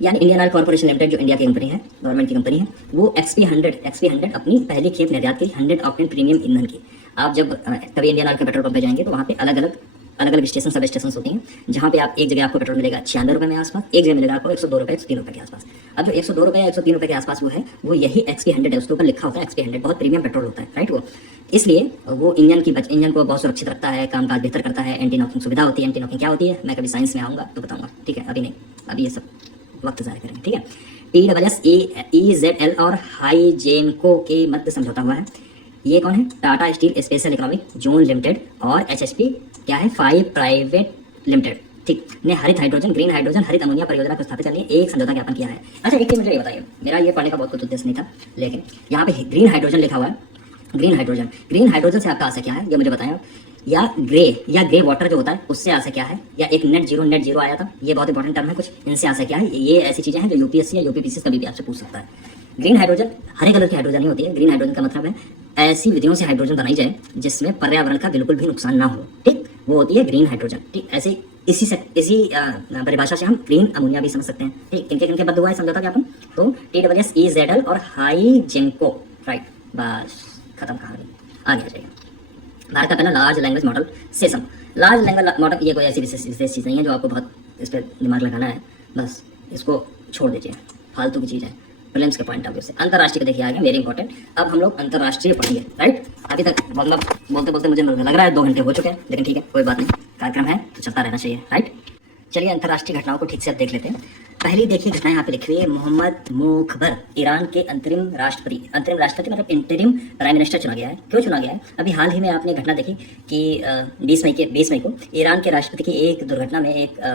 यानी इंडियन ऑयल कॉर्पोरेशन लिमिटेड जो इंडिया की कंपनी है, गवर्नमेंट की कंपनी है, वो XP100 अपनी पहली खेप निर्यात की 100 ऑक्टेन प्रीमियम ईंधन की। आप जब कभी इंडियन ऑयल के पेट्रोल पंप पे जाएंगे तो वहाँ पे अलग अलग स्टेशन, सब स्टेशन होती हैं, जहाँ पे आप एक जगह आपको पेट्रोल मिलेगा 96 रुपये में आसपास, एक जगह मिलेगा आपको 102 रुपये, 103 रुपये के आसपास। अब जो 102 रुपये या 103 रुपये के आसपास वो यही XP100 है, उसके ऊपर लिखा होता है XP100, बहुत प्रीमियम पेट्रोल होता है। राइट, वो इसलिए वो इंजन को बहुत सुरक्षित रखता है, कामकाज बेहतर करता है, एंटी नॉकिंग सुविधा होती है। एंटी नॉकिंग क्या होती है, मैं कभी साइंस में आऊँगा तो बताऊँगा। ठीक है, अभी नहीं, अभी ये सब वक्त ज़ाया करेंगे। ठीक है, TWS, EZL और हाईजेनको के मध्य समझौता हुआ है। ये कौन है? Tata steel special economic zone limited और HSP क्या है, 5 प्राइवेट लिमिटेड। ठीक, ने हरित हाइड्रोजन, ग्रीन हाइड्रोजन, हरित अमोनिया परियोजना को स्थापित करने एक समझौता ज्ञापन किया है। अच्छा, एक चीज मुझे ये बताइए, मेरा ये पढ़ने का बहुत कुछ उद्देश्य नहीं था, लेकिन यहाँ पे ग्रीन हाइड्रोजन लिखा हुआ है। ग्रीन हाइड्रोजन से आपका आशय क्या है ये मुझे बताएं। या ग्रे वाटर जो होता है उससे आशय क्या है, या एक नेट जीरो आया था, ये बहुत इंपॉर्टेंट टर्म है कुछ, इनसे आशय क्या है। ये ऐसी चीजें हैं जो यूपीएससी या यूपीपीसी कभी भी आपसे पूछ सकता है। ग्रीन हाइड्रोजन हरे कलर की हाइड्रोजन नहीं होती है। ग्रीन हाइड्रोजन का मतलब है ऐसी विधियों से हाइड्रोजन बनाई जाए जिसमें पर्यावरण का बिल्कुल भी नुकसान ना हो। ठीक, वो होती है ग्रीन हाइड्रोजन। ठीक, ऐसे इसी परिभाषा से हम ग्रीन अमोनिया भी समझ सकते हैं। ठीक, किनके बद्ध हुआ है समझौता ज्ञापन, तो TWS, EZL और हाईजेनको। राइट, बस खत्म कहानी, आगे आ जाएगा। भारत का पहला large language model सेसम। Large language model ये कोई ऐसी विशेष चीज़ नहीं है जो आपको बहुत इस पर दिमाग लगाना है, बस इसको छोड़ दीजिए, फालतू की चीज़ है। प्रीलिम्स के पॉइंट ऑफ व्यू से अंतर्राष्ट्रीय देखिए आगे, वेरी इंपॉर्टेंट। अब हम लोग अंतर्राष्ट्रीय पढ़ेंगे। राइट, अभी तक बोलते बोलते मुझे लग रहा है 2 घंटे हो चुके हैं, लेकिन ठीक है, कोई बात नहीं, कार्यक्रम है तो चलता रहना चाहिए। राइट, चलिए अंतर्राष्ट्रीय घटनाओं को ठीक से अब देख लेते हैं। पहली देखिए घटना यहाँ पे लिखी हुई है, मोहम्मद मोखबर ईरान के अंतरिम राष्ट्रपति मतलब इंटरिम प्राइम मिनिस्टर चुना गया है। क्यों चुना गया है? अभी हाल ही में आपने घटना देखी कि 20 मई को ईरान के राष्ट्रपति की एक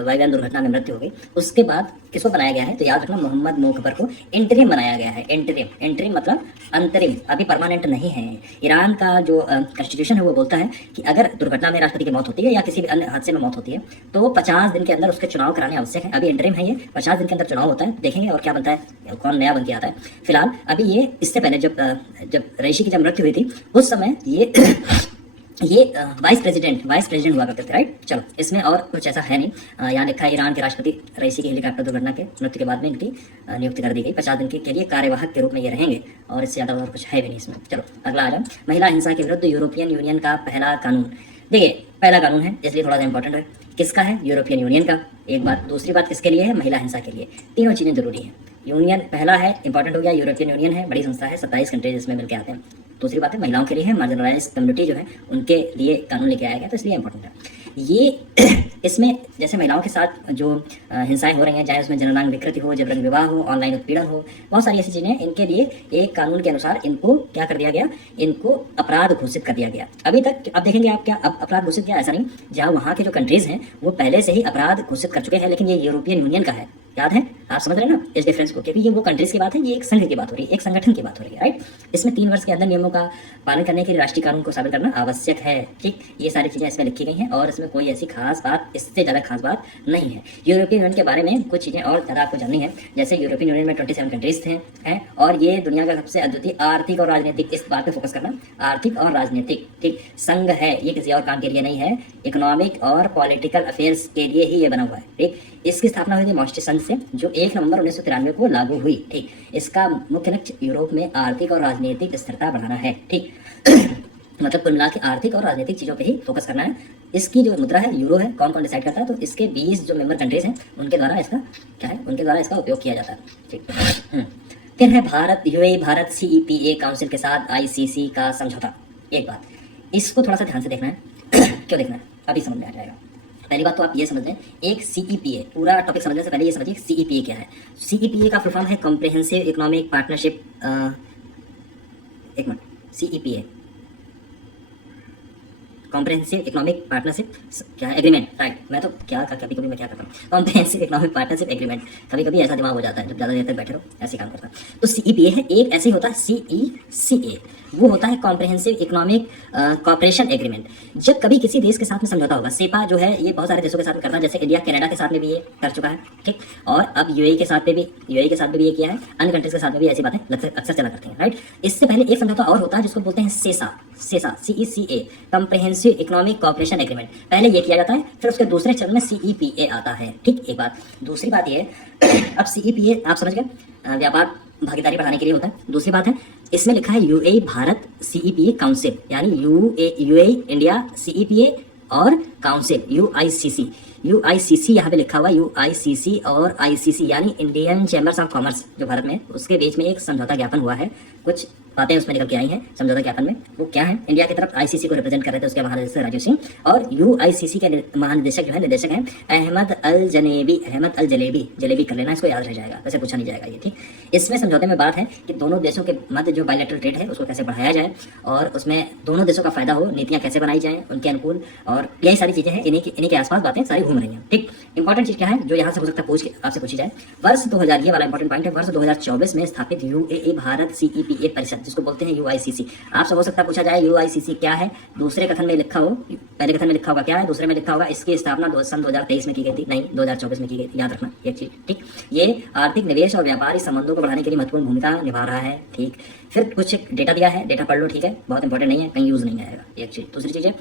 वायुयान दुर्घटना में मृत्यु हो गई। उसके बाद किसको बनाया गया है? तो याद रखना, मोहम्मद मोखबर को इंटरिम बनाया गया है। इंटरिम मतलब अंतरिम, अभी परमानेंट नहीं है। ईरान का जो कॉन्स्टिट्यूशन है वो बोलता है कि अगर दुर्घटना में राष्ट्रपति की मौत होती है या किसी भी अन्य हादसे में मौत होती है तो 50 दिन के अंदर उसके चुनाव कराने आवश्यक है। अभी इंटरिम है, ये 50 दिन के अंदर चुनाव होता है, देखेंगे और क्या बनता है, कौन नया बन के आता है। फिलहाल अभी ये इससे पहले जब रईसी की जब मृत्यु हुई थी उस समय ये वाइस प्रेसिडेंट हुआ करते थे, राइट। चलो, इसमें और कुछ ऐसा है नहीं। यहाँ लिखा है ईरान के राष्ट्रपति रईसी की हेलीकॉप्टर दुर्घटना के मृत्यु के बाद में इनकी नियुक्ति कर दी गई। 50 दिन के लिए कार्यवाहक के रूप में ये रहेंगे और इससे ज़्यादा और कुछ है भी नहीं इसमें। चलो अगला आ जाए, महिला हिंसा के विरुद्ध यूरोपियन यूनियन का पहला कानून। देखिए, पहला कानून है इसलिए थोड़ा सा इंपॉर्टेंट है। किसका है? यूरोपियन यूनियन का, एक बात। दूसरी बात किसके लिए है? महिला हिंसा के लिए। तीनों चीज़ें जरूरी हैं। यूनियन पहला है, इंपॉर्टेंट हो गया। यूरोपियन यूनियन है, बड़ी संस्था है, 27 कंट्रीज इसमें मिलकर आते हैं। दूसरी बात है महिलाओं के लिए है, मार्जिनलाइज कम्युनिटी जो है उनके लिए कानून लेके आया गया, तो इसलिए इंपॉर्टेंट है ये। इसमें जैसे महिलाओं के साथ जो हिंसाएं हो रही हैं, चाहे उसमें जननांग विकृति हो, जबरन विवाह हो, ऑनलाइन उत्पीड़न हो, बहुत सारी ऐसी चीज़ें, इनके लिए एक कानून के अनुसार इनको क्या कर दिया गया? इनको अपराध घोषित कर दिया गया। अभी तक अब देखेंगे आप क्या अपराध घोषित किया, ऐसा नहीं। जहाँ वहाँ के जो कंट्रीज हैं वो पहले से ही अपराध घोषित कर चुके हैं, लेकिन ये यूरोपियन यूनियन का है, याद है? आप समझ रहे हैं ना इस डिफरेंस को, क्योंकि ये वो कंट्रीज की बात है, ये एक संघ की बात हो रही है, एक संगठन की बात हो रही है, राइट। इसमें 3 वर्ष के अंदर नियमों का पालन करने के लिए राष्ट्रीय कानून को शामिल करना आवश्यक है, ठीक। ये सारी चीजें इसमें लिखी गई हैं और इसमें कोई ऐसी खास बात, इससे ज़्यादा खास बात नहीं है। यूरोपियन यूनियन के बारे में कुछ चीज़ें और ज़्यादा आपको जाननी है। जैसे यूरोपियन यूनियन में 27 कंट्रीज हैं और ये दुनिया का सबसे अद्वितीय आर्थिक और राजनीतिक, इस बात पे फोकस करना, आर्थिक और राजनीतिक, ठीक, संघ है। ये किसी और काम के लिए नहीं है, इकोनॉमिक और पॉलिटिकल अफेयर्स के लिए ही ये बना हुआ है, ठीक। इसकी स्थापना हुई थी मॉस्ट्री संघ से, जो 1 नवंबर 1993 को लागू हुई, ठीक। इसका मुख्य लक्ष्य यूरोप में आर्थिक और राजनीतिक स्थिरता बढ़ाना है, ठीक। मतलब कुल मिला के आर्थिक और राजनीतिक चीज़ों पे ही फोकस करना है। इसकी जो मुद्रा है यूरो है। कौन कौन डिसाइड करता है? तो इसके 20 जो मेंबर कंट्रीज हैं उनके द्वारा इसका क्या है, उनके द्वारा इसका उपयोग किया जाता है, ठीक। फिर है Bharat, UAE Bharat CEPA council के साथ ICC का समझौता। एक बात, इसको थोड़ा सा ध्यान से देखना है। क्यों देखना है? अभी समझ में आ जाएगा। पहली बात तो आप ये समझ लें, एक CEPA, पूरा टॉपिक समझने से पहले ये समझिए CEPA क्या है। CEPA का फुल फॉर्म है कॉम्प्रिहेंसिव इकोनॉमिक पार्टनरशिप, एक minute, CEPA comprehensive economic partnership क्या है? Agreement, right. मैं तो कभी कभी मैं क्या करता हूँ, कॉम्प्रिहेंसिव इकोनॉमिक पार्टनरशिप एग्रीमेंट। कभी कभी ऐसा दिमाग हो जाता है जब ज़्यादा देर तक बैठे रहो, ऐसे काम करता है। तो CEPA है, एक ऐसे ही होता है CECA, वो होता है कॉम्प्रिहेंसिव इकोनॉमिक कॉपरेशन एग्रीमेंट। जब कभी किसी देश के साथ में समझौता होगा, सेपा जो है ये बहुत सारे देशों के साथ में करता है, जैसे इंडिया कनाडा के साथ में भी ये कर चुका है, ठीक। और अब यूएई के साथ में भी ये किया है, अन्य कंट्रीज के साथ में भी ऐसी बातें अक्सर चला करते हैं, राइट। इससे पहले एक समझौता और होता है जिसको बोलते हैं सेसा, CECA comprehensive economic cooperation agreement. पहले ये किया जाता है, फिर उसके दूसरे चरण में CEPA आता है, ठीक। एक बात। दूसरी बात ये अब CEPA आप समझ गए, व्यापार भागीदारी बढ़ाने के लिए होता है। दूसरी बात है, इसमें लिखा है यूएई भारत CEPA काउंसिल, यानी यूएई इंडिया CEPA और काउंसिल UICC यहाँ पे लिखा हुआ है UICC और ICC यानी इंडियन चैम्बर्स ऑफ कॉमर्स जो भारत में, उसके बीच में एक समझौता ज्ञापन हुआ है। कुछ बातें उसमें निकल के आई हैं समझौता ज्ञापन में। वो क्या है? इंडिया की तरफ ICC को रिप्रेजेंट कर रहे थे उसके महानिदेशक राजीव सिंह, और UICC के महानिदेशक जो है, निदेशक हैं अहमद अल जलेबी कर लेना, इसको याद रह जाएगा, वैसे पूछा नहीं जाएगा ये, ठीक। इसमें समझौते में बात है कि दोनों देशों के मध्य जो बायलैटरल ट्रेड है उसको कैसे बढ़ाया जाए और उसमें दोनों देशों का फायदा हो, नीतियां कैसे बनाई जाए उनके अनुकूल, और यही सारी चीजें हैं। इन्हीं के आसपास बातें सारी घूम रही हैं, ठीक। इंपॉर्टेंट चीज क्या है जो यहाँ से हो सकता है आपसे पूछी जाए, वर्ष 2000, ये वाला इंपॉर्टेंट पॉइंट है, वर्ष 2024 में स्थापित UAE भारत CEPA परिषद, जिसको बोलते हैं UICC। आपसे हो सकता है पूछा जाए UICC क्या है, दूसरे कथन में लिखा हो, पहले कथन में लिखा होगा क्या है, दूसरे में लिखा होगा इसकी स्थापना सन 2023 में की गई थी, नहीं 2024 में की गई थी, याद रखना एक चीज, ठीक। ये आर्थिक निवेश और व्यापारिक संबंधों को बढ़ाने के लिए महत्वपूर्ण भूमिका निभा रहा है, ठीक। फिर कुछ डेटा दिया है, डेटा पढ़ लो, ठीक है, बहुत इंपॉर्टेंट नहीं है, कहीं यूज नहीं आएगा, एक चीज। दूसरी चीज है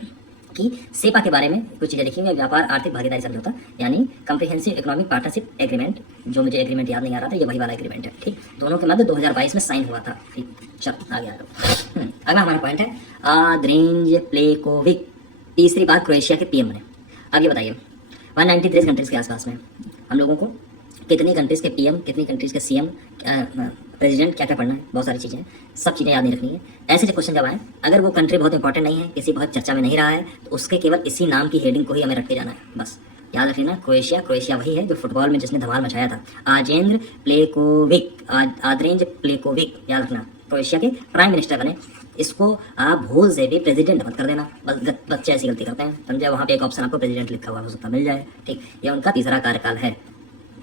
कि सेपा के बारे में कुछ चीज़ें लिखी हुई है, व्यापार आर्थिक भागीदारी समझौता, यानी कॉम्प्रिहेंसिव इकोनॉमिक पार्टनरशिप एग्रीमेंट, जो मुझे एग्रीमेंट याद नहीं आ रहा था, ये वही वाला एग्रीमेंट है, ठीक। दोनों के मध्य 2022 में साइन हुआ था, ठीक। चलो आगे आ जाओ। अगला हमारा पॉइंट है आंद्रेज प्लेकोविक, तीसरी बार क्रोएशिया के PM बने। अब ये बताइए 193 कंट्रीज के आसपास में हम लोगों को कितनी कंट्रीज के PM, कितनी कंट्रीज के CM, प्रेसिडेंट, क्या क्या पढ़ना है, बहुत सारी चीज़ें, सब चीज़ें याद नहीं रखनी है। ऐसे जो क्वेश्चन जब आए, अगर वो कंट्री बहुत इंपॉर्टेंट नहीं है, किसी बहुत चर्चा में नहीं रहा है, तो उसके केवल इसी नाम की हेडिंग को ही हमें रख के जाना है बस। याद रखना, क्रोएशिया वही है जो फुटबॉल में जिसने धमाल मचाया था। आद्रेंज प्लेकोविक, याद रखना, क्रोएशिया के प्राइम मिनिस्टर बने। इसको आप भूल से भी प्रेसिडेंट मत कर देना, बच्चे ऐसी गलती करते हैं, समझे। वहाँ पे एक ऑप्शन आपको प्रेसिडेंट लिखा हुआ हो सकता मिल जाए, ठीक। ये उनका तीसरा कार्यकाल है,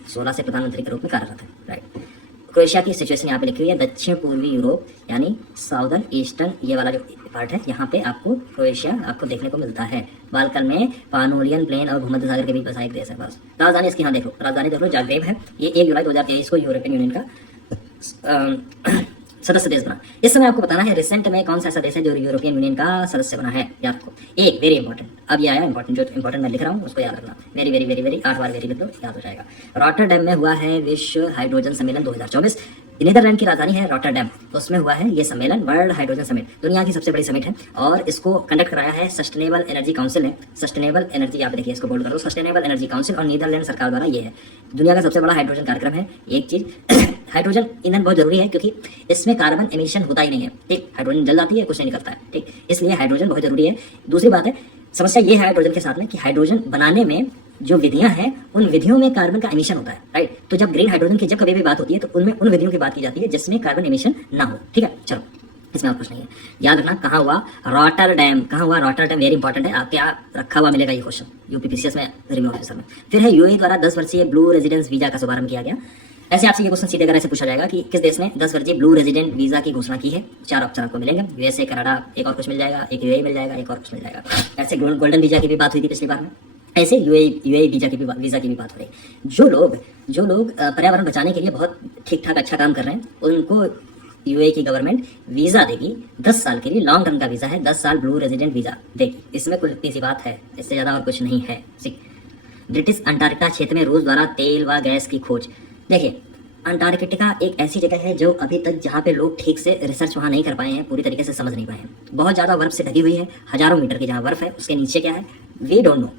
16 से प्रधानमंत्री के रूप में कार्यरत है, राइट। क्रोएशिया की सिचुएशन यहाँ पे लिखी हुई है, दक्षिण पूर्वी यूरोप यानी साउदर्न ईस्टर्न, ये वाला जो पार्ट है यहाँ पे आपको क्रोएशिया आपको देखने को मिलता है। बाल्कन में पानोलियन प्लेन और भूमध्य सागर के बीच बसा एक देश है बस। राजधानी इसकी यहाँ देखो, राजधानी देख लो, जाग्रेब है। ये 1 जुलाई 2023 को यूरोपियन यूनियन का सदस्य देश बना। इस समय आपको बताना है रिसेंट में कौन सा ऐसा देश है जो यूरोपियन यूनियन का सदस्य बना है, याद रखो। एक वेरी इंपॉर्टेंट, अब ये आया इंपॉर्टेंट, जो इंपॉर्टेंट मैं लिख रहा हूँ उसको याद रखना, वेरी वेरी वेरी वेरी 8 बार वेरी लिख लो, याद हो जाएगा। रॉटरडैम में हुआ है विश्व हाइड्रोजन सम्मेलन 2024। नीदरलैंड की राजधानी है रॉटरडैम, तो उसमें हुआ है ये सम्मेलन, वर्ल्ड हाइड्रोजन समिट, दुनिया की सबसे बड़ी समिट है। और इसको कंडक्ट कराया है सस्टेनेबल एनर्जी काउंसिल है, सस्टेनेबल एनर्जी, आप देखिए इसको बोल्ड कर दो, सस्टेनेबल एनर्जी काउंसिल, और नीदरलैंड सरकार द्वारा ये है। दुनिया का सबसे बड़ा हाइड्रोजन कार्यक्रम है। एक चीज हाइड्रोजन ईंधन बहुत जरूरी है क्योंकि इसमें कार्बन एमिशन होता ही नहीं है, ठीक। हाइड्रोजन जल जाती है, कुछ नहीं निकलता है, ठीक। इसलिए हाइड्रोजन बहुत जरूरी है। दूसरी बात है, समस्या ये है हाइड्रोजन के साथ में कि हाइड्रोजन बनाने में जो विधियां हैं उन विधियों में कार्बन का एमिशन होता है, राइट। तो जब ग्रीन हाइड्रोजन की जब कभी भी बात होती है तो उनमें उन विधियों की बात की जाती है जिसमें कार्बन एमिशन ना हो, ठीक है। चलो, इसमें और कुछ नहीं है, याद रखना। कहाँ हुआ रॉटरडैम, कहाँ हुआ रॉटरडैम, वेरी इंपॉर्टेंट है, आपके यहाँ रखा हुआ मिलेगा ये क्वेश्चन यूपीपीसीएस में रिव्यू ऑफिसर में। फिर है यूएई द्वारा 10 वर्षीय ब्लू रेजिडेंस वीजा का शुभारंभ किया गया। ऐसे आपसे ये क्वेश्चन सीधे अगर ऐसे पूछा जाएगा कि किस देश ने 10 वर्षीय ब्लू रेजिडेंट वीजा की घोषणा की है, 4 ऑप्शन आपको मिलेंगे, यूएसए, कनाडा, एक और कुछ मिल जाएगा, एक यूएई मिल जाएगा, एक और कुछ मिल जाएगा। ऐसे गोल्डन वीजा की भी बात हुई थी पिछली बार में, ऐसे यूएई वीजा की भी बात हो रही। जो लोग पर्यावरण बचाने के लिए बहुत ठीक ठाक अच्छा काम कर रहे हैं उनको यूएई की गवर्नमेंट वीजा देगी 10 साल के लिए, लॉन्ग टर्म का वीजा है, 10 साल ब्लू रेजिडेंट वीजा देगी। इसमें कुल इतनी सी बात है, इससे ज्यादा और कुछ नहीं है। ब्रिटिश अंटार्कटिका क्षेत्र में रूस द्वारा तेल व गैस की खोज। देखिए, अंटार्कटिका एक ऐसी जगह है जो अभी तक जहाँ पे लोग ठीक से रिसर्च वहाँ नहीं कर पाए हैं, पूरी तरीके से समझ नहीं पाए हैं। बहुत ज़्यादा बर्फ से ढकी हुई है, हजारों मीटर की जहाँ बर्फ है उसके नीचे क्या है वी डोंट नो,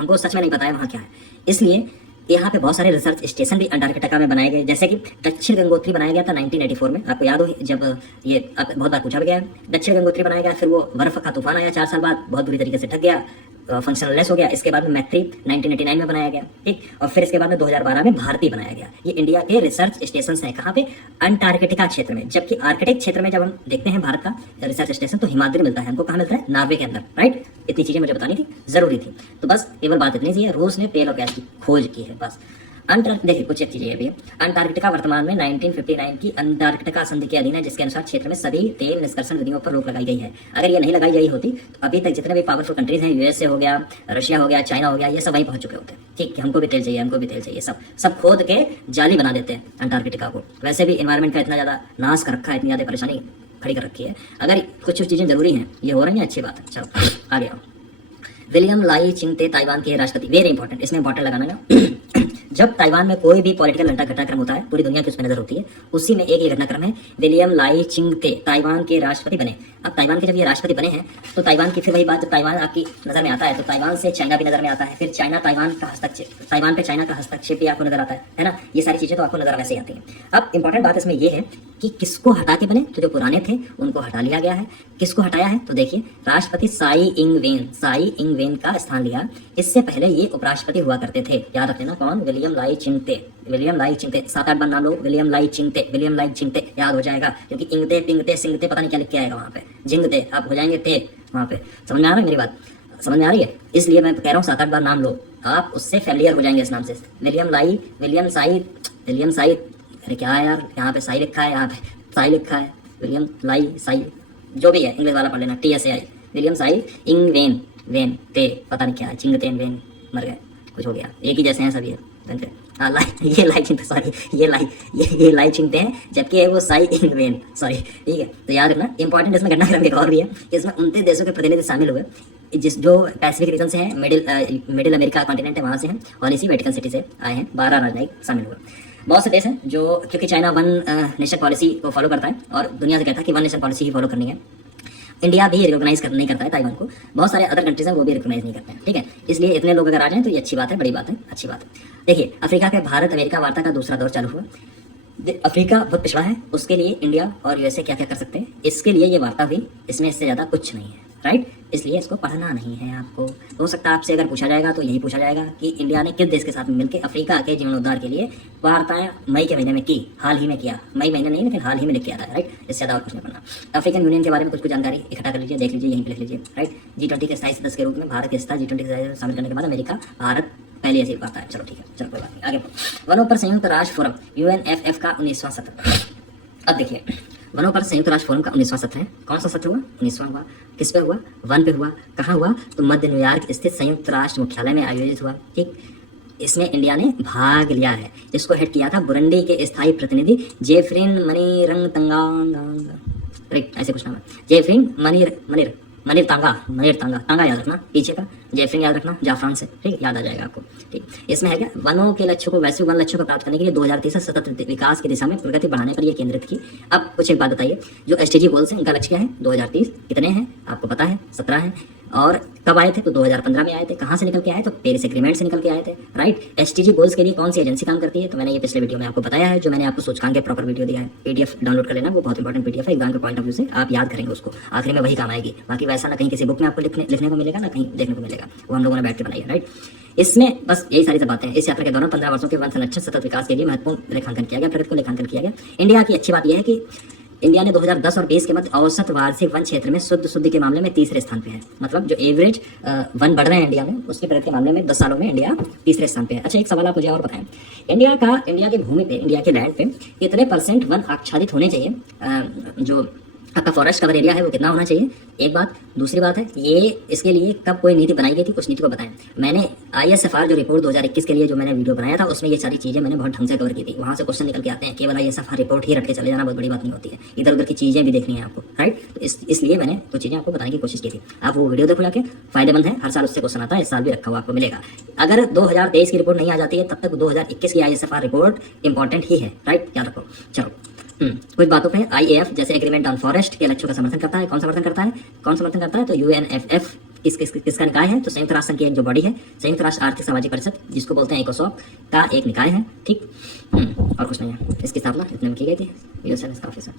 हमको सच में नहीं पता है वहाँ क्या है। इसलिए यहाँ पे बहुत सारे रिसर्च स्टेशन भी अंटार्कटिका में बनाए गए, जैसे कि दक्षिण गंगोत्री बनाया गया था 1984 में, आपको याद हो, जब ये बहुत बार पूछा भी गया है। दक्षिण गंगोत्री बनाया गया, फिर वो बर्फ का तूफान आया 4 साल बाद, बहुत बुरी तरीके से ढक गया, फंक्शनलेस हो गया। इसके बाद में मैत्री 1989 में बनाया गया, ठीक। और फिर इसके बाद में 2012 में भारती बनाया गया। ये इंडिया के रिसर्च स्टेशन हैं, कहाँ पे, अंटार्कटिका क्षेत्र में। जबकि आर्कटिक क्षेत्र में जब हम देखते हैं भारत का रिसर्च स्टेशन तो हिमाद्री मिलता है हमको, कहाँ मिलता है, नॉर्वे के अंदर, राइट। इतनी चीजें मुझे बतानी थी, जरूरी थी। तो बस केवल बात इतनी सी है, रूस ने तेल और गैस की खोज की है, बस। देखिए कुछ एक चीजें भी है। अंटार्कटिका वर्तमान में 1959 की अंटार्कटिका संधि के अधीन है, जिसके अनुसार क्षेत्र में सभी तेल निष्कर्षण विधियों पर रोक लगाई गई है। अगर ये नहीं लगाई गई होती तो अभी तक जितने भी पावरफुल कंट्रीज हैं, यूएसए हो गया, रशिया हो गया, चाइना हो गया, ये सब वहीं पहुंच चुके होते हैं, ठीक है। हमको भी तेल चाहिए, हमको भी तेल चाहिए, सब खोद के जाली बना देते हैं अंटार्कटिका को। वैसे भी एनवायरमेंट का इतना ज्यादा नाश कर रखा है, इतनी ज्यादा परेशानी खड़ी कर रखी है। अगर कुछ चीजें जरूरी हैं, ये हो रही है, अच्छी बात है। चलो आगे आओ। विलियम लाई चिंगते ताइवान के राष्ट्रपति, वेरी इंपॉर्टेंट, इसमें इंपॉर्टेंट लगाना है। जब ताइवान में कोई भी पॉलिटिकल घटनाक्रम होता है, पूरी दुनिया की उसमें नजर होती है, उसी में एक घटनाक्रम है। विलियम लाई चिंगते ताइवान के राष्ट्रपति बने। अब ताइवान के जब ये राष्ट्रपति बने हैं तो ताइवान की फिर वही बात, जब ताइवान आपकी नजर में आता है तो ताइवान से चाइना भी नजर में आता है, फिर ताइवान पे चाइना का हस्तक्षेप भी आपको नजर आता है ना। ये सारी चीजें तो आपको नजर वैसे ही आती हैं। अब इंपॉर्टेंट बात इसमें यह है कि किसको हटा के बने, तो जो पुराने थे उनको हटा लिया गया है। किसको हटाया है तो देखिए, राष्ट्रपति साई इंग वेन का स्थान लिया। इससे पहले ये उपराष्ट्रपति हुआ करते थे, याद रखना कौन, विलियम लाई चिंगते। 7-8 बार नाम लो, विलियम लाई चिंगते याद हो जाएगा, क्योंकि इंगते पिंगते सिंगते पता नहीं क्या लिख के आएगा वहाँ पे, जिंगते आप हो जाएंगे थे वहाँ पे। समझ में आ रहा है मेरी बात, समझ में आ रही है? इसलिए मैं कह रहा हूँ 7-8 बार नाम लो, आप उससे फैमिलियर हो जाएंगे इस नाम से। विलियम साई, अरे क्या है यार, यहाँ पे साई लिखा है, यहाँ पे साई लिखा है, विलियम लाई साई, जो भी है इंग्लिश वाला पढ़ लेना, TSAI, William Sai Ing Wen ते, पता नहीं क्या है, चिंगतेन वेन, मर गए, कुछ हो गया, एक ही जैसे हैं सभी, हाँ ये लाई चिंगते, सॉरी ये लाई चिंगते हैं, जबकि है वो साई इंग वेन, सॉरी, ठीक है। तो याद रखना, इंपॉर्टेंट इसमें घटनाक्रम एक और भी है, इसमें 29 देशों के प्रतिनिधि शामिल हुए, जो पैसिफिक रीजन से हैं, मिडिल अमेरिका कॉन्टिनेंट है वहाँ से हैं, और इसी वेटिकन सिटी से आए हैं। 12 राजनयिक शामिल हुए। बहुत से देश हैं जो, क्योंकि चाइना 1 नेशन पॉलिसी को फॉलो करता है और दुनिया से कहता है कि 1 नेशन पॉलिसी ही फॉलो करनी है। इंडिया भी रिकॉग्नाइज नहीं करता है ताइवान को, बहुत सारे अदर कंट्रीज हैं वो भी रिकॉग्नाइज नहीं करते हैं, ठीक है। इसलिए इतने लोग अगर आ जाएं तो ये अच्छी बात है, बड़ी बात है, अच्छी बात है। देखिए, अफ्रीका के भारत अमेरिका वार्ता का दूसरा दौर चालू हुआ। अफ्रीका बहुत पिछड़ा है, उसके लिए इंडिया और यूएसए क्या क्या कर सकते हैं, इसके लिए ये वार्ता हुई, इसमें इससे ज़्यादा कुछ नहीं है। राइट। इसलिए इसको पढ़ना नहीं है आपको। हो सकता है आपसे अगर पूछा जाएगा तो यही पूछा जाएगा कि इंडिया ने किस देश के साथ मिलकर अफ्रीका के जीर्णोद्धार के लिए वार्ताएं मई के महीने में की, हाल ही में किया, मई महीने नहीं लेकिन हाल ही में लिख किया था, राइट। इससे ज़्यादा और कुछ नहीं पढ़ना। अफ्रीकन यूनियन के बारे में कुछ जानकारी इकट्ठा कर लीजिए, देख लीजिए, यहीं पे लिख लीजिए, राइट। G20 के स्थायी सदस्य के रूप में भारत के हिस्सा G20 के शामिल करने के बाद अमेरिका भारत पहले ऐसी बात है। चलो ठीक है, चलो कोई बात नहीं, आगे वनों पर संयुक्त राष्ट्र फोरम UNFF का 19वां सत्र। अब देखिए, वनों पर संयुक्त राष्ट्र फोरम का 19वां सत्र है। कौन सा सत्र हुआ? 19वां हुआ। किस पे हुआ? वन पे हुआ। कहाँ हुआ? तो मध्य न्यूयॉर्क स्थित संयुक्त राष्ट्र मुख्यालय में आयोजित हुआ, ठीक। इसमें इंडिया ने भाग लिया है। इसको हेड किया था बुरुंडी के स्थायी प्रतिनिधि जेफरिन मनीरंगतंगांग, राइट, ऐसे कुछ नाम है। जेफरिन मनीर तांगा याद रखना, पीछे का जेफरिन याद रखना, जाफरान से, ठीक, याद आ जाएगा आपको, ठीक। इसमें है क्या? वनों के लक्ष्यों को, वैश्विक वन लक्ष्यों को प्राप्त करने के लिए 2030 सतत विकास की दिशा में प्रगति बढ़ाने पर यह केंद्रित की। अब कुछ एक बात बताइए, जो SDG गोल्स हैं उनका लक्ष्य क्या है? 2030 कितने हैं आपको पता है? 17 है। और कब आए थे? तो 2015 में आए थे। कहाँ से निकल के आए? तो पेरिस एग्रीमेंट से निकल के आए थे, राइट। SDG गोल्स के लिए कौन सी एजेंसी काम करती है? तो मैंने ये पिछले वीडियो में आपको बताया है, जो मैंने आपको सूचकांक के प्रॉपर वीडियो दिया है। PDF डाउनलोड कर लेना, वो बहुत इंपॉर्टेंट PDF है, एग्जाम के पॉइंट ऑफ व्यू से आप याद करेंगे उसको, आखिर में वही काम आएगी। बाकी वैसा ना कहीं किसी बुक में आपको लिखने को मिलेगा, ना कहीं देखने को मिलेगा, वो हम लोगों ने बैठ के बनाई है, राइट। इसमें बस यही सारी बातें हैं। इस यात्रा के दौरान 15 वर्षों के वन संरक्षण सतत विकास के लिए महत्वपूर्ण रेखांकन किया गया, प्रगति को लेखांकन किया गया। इंडिया की अच्छी बात यह है कि इंडिया ने 2010 और 20 के मध्य औसत वार्षिक वन क्षेत्र में शुद्ध के मामले में तीसरे स्थान पे है। मतलब जो एवरेज वन बढ़ रहे हैं इंडिया में, उसके प्रगति के मामले में 10 सालों में इंडिया तीसरे स्थान पे है। अच्छा, एक सवाल आप मुझे और बताएं, इंडिया की भूमि पे, इंडिया के लैंड पे कितने % वन आच्छादित होने चाहिए? जो आपका फॉरेस्ट कवर एरिया है वो कितना होना चाहिए? एक बात। दूसरी बात है, ये इसके लिए कब कोई नीति बनाई गई थी? कुछ नीति को बताएं। मैंने ISFR जो रिपोर्ट 2021 के लिए जो मैंने वीडियो बनाया था, उसमें ये सारी चीज़ें मैंने बहुत ढंग से कवर की थी। वहाँ से क्वेश्चन निकल के आते हैं, केवल ISFR रिपोर्ट ही रट के चले जाना बहुत बड़ी बात नहीं होती है, इधर उधर की चीज़ें भी देखनी है आपको, राइट। तो इसलिए मैंने कुछ चीज़ें आपको बताने की कोशिश की थी। आप वो वीडियो देखो जाके, फायदेमंद है, हर साल उससे क्वेश्चन आता है, इस साल भी रखा हुआ आपको मिलेगा। अगर 2023 की रिपोर्ट नहीं आ जाती है, तब तक 2021 की ISFR रिपोर्ट इंपॉर्टेंट ही है, राइट, याद रखो। चलो कुछ बातों पे IAF जैसे एग्रीमेंट ऑन फॉरेस्ट के लक्ष्यों का समर्थन करता है। कौन समर्थन करता है? तो UNFF किसका निकाय है? तो संयुक्त राष्ट्र संघ की एक जो बॉडी है, संयुक्त राष्ट्र आर्थिक सामाजिक परिषद, जिसको बोलते हैं इकोसॉक, का एक निकाय है, ठीक। और कुछ नहीं है। इसकी स्थापना इतने में की गई थी, इसका ऑफिस है।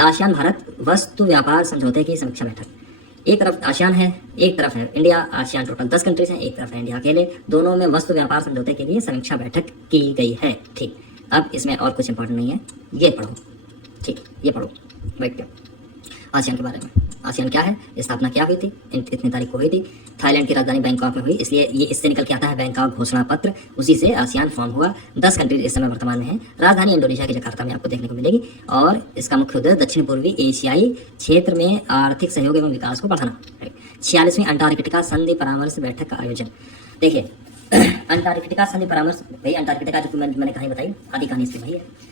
आसियान भारत वस्तु व्यापार समझौते की समीक्षा बैठक। एक तरफ आसियान है, एक तरफ है इंडिया। आसियान टोटल 10 कंट्रीज हैं, एक तरफ है इंडिया अकेले। दोनों में वस्तु व्यापार समझौते के लिए समीक्षा बैठक की गई है, ठीक। अब इसमें और कुछ इंपॉर्टेंट नहीं है, ये पढ़ो, ठीक, ये पढ़ो बैठ के आसियान के बारे में। आसियान क्या है? स्थापना क्या हुई थी? इतनी तारीख को हुई थी। थाईलैंड की राजधानी बैंकॉक में हुई, इसलिए ये इससे निकल के आता है बैंकॉक घोषणा पत्र, उसी से आसियान फॉर्म हुआ। 10 कंट्रीज इस समय वर्तमान में है। राजधानी इंडोनेशिया के जकार्ता में आपको देखने को मिलेगी, और इसका मुख्य उद्देश्य दक्षिण पूर्वी एशियाई क्षेत्र में आर्थिक सहयोग एवं विकास को बढ़ाना। 46वीं अंटार्कटिका संधि परामर्श बैठक का आयोजन। देखिए अंटार्कटिका संधि परामर्श, भाई अंटार्कटिका जो मैंने कहानी बताई, आदि कहानी इसकी वही है।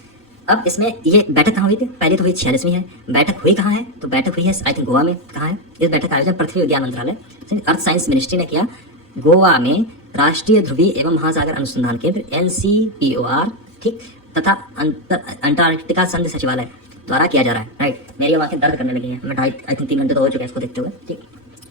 अब इसमें ये बैठक कहाँ हुई थी? पहले तो हुई 46वीं है। बैठक हुई कहाँ है? तो बैठक हुई है आई थिंक गोवा में। कहाँ है इस बैठक का आयोजन? पृथ्वी विज्ञान मंत्रालय, अर्थ साइंस मिनिस्ट्री ने किया। गोवा में राष्ट्रीय ध्रुवीय एवं महासागर अनुसंधान केंद्र NCPOR, ठीक, तथा अंटार्कटिका संधि सचिवालय द्वारा किया जा रहा है, राइट। मेरी आंखें दर्द करने लगी हैं, मैं आई थिंक 3 घंटे तो हो चुके हैं इसको देखते हुए, ठीक।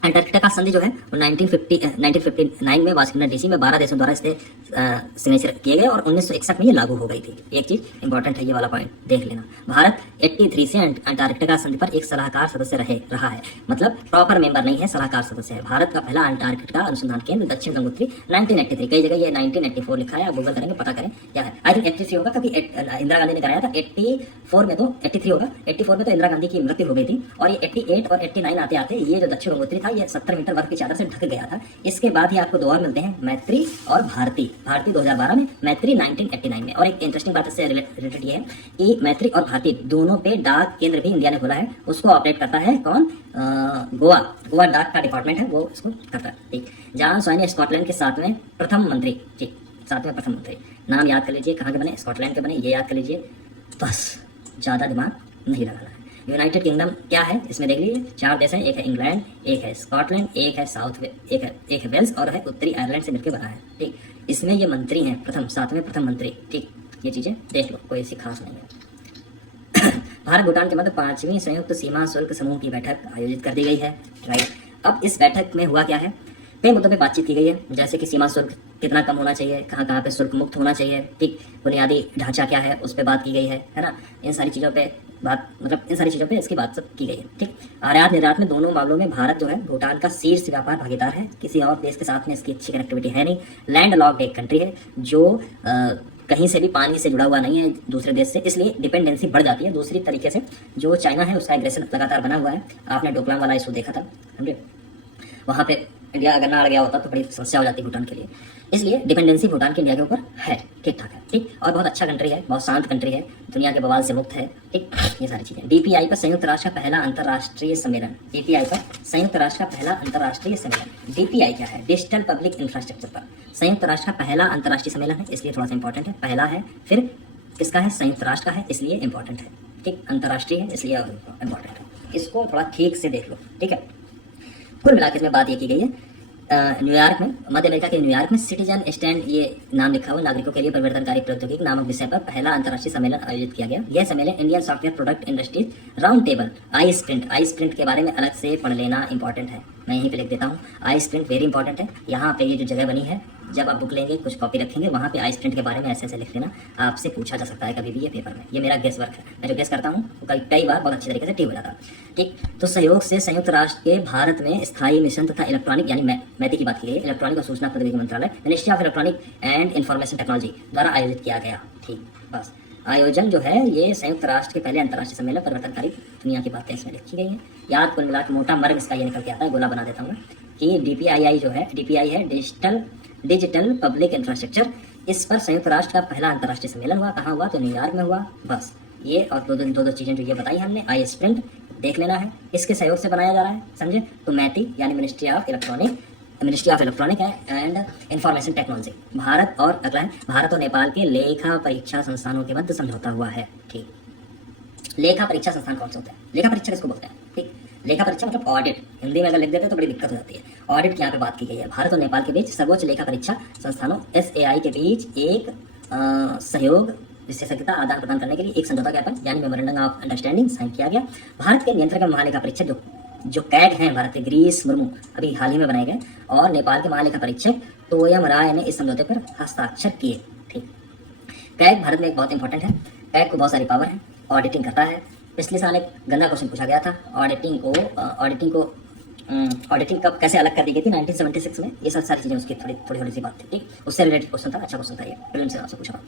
अंटार्कटिका संधि जो है वो 1959 में वाशिंगटन DC में 12 देशों द्वारा इससे सिग्नेचर किए गए, और 1961 में ये लागू हो गई थी। एक चीज इंपॉर्टेंट है, ये वाला पॉइंट देख लेना। भारत 83 से अंटार्कटिका संधि पर एक सलाहकार सदस्य रहा है, मतलब प्रॉपर मेंबर नहीं है, सलाहकार सदस्य है। भारत का पहला अंटार्कटिका अनुसंधान केंद्र दक्षिण गंगोत्री 1983, कई जगह ये 1984 लिखा है, आप गूगल करेंगे पता करें क्या है। आई थिंक 83 होगा, क्योंकि इंदिरा गांधी ने कराया था। 84 में तो 83 होगा, 84 में तो इंदिरा गांधी की मृत्यु हो गई थी, और ये 88 और 89 आते आते ये जो दक्षिण गंगोत्री था ये 70 मीटर वर्ग की चादर से ढक गया था। इसके बाद ही आपको 2 और मिलते हैं, मैत्री और भारती। 2012 में, मैत्री 1989 में। और एक इंटरेस्टिंग बात इससे रिलेटेड ये है कि मैत्री और भारती दोनों पे डाक केंद्र भी इंडिया ने खोला है। उसको ऑपरेट करता है कौन? गोवा डाक का डिपार्टमेंट है, वो इसको करता है, ठीक। जॉन स्वाइन स्कॉटलैंड के 7वें प्रथम मंत्री, ठीक, 7वें प्रथम मंत्री। नाम याद कर लीजिए, कहाँ के बने? स्कॉटलैंड के बने, ये याद कर लीजिए, बस ज़्यादा दिमाग नहीं लगाना है। यूनाइटेड किंगडम क्या है इसमें देख लीजिए, 4 देश हैं, एक है इंग्लैंड, एक है स्कॉटलैंड, एक है वेल्स, और है उत्तरी आयरलैंड से मिलकर बना है, ठीक। इसमें ये मंत्री हैं प्रथम, 7वें प्रथम मंत्री, ठीक। ये चीज़ें देख लो, कोई ऐसी खास नहीं है। भारत भूटान के मध्य 5वीं संयुक्त सीमा शुल्क समूह की बैठक आयोजित कर दी गई है, राइट। अब इस बैठक में हुआ क्या है? कई मुद्दों पे बातचीत की गई है, जैसे कि सीमा शुल्क कितना कम होना चाहिए, कहाँ पे शुल्क मुक्त होना चाहिए, ठीक। बुनियादी ढांचा क्या है उस पर बात की गई है ना। इन सारी चीज़ों पे बात मतलब इन सारी चीज़ों पे इसकी बात सब की गई है। ठीक, आयात निर्यात में दोनों मामलों में भारत जो है भूटान का शीर्ष व्यापार भागीदार है। किसी और देश के साथ में इसकी अच्छी कनेक्टिविटी है नहीं। लैंड लॉक्ड एक कंट्री है जो कहीं से भी पानी से जुड़ा हुआ नहीं है दूसरे देश से, इसलिए डिपेंडेंसी बढ़ जाती है। दूसरी तरीके से जो चाइना है उसका एग्रेशन लगातार बना हुआ है। आपने डोकलाम वाला इशू देखा था, समझे, वहाँ पे इंडिया अगर ना अड़ गया होता तो बड़ी समस्या हो जाती भूटान के लिए। इसलिए डिपेंडेंसी भूटान की इंडिया के ऊपर है, ठीक ठाक है। ठीक, और बहुत अच्छा कंट्री है, बहुत शांत कंट्री है, दुनिया के बवाल से मुक्त है। ठीक, ये सारी चीज़ें। डीपीआई पर संयुक्त राष्ट्र का पहला अंतर्राष्ट्रीय सम्मेलन। डीपीआई पर संयुक्त राष्ट्र का पहला अंतर्राष्ट्रीय सम्मेलन। डीपीआई क्या है? डिजिटल पब्लिक इंफ्रास्ट्रक्चर पर संयुक्त राष्ट्र का पहला अंतर्राष्ट्रीय सम्मेलन है, इसलिए थोड़ा सा इंपॉर्टेंट है। पहला है, फिर किसका है? संयुक्त राष्ट्र का है, इसलिए इंपॉर्टेंट है। ठीक, अंतर्राष्ट्रीय है इसलिए इंपॉर्टेंट है। इसको थोड़ा ठीक से देख लो, ठीक है। कुल मिलाकर इसमें बात ये की गई है, न्यूयॉर्क में, मध्य अमेरिका के न्यूयॉर्क में सिटीजन स्टैंड, ये नाम लिखा हुआ, नागरिकों के लिए परिवर्तनकारी प्रौद्योगिकी नामक विषय पर पहला अंतर्राष्ट्रीय सम्मेलन आयोजित किया गया। यह सम्मेलन Indian software product industries round table, iSPIRT के बारे में अलग से पढ़ लेना इंपॉर्टेंट है। मैं यहीं पे लिख देता हूँ, आई स्प्रिंट वेरी इंपॉर्टेंट है। यहाँ पे ये जो जगह बनी है, जब आप बुक लेंगे कुछ कॉपी रखेंगे वहाँ पे आई स्प्रिंट के बारे में ऐसे ऐसे लिख लेना, आपसे पूछा जा सकता है कभी भी ये पेपर में। ये मेरा गेस वर्क है, मैं जो गेस करता हूँ वो कई बार बहुत अच्छी तरीके से ठीक हो जाता है। ठीक, तो सहयोग से संयुक्त राष्ट्र के भारत में स्थायी मिशन तथा इलेक्ट्रॉनिक यानी मैती की बात की गई है, इलेक्ट्रॉनिक और सूचना प्रौद्योगिकी मंत्रालय, ministry of electronic and information technology द्वारा आयोजित किया गया। ठीक, बस आयोजन जो है ये संयुक्त राष्ट्र के पहले अंतर्राष्ट्रीय सम्मेलन परिवर्तनकारी दुनिया की बातें इसमें लिखी गई हैं। याद कुल मिला के मोटा मर्म इसका ये निकल के आता है, गोला बना देता हूँ कि डीपीआई जो है, डीपीआई है डिजिटल पब्लिक इंफ्रास्ट्रक्चर। इस पर संयुक्त राष्ट्र का पहला अंतर्राष्ट्रीय सम्मेलन हुआ। कहाँ हुआ? तो न्यूयॉर्क में हुआ। बस ये और दो चीज़ें जो ये बताई हमने, आई स्प्रिंट देख लेना है, इसके सहयोग से बनाया जा रहा है, समझे। तो मैती यानी ministry of electronic and information technology, Bharat और अगला है भारत और नेपाल के लेखा परीक्षा संस्थानों के मध्य समझौता हुआ है। ठीक, लेखा परीक्षा संस्थान कौन से होते हैं? लेखा परीक्षा किसको बोलते हैं? ठीक, लेखा परीक्षा मतलब ऑडिट, हिंदी में अगर लिख देते हैं तो बड़ी दिक्कत हो जाती है। ऑडिट की यहाँ पे बात की गई है। भारत और नेपाल के बीच सर्वोच्च लेखा परीक्षा संस्थानों SAI के बीच एक सहयोग विशेषज्ञता आदान प्रदान करने के लिए एक समझौता ज्ञापन यानी मेमोरेंडम ऑफ अंडरस्टैंडिंग साइन किया गया। भारत के नियंत्रक महालेखा परीक्षक जो कैग हैं भारत के गिरीश मुर्मू, अभी हाल ही में बनाए गए, और नेपाल के महालेखा परीक्षक तोयम राय ने इस समझौते पर हस्ताक्षर किए। ठीक, कैग भारत में एक बहुत इंपॉर्टेंट है। कैग को बहुत सारी पावर है, ऑडिटिंग करता है। पिछले साल एक गंदा क्वेश्चन पूछा गया था, ऑडिटिंग कब कैसे अलग कर दी गई थी 1976 में। ये सब सारी चीज़ें उसकी थोड़ी सी बात थी। ठीक, उससे रिलेटेड क्वेश्चन था, अच्छा क्वेश्चन था ये, प्रीलिम्स से आपसे पूछा था।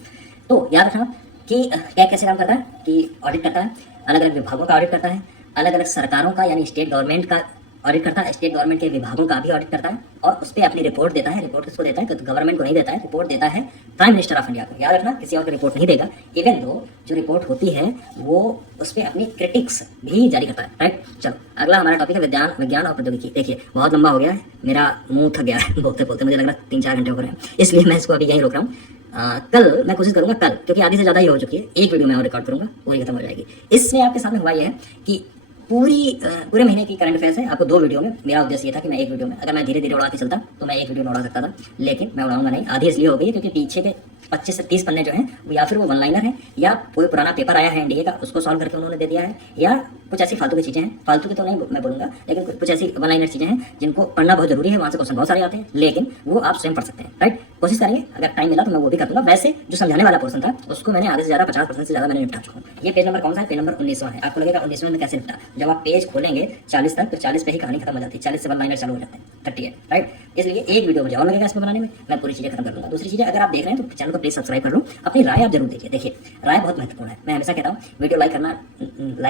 तो याद रखना कि कैग कैसे काम करता है कि ऑडिट करता है, अलग अलग विभागों का ऑडिट करता है, अलग अलग सरकारों का यानी स्टेट गवर्नमेंट का ऑडिट करता है, स्टेट गवर्नमेंट के विभागों का भी ऑडिट करता है, और उस पर अपनी रिपोर्ट देता है। रिपोर्ट किसको देता है? तो गवर्नमेंट को नहीं देता है, रिपोर्ट देता है प्राइम मिनिस्टर ऑफ इंडिया को। याद रखना, किसी और को रिपोर्ट नहीं देगा। इवन दो जो रिपोर्ट होती है वो उस पर अपनी क्रिटिक्स भी जारी करता है। राइट, चलो अगला हमारा टॉपिक है विज्ञान और प्रौद्योगिकी। देखिए बहुत लंबा हो गया है, मेरा मुंह थक गया है बोलते बोलते, मुझे लग रहा है 3-4 घंटे हो रहे हैं, इसलिए मैं इसको अभी यहीं रोक रहा हूँ। कल मैं कोशिश करूंगा, कल क्योंकि आधी से ज़्यादा ही हो चुकी है, एक वीडियो मैं और रिकॉर्ड करूंगा, पूरी खत्म हो जाएगी। इसमें आपके सामने हुआ यह है कि पूरे महीने की करंट अफेयर्स है, आपको 2 वीडियो में। मेरा उद्देश्य ये था कि मैं एक वीडियो में, अगर मैं धीरे धीरे उड़ा के चलता तो मैं एक वीडियो में उड़ा सकता था, लेकिन मैं उड़ाऊंगा नहीं। आधी इसलिए हो गई क्योंकि पीछे के 25 से 30 पन्ने जो हैं वो या फिर वो वन लाइनर है, या कोई पुराना पेपर आया है एनडीए का उसको सॉल्व करके उन्होंने दे दिया है, या कुछ ऐसी फालतू की चीज़ें हैं। फालतू की तो नहीं मैं बोलूँगा, लेकिन कुछ ऐसी वन लाइनर चीज़ें हैं जिनको पढ़ना बहुत जरूरी है, वहाँ से क्वेश्चन बहुत सारे आते हैं, लेकिन वो आप स्वयं पढ़ सकते हैं। राइट, कोशिश करेंगे, अगर टाइम मिला तो मैं वो भी कर दूंगा। वैसे जो समझाने वाला पोर्शन था उसको मैंने आधे से ज़्यादा 50% से ज़्यादा मैंने निपटा चुका हूँ। ये पेज नंबर कौन सा है? पेज नंबर 19वां है। आपको लगेगा 19वें में कैसे निपटा? जब आप पेज खोलेंगे 40 तक, तो 40 पे ही कहानी खत्म हो जाती है, 40 से वन लाइनर चालू हो जाते हैं 38। राइट, इसलिए एक वीडियो मुझे और लगेगा इसमें बनाने में, मैं पूरी चीज़ें खत्म कर दूंगा। दूसरी चीज़, अगर आप देख रहे हैं तो चैनल को प्लीज सब्सक्राइब कर लो, अपनी राय आप जरूर दीजिए। देखिए राय बहुत महत्वपूर्ण है, मैं हमेशा कहता हूँ वीडियो लाइक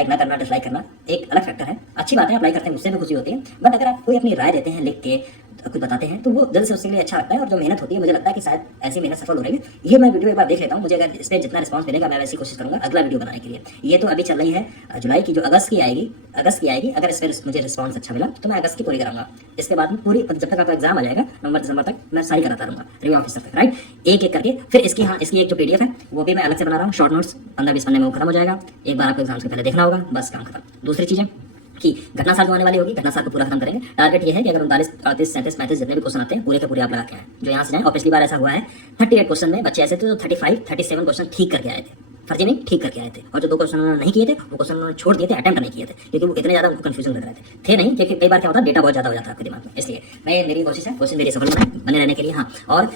ना करना, डिसलाइक करना एक अलग फैक्टर है। अच्छी बात है, आप लाइक करते हैं, मुझसे भी खुशी होती है, बट अगर आप कोई अपनी राय देते हैं लिख के, कुछ बताते हैं, तो वो दिल से उसके लिए अच्छा लगता है, और जो मेहनत होती है मुझे लगता है कि शायद ऐसी मेहनत सफल हो रही है। ये मैं वीडियो एक बार देख लेता हूँ, मुझे अगर इस पर जितना रिस्पांस मिलेगा मैं वैसी कोशिश करूंगा अगला वीडियो बनाने के लिए। ये तो अभी चल रही है जुलाई की, जो अगस्त की आएगी। अगर इस पर मुझे रिस्पांस अच्छा मिला तो मैं अगस्त की पूरी कराऊंगा। इसके बाद में पूरी, जब तक आपका एग्जाम आ जाएगा नवंबर दिसंबर तक, मैं सारी कराता रहूंगा रिव्यू ऑफिसर तक। राइट, एक एक करके। फिर इसकी एक जो PDF है वो भी मैं अलग से बना रहा हूँ, शॉर्ट नोट्स 15-20 पन्ने में वो खत्म हो जाएगा। एक बार आपको एग्जाम से पहले देखना होगा, बस काम खत्म। दूसरी चीज़ें कि घटना साल जो आने वाली होगी, घटना साल को पूरा खत्म करेंगे। टारगेट ये है कि अगर 39, 38, 37, 35 जितने भी क्वेश्चन आते हैं पूरे के पूरे आप लगा के आए, जो यहाँ से जाए। और पिछली बार ऐसा हुआ है 38 क्वेश्चन में बच्चे ऐसे थे जो 35, 37 क्वेश्चन ठीक करके आए थे, फर्जी नहीं ठीक करके आए थे, और जो 2 क्वेश्चन उन्होंने नहीं किए थे वो क्वेश्चन उन्होंने छोड़ दिए थे, अटेम्प्ट नहीं किए थे, क्योंकि वो इतने ज़्यादा उनको कंफ्यूजन लग रहे थे नहीं, क्योंकि कई बार क्या होता है डेटा बहुत ज़्यादा हो जाता है आपके दिमाग में। इसलिए मेरी कोशिश है, कोशिश मेरी सफल बने रहने के लिए। हाँ, और